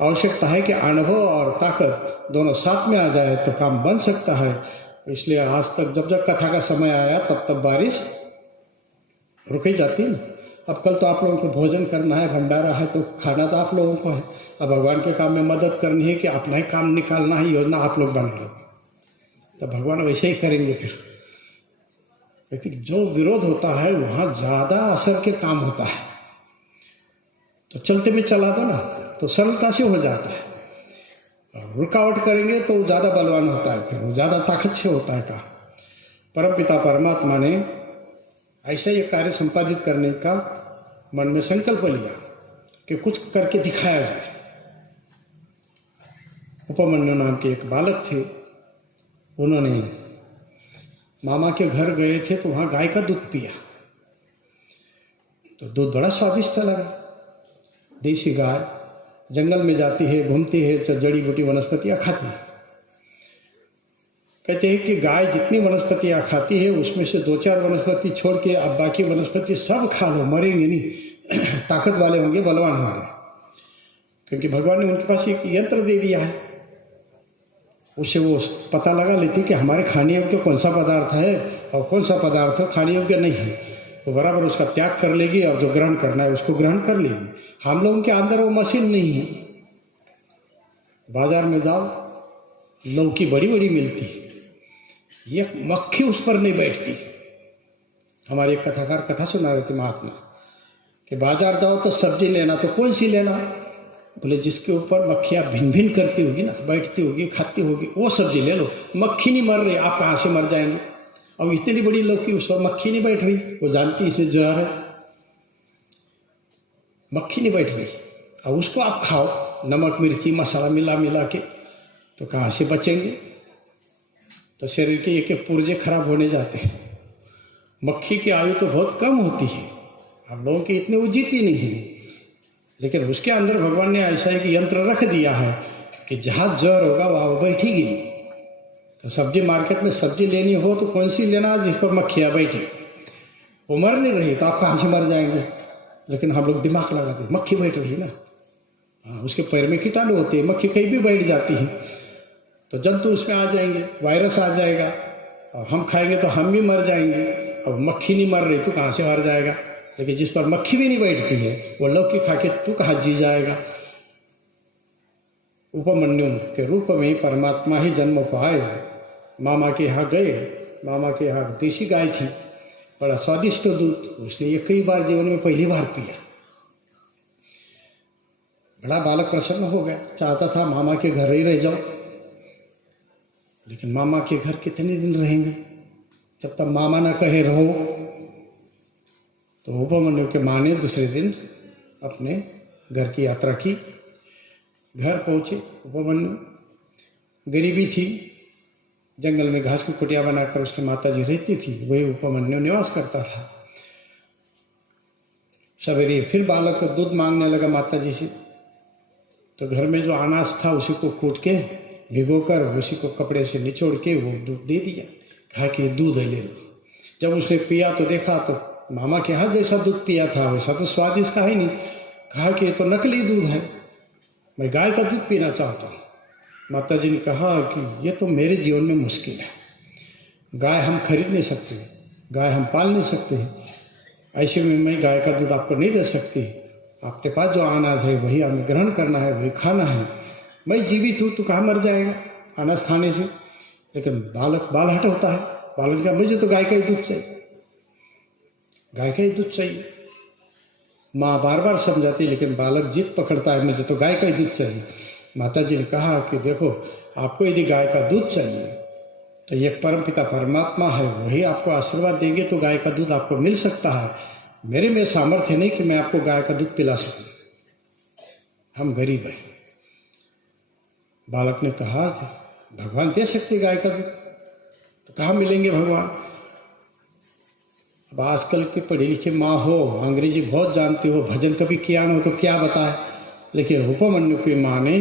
आवश्यकता है कि अनुभव और ताकत दोनों साथ में आ जाए तो काम बन सकता है। इसलिए आज तक जब जब कथा का समय आया तब तब बारिश रुकी जाती है। अब कल तो आप लोगों को भोजन करना है, भंडारा है, तो खाना तो आप लोगों को है। अब भगवान के काम में मदद करनी है कि अपना ही काम निकालना है, योजना आप लोग बना लो, तो भगवान वैसे ही करेंगे फिर। लेकिन जो विरोध होता है वहाँ ज़्यादा असर के काम होता है, तो चलते में चला दो ना, तो सरलता से हो जाता है। रुकावट करेंगे तो ज़्यादा बलवान होता है, फिर वो ज़्यादा ताकत से होता है। कहा परमपिता परमात्मा ने ऐसा ये कार्य संपादित करने का मन में संकल्प लिया कि कुछ करके दिखाया जाए। उपमन्यु नाम के एक बालक थे, उन्होंने मामा के घर गए थे तो वहाँ गाय का दूध पिया, तो दूध बड़ा स्वादिष्ट लगा। देसी गाय जंगल में जाती है, घूमती है, तो जड़ी बूटी वनस्पतियाँ खाती है। कहते हैं कि गाय जितनी वनस्पतियाँ खाती है उसमें से 2-4 वनस्पति छोड़ के अब बाकी वनस्पति सब खा लो, मरेंगे नहीं, ताकत वाले होंगे, बलवान होंगे, क्योंकि भगवान ने उनके पास एक यंत्र दे दिया है। उससे वो पता लगा लेती कि हमारे खाने योग्य कौन सा पदार्थ है और कौन सा पदार्थ खाने योग्य नहीं है, तो बराबर उसका त्याग कर लेगी और जो ग्रहण करना है उसको ग्रहण कर लेगी। हम लोगों के अंदर वो मशीन नहीं है। बाजार में जाओ, लौकी बड़ी बड़ी मिलती है, एक मक्खी उस पर नहीं बैठती। हमारे एक कथाकार कथा सुना रहे थे महात्मा कि बाजार जाओ तो सब्जी लेना, तो कौन सी लेना? बोले जिसके ऊपर मक्खियाँ भिन भिन करती होगी ना, बैठती होगी, खाती होगी, वो सब्जी ले लो। मक्खी नहीं मर रही, आप कहाँ से मर जाएंगे? अब इतनी बड़ी लौकी उस पर मक्खी नहीं बैठ रही, वो जानती इसमें जहर है, मक्खी नहीं बैठ रही, अब उसको आप खाओ नमक मिर्ची मसाला मिला मिला के, तो कहाँ से बचेंगे? तो शरीर के एक एक पुर्जे खराब होने जाते हैं। मक्खी की आयु तो बहुत कम होती है, हम लोगों की इतनी वो जीती नहीं है, लेकिन उसके अंदर भगवान ने ऐसा एक यंत्र रख दिया है कि जहाँ जहर होगा वहाँ वो बैठेगी। तो सब्जी मार्केट में सब्जी लेनी हो तो कौन सी लेना जिस पर मक्खियाँ बैठी, वो मर नहीं रही, तो आप कहाँ से मर जाएंगे? लेकिन हम लोग दिमाग लगाते, मक्खी बैठ रही है ना, हाँ, उसके पैर में कीटाणु होते हैं, मक्खी कहीं भी बैठ जाती है तो जंतु उसमें आ जाएंगे, वायरस आ जाएगा, और हम खाएंगे तो हम भी मर जाएंगे। अब मक्खी नहीं मर रही तो कहाँ से मर जाएगा? लेकिन जिस पर मक्खी भी नहीं बैठती है वो लौकी खा के तू कहाँ जी जाएगा? उपमन्यु के रूप में ही परमात्मा ही जन्म पाए। मामा के यहाँ गए, मामा के यहाँ देसी गाय थी, बड़ा स्वादिष्ट दूध, उसने ये कई बार जीवन में पहली बार पिया। बड़ा बालक प्रसन्न हो गया, चाहता था मामा के घर ही रह जाओ, लेकिन मामा के घर कितने दिन रहेंगे? जब तक मामा ना कहे रहो। तो उपमन्यु के माँ ने दूसरे दिन अपने घर की यात्रा की। घर पहुंचे उपमन्यु, गरीबी थी, जंगल में घास की कुटिया बनाकर उसकी माता जी रहती थी, वही उपमन्यु निवास करता था। सवेरे फिर बालक को दूध मांगने लगा माता जी से, तो घर में जो अनाज था उसी को कूट के भिगोकर उसी को कपड़े से निचोड़ के वो दूध दे दिया, कहा कि दूध है ले लो। जब उसने पिया तो देखा तो मामा के यहाँ जैसा दूध पिया था वैसा तो स्वाद इसका है नहीं, कहा कि ये तो नकली दूध है, मैं गाय का दूध पीना चाहता हूँ। माता जी ने कहा कि ये तो मेरे जीवन में मुश्किल है, गाय हम खरीद नहीं सकते, गाय हम पाल नहीं सकते, ऐसे में मैं गाय का दूध आपको नहीं दे सकती। आपके पास जो अनाज है वही हमें ग्रहण करना है, वही खाना है। मैं जीवित हूँ तो कहाँ मर जाएगा अनाज खाने से। लेकिन बालक बालहट होता है, बालक का मुझे तो गाय का ही दूध चाहिए, गाय का ही दूध चाहिए। माँ बार बार समझाती लेकिन बालक जिद पकड़ता है, मुझे तो गाय का ही दूध चाहिए। माता जी ने कहा कि देखो, आपको यदि गाय का दूध चाहिए तो ये परमपिता परमात्मा है, वही आपको आशीर्वाद देंगे तो गाय का दूध आपको मिल सकता है। मेरे में सामर्थ्य नहीं कि मैं आपको गाय का दूध पिला सकूं, हम गरीब हैं। बालक ने कहा कि भगवान दे सकते गाय का दूध, तो कहाँ मिलेंगे भगवान। अब आजकल की पढ़ी लिखी माँ हो, अंग्रेजी बहुत जानती हो, भजन कभी किया न हो तो क्या बताए। लेकिन उपमन्यु की माँ ने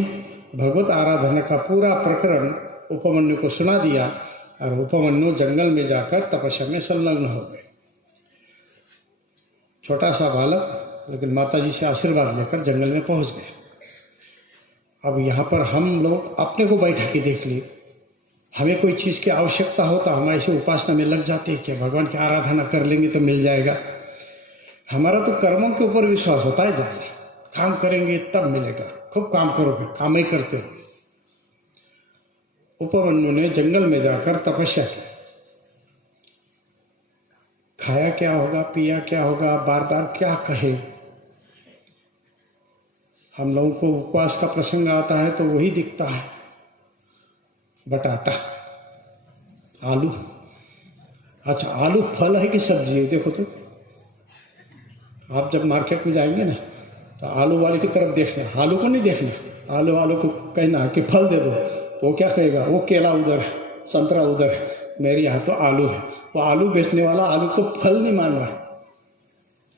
भगवत आराधना का पूरा प्रकरण उपमन्यु को सुना दिया और उपमन्यु जंगल में जाकर तपस्या में संलग्न हो गए। छोटा सा बालक, लेकिन माता जी से आशीर्वाद लेकर जंगल में पहुंच गए। अब यहाँ पर हम लोग अपने को बैठा के देख लिए, हमें कोई चीज़ की आवश्यकता हो तो हम ऐसे उपासना में लग जाते हैं कि भगवान की आराधना कर लेंगे तो मिल जाएगा। हमारा तो कर्मों के ऊपर विश्वास होता है ज़्यादा, काम करेंगे तब मिलेगा, खूब काम करोगे, काम ही करते हो। उपमन्यु ने जंगल में जाकर तपस्या की। खाया क्या होगा, पिया क्या होगा, बार बार क्या कहे। हम लोगों को उपवास का प्रसंग आता है तो वही दिखता है, बटाटा, आलू। अच्छा, आलू फल है कि सब्जी है? देखो तो, आप जब मार्केट में जाएंगे ना तो आलू वाले की तरफ देखना, आलू को नहीं देखना। आलू को कहना है कि फल दे दो तो वो क्या कहेगा, वो केला उधर है, संतरा उधर है, मेरे यहाँ तो आलू है। वो आलू बेचने वाला आलू को फल नहीं मान रहा है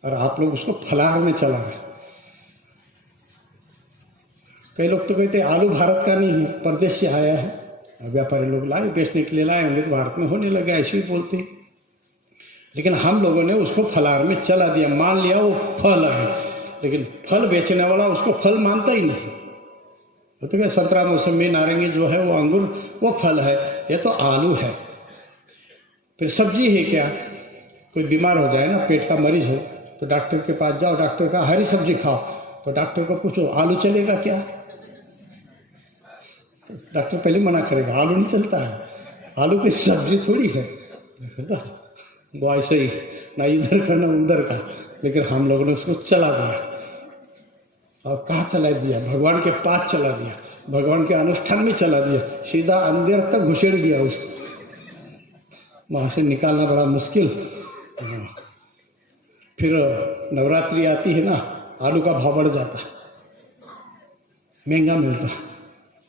और आप लोग उसको फलाहार में चला रहे। कई लोग तो कहते हैं आलू भारत का नहीं है, परदेश से आया है। व्यापारी लोग लाए, बेचने के लिए लाए होंगे तो भारत में होने लगे, ऐसे ही बोलते हैं। लेकिन हम लोगों ने उसको फलाहार में चला दिया, मान लिया वो फल है। लेकिन फल बेचने वाला उसको फल मानता ही नहीं। तो क्या संतरा, मौसमी, नारंगी जो है वो अंगूर, वो फल है, ये तो आलू है। फिर सब्जी है क्या? कोई बीमार हो जाए ना, पेट का मरीज हो तो डॉक्टर के पास जाओ, डॉक्टर का हरी सब्जी खाओ, तो डॉक्टर को पूछो आलू चलेगा क्या? डॉक्टर पहले मना करेगा, आलू नहीं चलता है, आलू की सब्जी थोड़ी है। वो ऐसे ही ना इधर का ना उधर का। लेकिन हम लोगों ने उसको चला दिया। और कहाँ चला दिया? भगवान के पास चला दिया, भगवान के अनुष्ठान में चला दिया, सीधा अंदर तक घुसेड़ गया उसको। वहाँ से निकालना बड़ा मुश्किल। फिर नवरात्रि आती है ना, आलू का भाव बढ़ जाता, महंगा मिलता,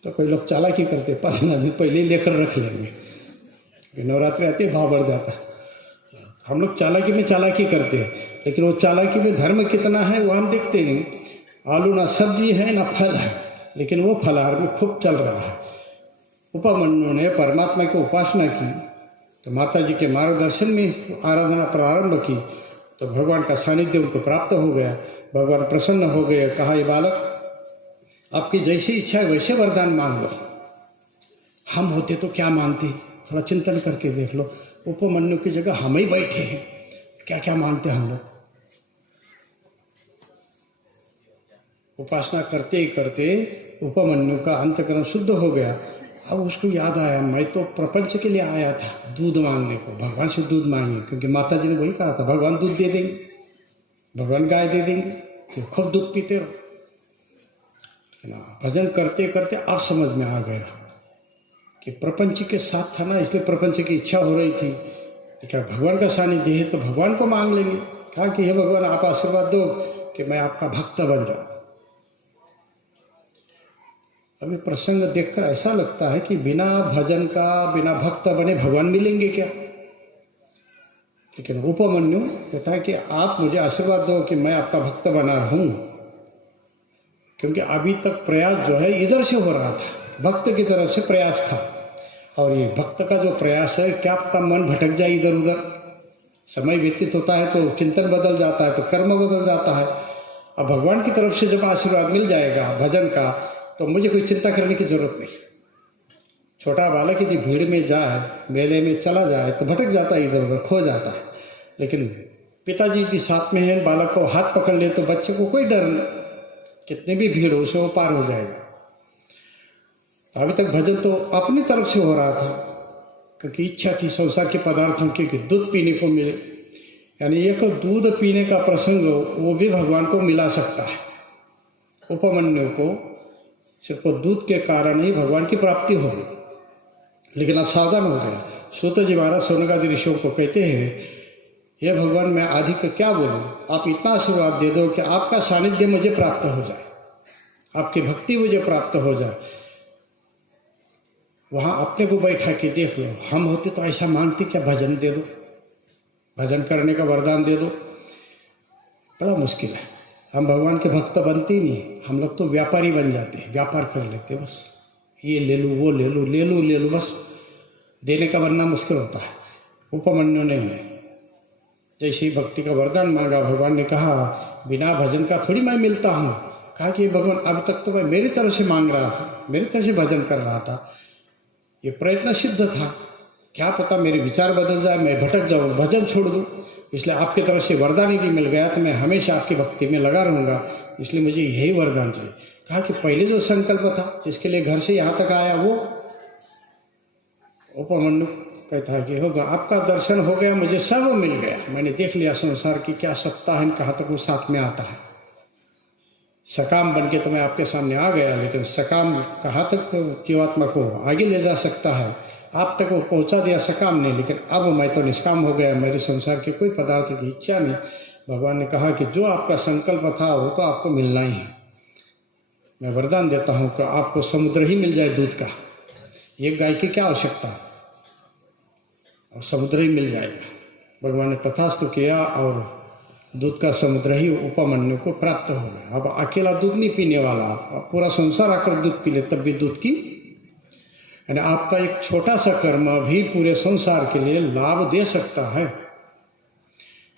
तो कोई लोग चालाकी करते, 15 दिन पहले लेकर रख लेंगे। नवरात्रि आती है, भाव बढ़ जाता। हम लोग चालाकी में चालाकी करते हैं, लेकिन वो चालाकी में धर्म कितना है वो हम देखते नहीं। आलू ना सब्जी है ना फल है, लेकिन वो फलाहार में खूब चल रहा है। उपमन्यु ने परमात्मा की उपासना की तो माता जी के मार्गदर्शन में आराधना प्रारंभ की तो भगवान का सानिध्य उनको प्राप्त हो गया। भगवान प्रसन्न हो गए। कहा, ये बालक, आपकी जैसी इच्छा है वैसे वरदान मांग लो। हम होते तो क्या मांगते? थोड़ा चिंतन करके देख लो। उपमन्यु की जगह हम ही बैठे हैं, क्या क्या मांगते हम लोग। उपासना करते ही करते उपमन्यु का अंतकरण शुद्ध हो गया। अब उसको याद आया, मैं तो प्रपंच के लिए आया था दूध मांगने को, भगवान से दूध मांगे, क्योंकि माता जी ने वही कहा था भगवान दूध दे देंगे, भगवान गाय दे देंगे, तो खूब दूध पीते रहो। भजन करते करते अब समझ में आ गया कि प्रपंच के साथ था ना, इसलिए प्रपंच की इच्छा हो रही थी। क्या भगवान का सानिध्य है तो भगवान को मांग लेंगे। कहा कि हे भगवान, आप आशीर्वाद दो कि मैं आपका भक्त बन जाऊं। अभी प्रसंग देखकर ऐसा लगता है कि बिना भजन का, बिना भक्त बने भगवान मिलेंगे क्या? लेकिन उपमन्यु कहता है कि आप मुझे आशीर्वाद दो कि मैं आपका भक्त बना हूं, क्योंकि अभी तक प्रयास जो है इधर से हो रहा था, भक्त की तरफ से प्रयास था। और ये भक्त का जो प्रयास है, क्या आपका मन भटक जाए इधर उधर। समय व्यतीत होता है तो चिंतन बदल जाता है, तो कर्म बदल जाता है। अब भगवान की तरफ से जब आशीर्वाद मिल जाएगा भजन का, तो मुझे कोई चिंता करने की जरूरत नहीं। छोटा बालक यदि भीड़ में जाए, मेले में चला जाए तो भटक जाता है, इधर उधर खो जाता है। लेकिन पिताजी भी साथ में हैं, बालक को हाथ पकड़ ले तो बच्चे को कोई डर नहीं, कितने भी भीड़ हो उसे वो पार हो जाएगा। तो अभी तक भजन तो अपनी तरफ से हो रहा था, क्योंकि इच्छा थी संसार के पदार्थों की कि दूध पीने को मिले, यानी एक दूध पीने का प्रसंग वो भी भगवान को मिला सकता है। उपमन्यु को सिर्फ दूध के कारण ही भगवान की प्राप्ति हो गई, लेकिन अब सावधान हो गए। सूत जी महाराज शौनकादि ऋषियों को कहते हैं, हे भगवान मैं आदि को क्या बोलूं, आप इतना आशीर्वाद दे दो कि आपका सानिध्य मुझे प्राप्त हो जाए, आपकी भक्ति मुझे प्राप्त हो जाए। वहां अपने को बैठा के देख लो, हम होते तो ऐसा मांगते क्या भजन दे दो, भजन करने का वरदान दे दो। बड़ा मुश्किल है, हम भगवान के भक्त बनते ही नहीं, हम लोग तो व्यापारी बन जाते हैं, व्यापार कर लेते हैं, बस ये ले लूँ वो ले लूँ, ले लूँ ले लूँ, बस देने का बनना मुश्किल होता है। उपमन्यु ने जैसे ही भक्ति का वरदान मांगा, भगवान ने कहा बिना भजन का थोड़ी मैं मिलता हूँ। कहा कि भगवान अब तक तो मैं मेरी तरफ से मांग रहा था, मेरी तरफ से भजन कर रहा था, ये प्रयत्न सिद्ध था, क्या पता मेरे विचार बदल जाए, मैं भटक जाऊँ, भजन छोड़ दूँ। इसलिए आपकी तरफ से वरदान यदि मिल गया तो मैं हमेशा आपकी भक्ति में लगा रहूँगा, इसलिए मुझे यही वरदान चाहिए। कहा कि पहले जो संकल्प था जिसके लिए घर से यहाँ तक आया वो उपमन्यु कहता है कि होगा, आपका दर्शन हो गया, मुझे सब मिल गया, मैंने देख लिया संसार की क्या सत्ता है, कहाँ तक वो साथ में आता है। सकाम बन के तो मैं आपके सामने आ गया, लेकिन सकाम कहाँ तक जीवात्मा को आगे ले जा सकता है, आप तक वो पहुँचा दिया सकाम ने, लेकिन अब मैं तो निष्काम हो गया, मेरे संसार के कोई पदार्थ की इच्छा नहीं। भगवान ने कहा कि जो आपका संकल्प था वो तो आपको मिलना ही है। मैं वरदान देता हूँ कि आपको समुद्र ही मिल जाए दूध का, एक गाय की क्या आवश्यकता है, और समुद्र ही मिल जाएगा। भगवान ने तथास्तु किया और दूध का समुद्र ही उपमन्यु को प्राप्त हो गया। अब अकेला दूध नहीं पीने वाला, अब पूरा संसार आकर दूध पी ले तब भी दूध की, यानी आपका एक छोटा सा कर्म भी पूरे संसार के लिए लाभ दे सकता है।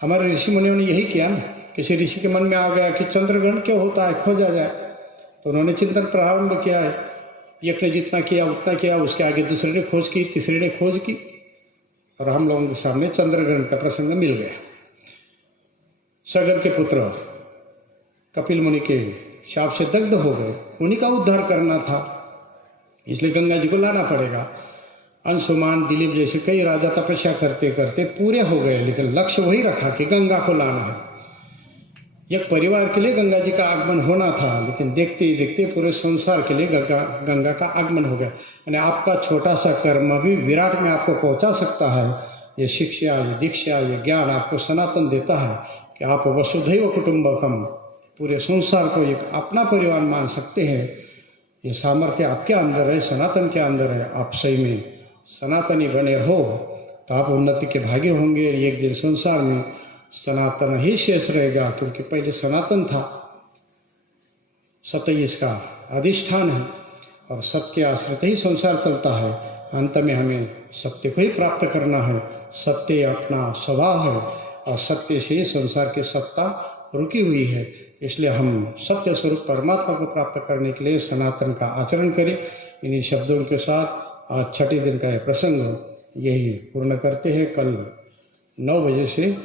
हमारे ऋषि मुनियों ने यही किया ना, किसी ऋषि के मन में आ गया कि चंद्रग्रहण क्यों होता है, खोजा जाए, तो उन्होंने चिंतन प्रारंभ किया है। एक ने जितना किया उतना किया, उसके आगे दूसरे ने खोज की, तीसरे ने खोज की, और हम लोगों के सामने चंद्रग्रहण का प्रसंग मिल गया। सगर के पुत्र कपिल मुनि के शाप से दग्ध हो गए, उन्हीं का उद्धार करना था, इसलिए गंगा जी को लाना पड़ेगा। अंशुमान दिलीप जैसे कई राजा तपस्या करते करते पूरे हो गए, लेकिन लक्ष्य वही रखा कि गंगा को लाना है। एक परिवार के लिए गंगा जी का आगमन होना था, लेकिन देखते ही देखते पूरे संसार के लिए गंगा का आगमन हो गया। यानी आपका छोटा सा कर्म भी विराट में आपको पहुंचा सकता है। ये शिक्षा, ये दीक्षा, ये ज्ञान आपको सनातन देता है कि आप वसुधैव कुटुंबकम, पूरे संसार को एक अपना परिवार मान सकते हैं। ये सामर्थ्य आपके अंदर है, सनातन के अंदर है। आप सही में सनातनी बने हो तो आप उन्नति के भागी होंगे। एक दिन संसार में सनातन ही शेष रहेगा, क्योंकि पहले सनातन था, सत्य इसका अधिष्ठान है, और सत्य आश्रित ही संसार चलता है। अंत में हमें सत्य को ही प्राप्त करना है। सत्य अपना स्वभाव है, और सत्य से ही संसार की सत्ता रुकी हुई है। इसलिए हम सत्य स्वरूप परमात्मा को प्राप्त करने के लिए सनातन का आचरण करें। इन्हीं शब्दों के साथ आज छठे दिन का यह प्रसंग यही पूर्ण करते हैं। कल 9 बजे से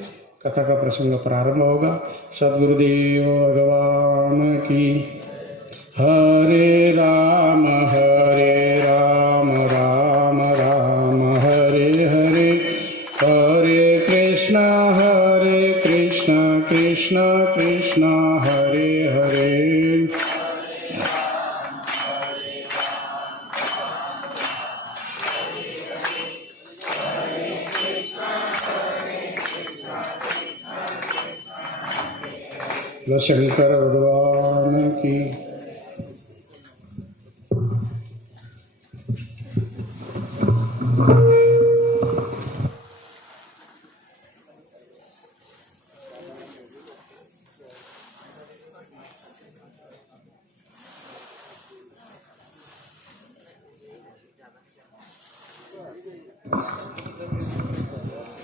कथा का प्रसंग प्रारंभ होगा। सद्गुरुदेव भगवान की। हरे राम राम राम हरे हरे, हरे कृष्णा कृष्णा कृष्णा हरे हरे। शंकर भगवान की।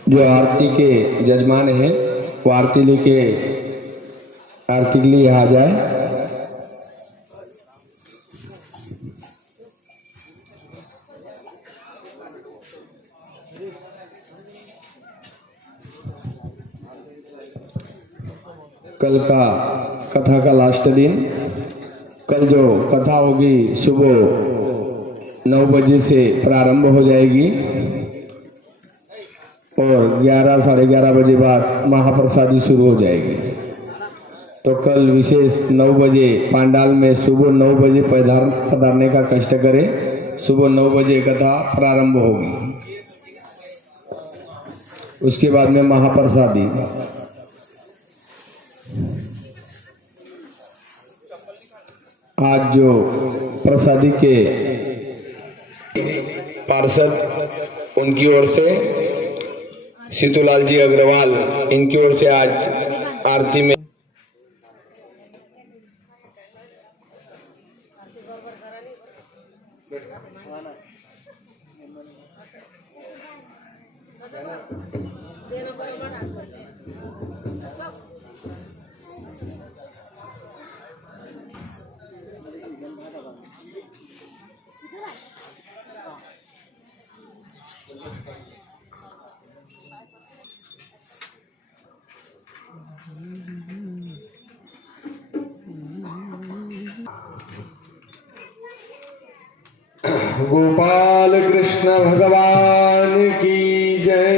जो आरती के जजमान हैं वो आरती लेके आरती के लिए आ जाए। कल का कथा का लास्ट दिन। कल जो कथा होगी सुबह 9 बजे से प्रारंभ हो जाएगी और 11 साढ़े 11 बजे बाद महाप्रसादी शुरू हो जाएगी। तो कल विशेष 9 बजे पंडाल में सुबह 9 बजे पधारने का कष्ट करें। सुबह 9 बजे कथा प्रारंभ होगी, उसके बाद में महाप्रसादी। आज जो प्रसादी के पार्षद उनकी ओर से सीतूलाल जी अग्रवाल, इनकी ओर से आज आरती में गोपाल कृष्ण भगवान की जय।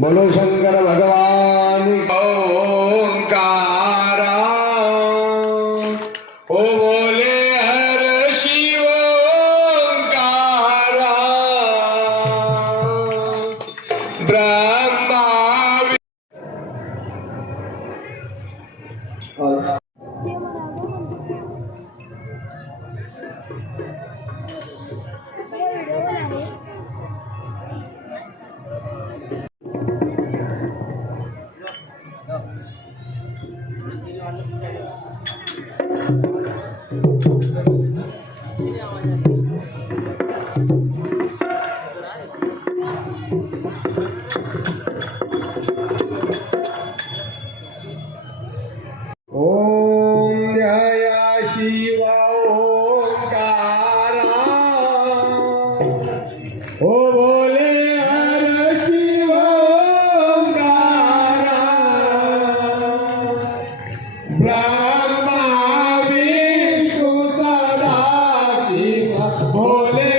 बोलो शंकर भगवान की। ओंकारा ओ बोले हर शिव ओंकारा ब्रह्मा ब्रह्मा विष्णु सदा शिव भोले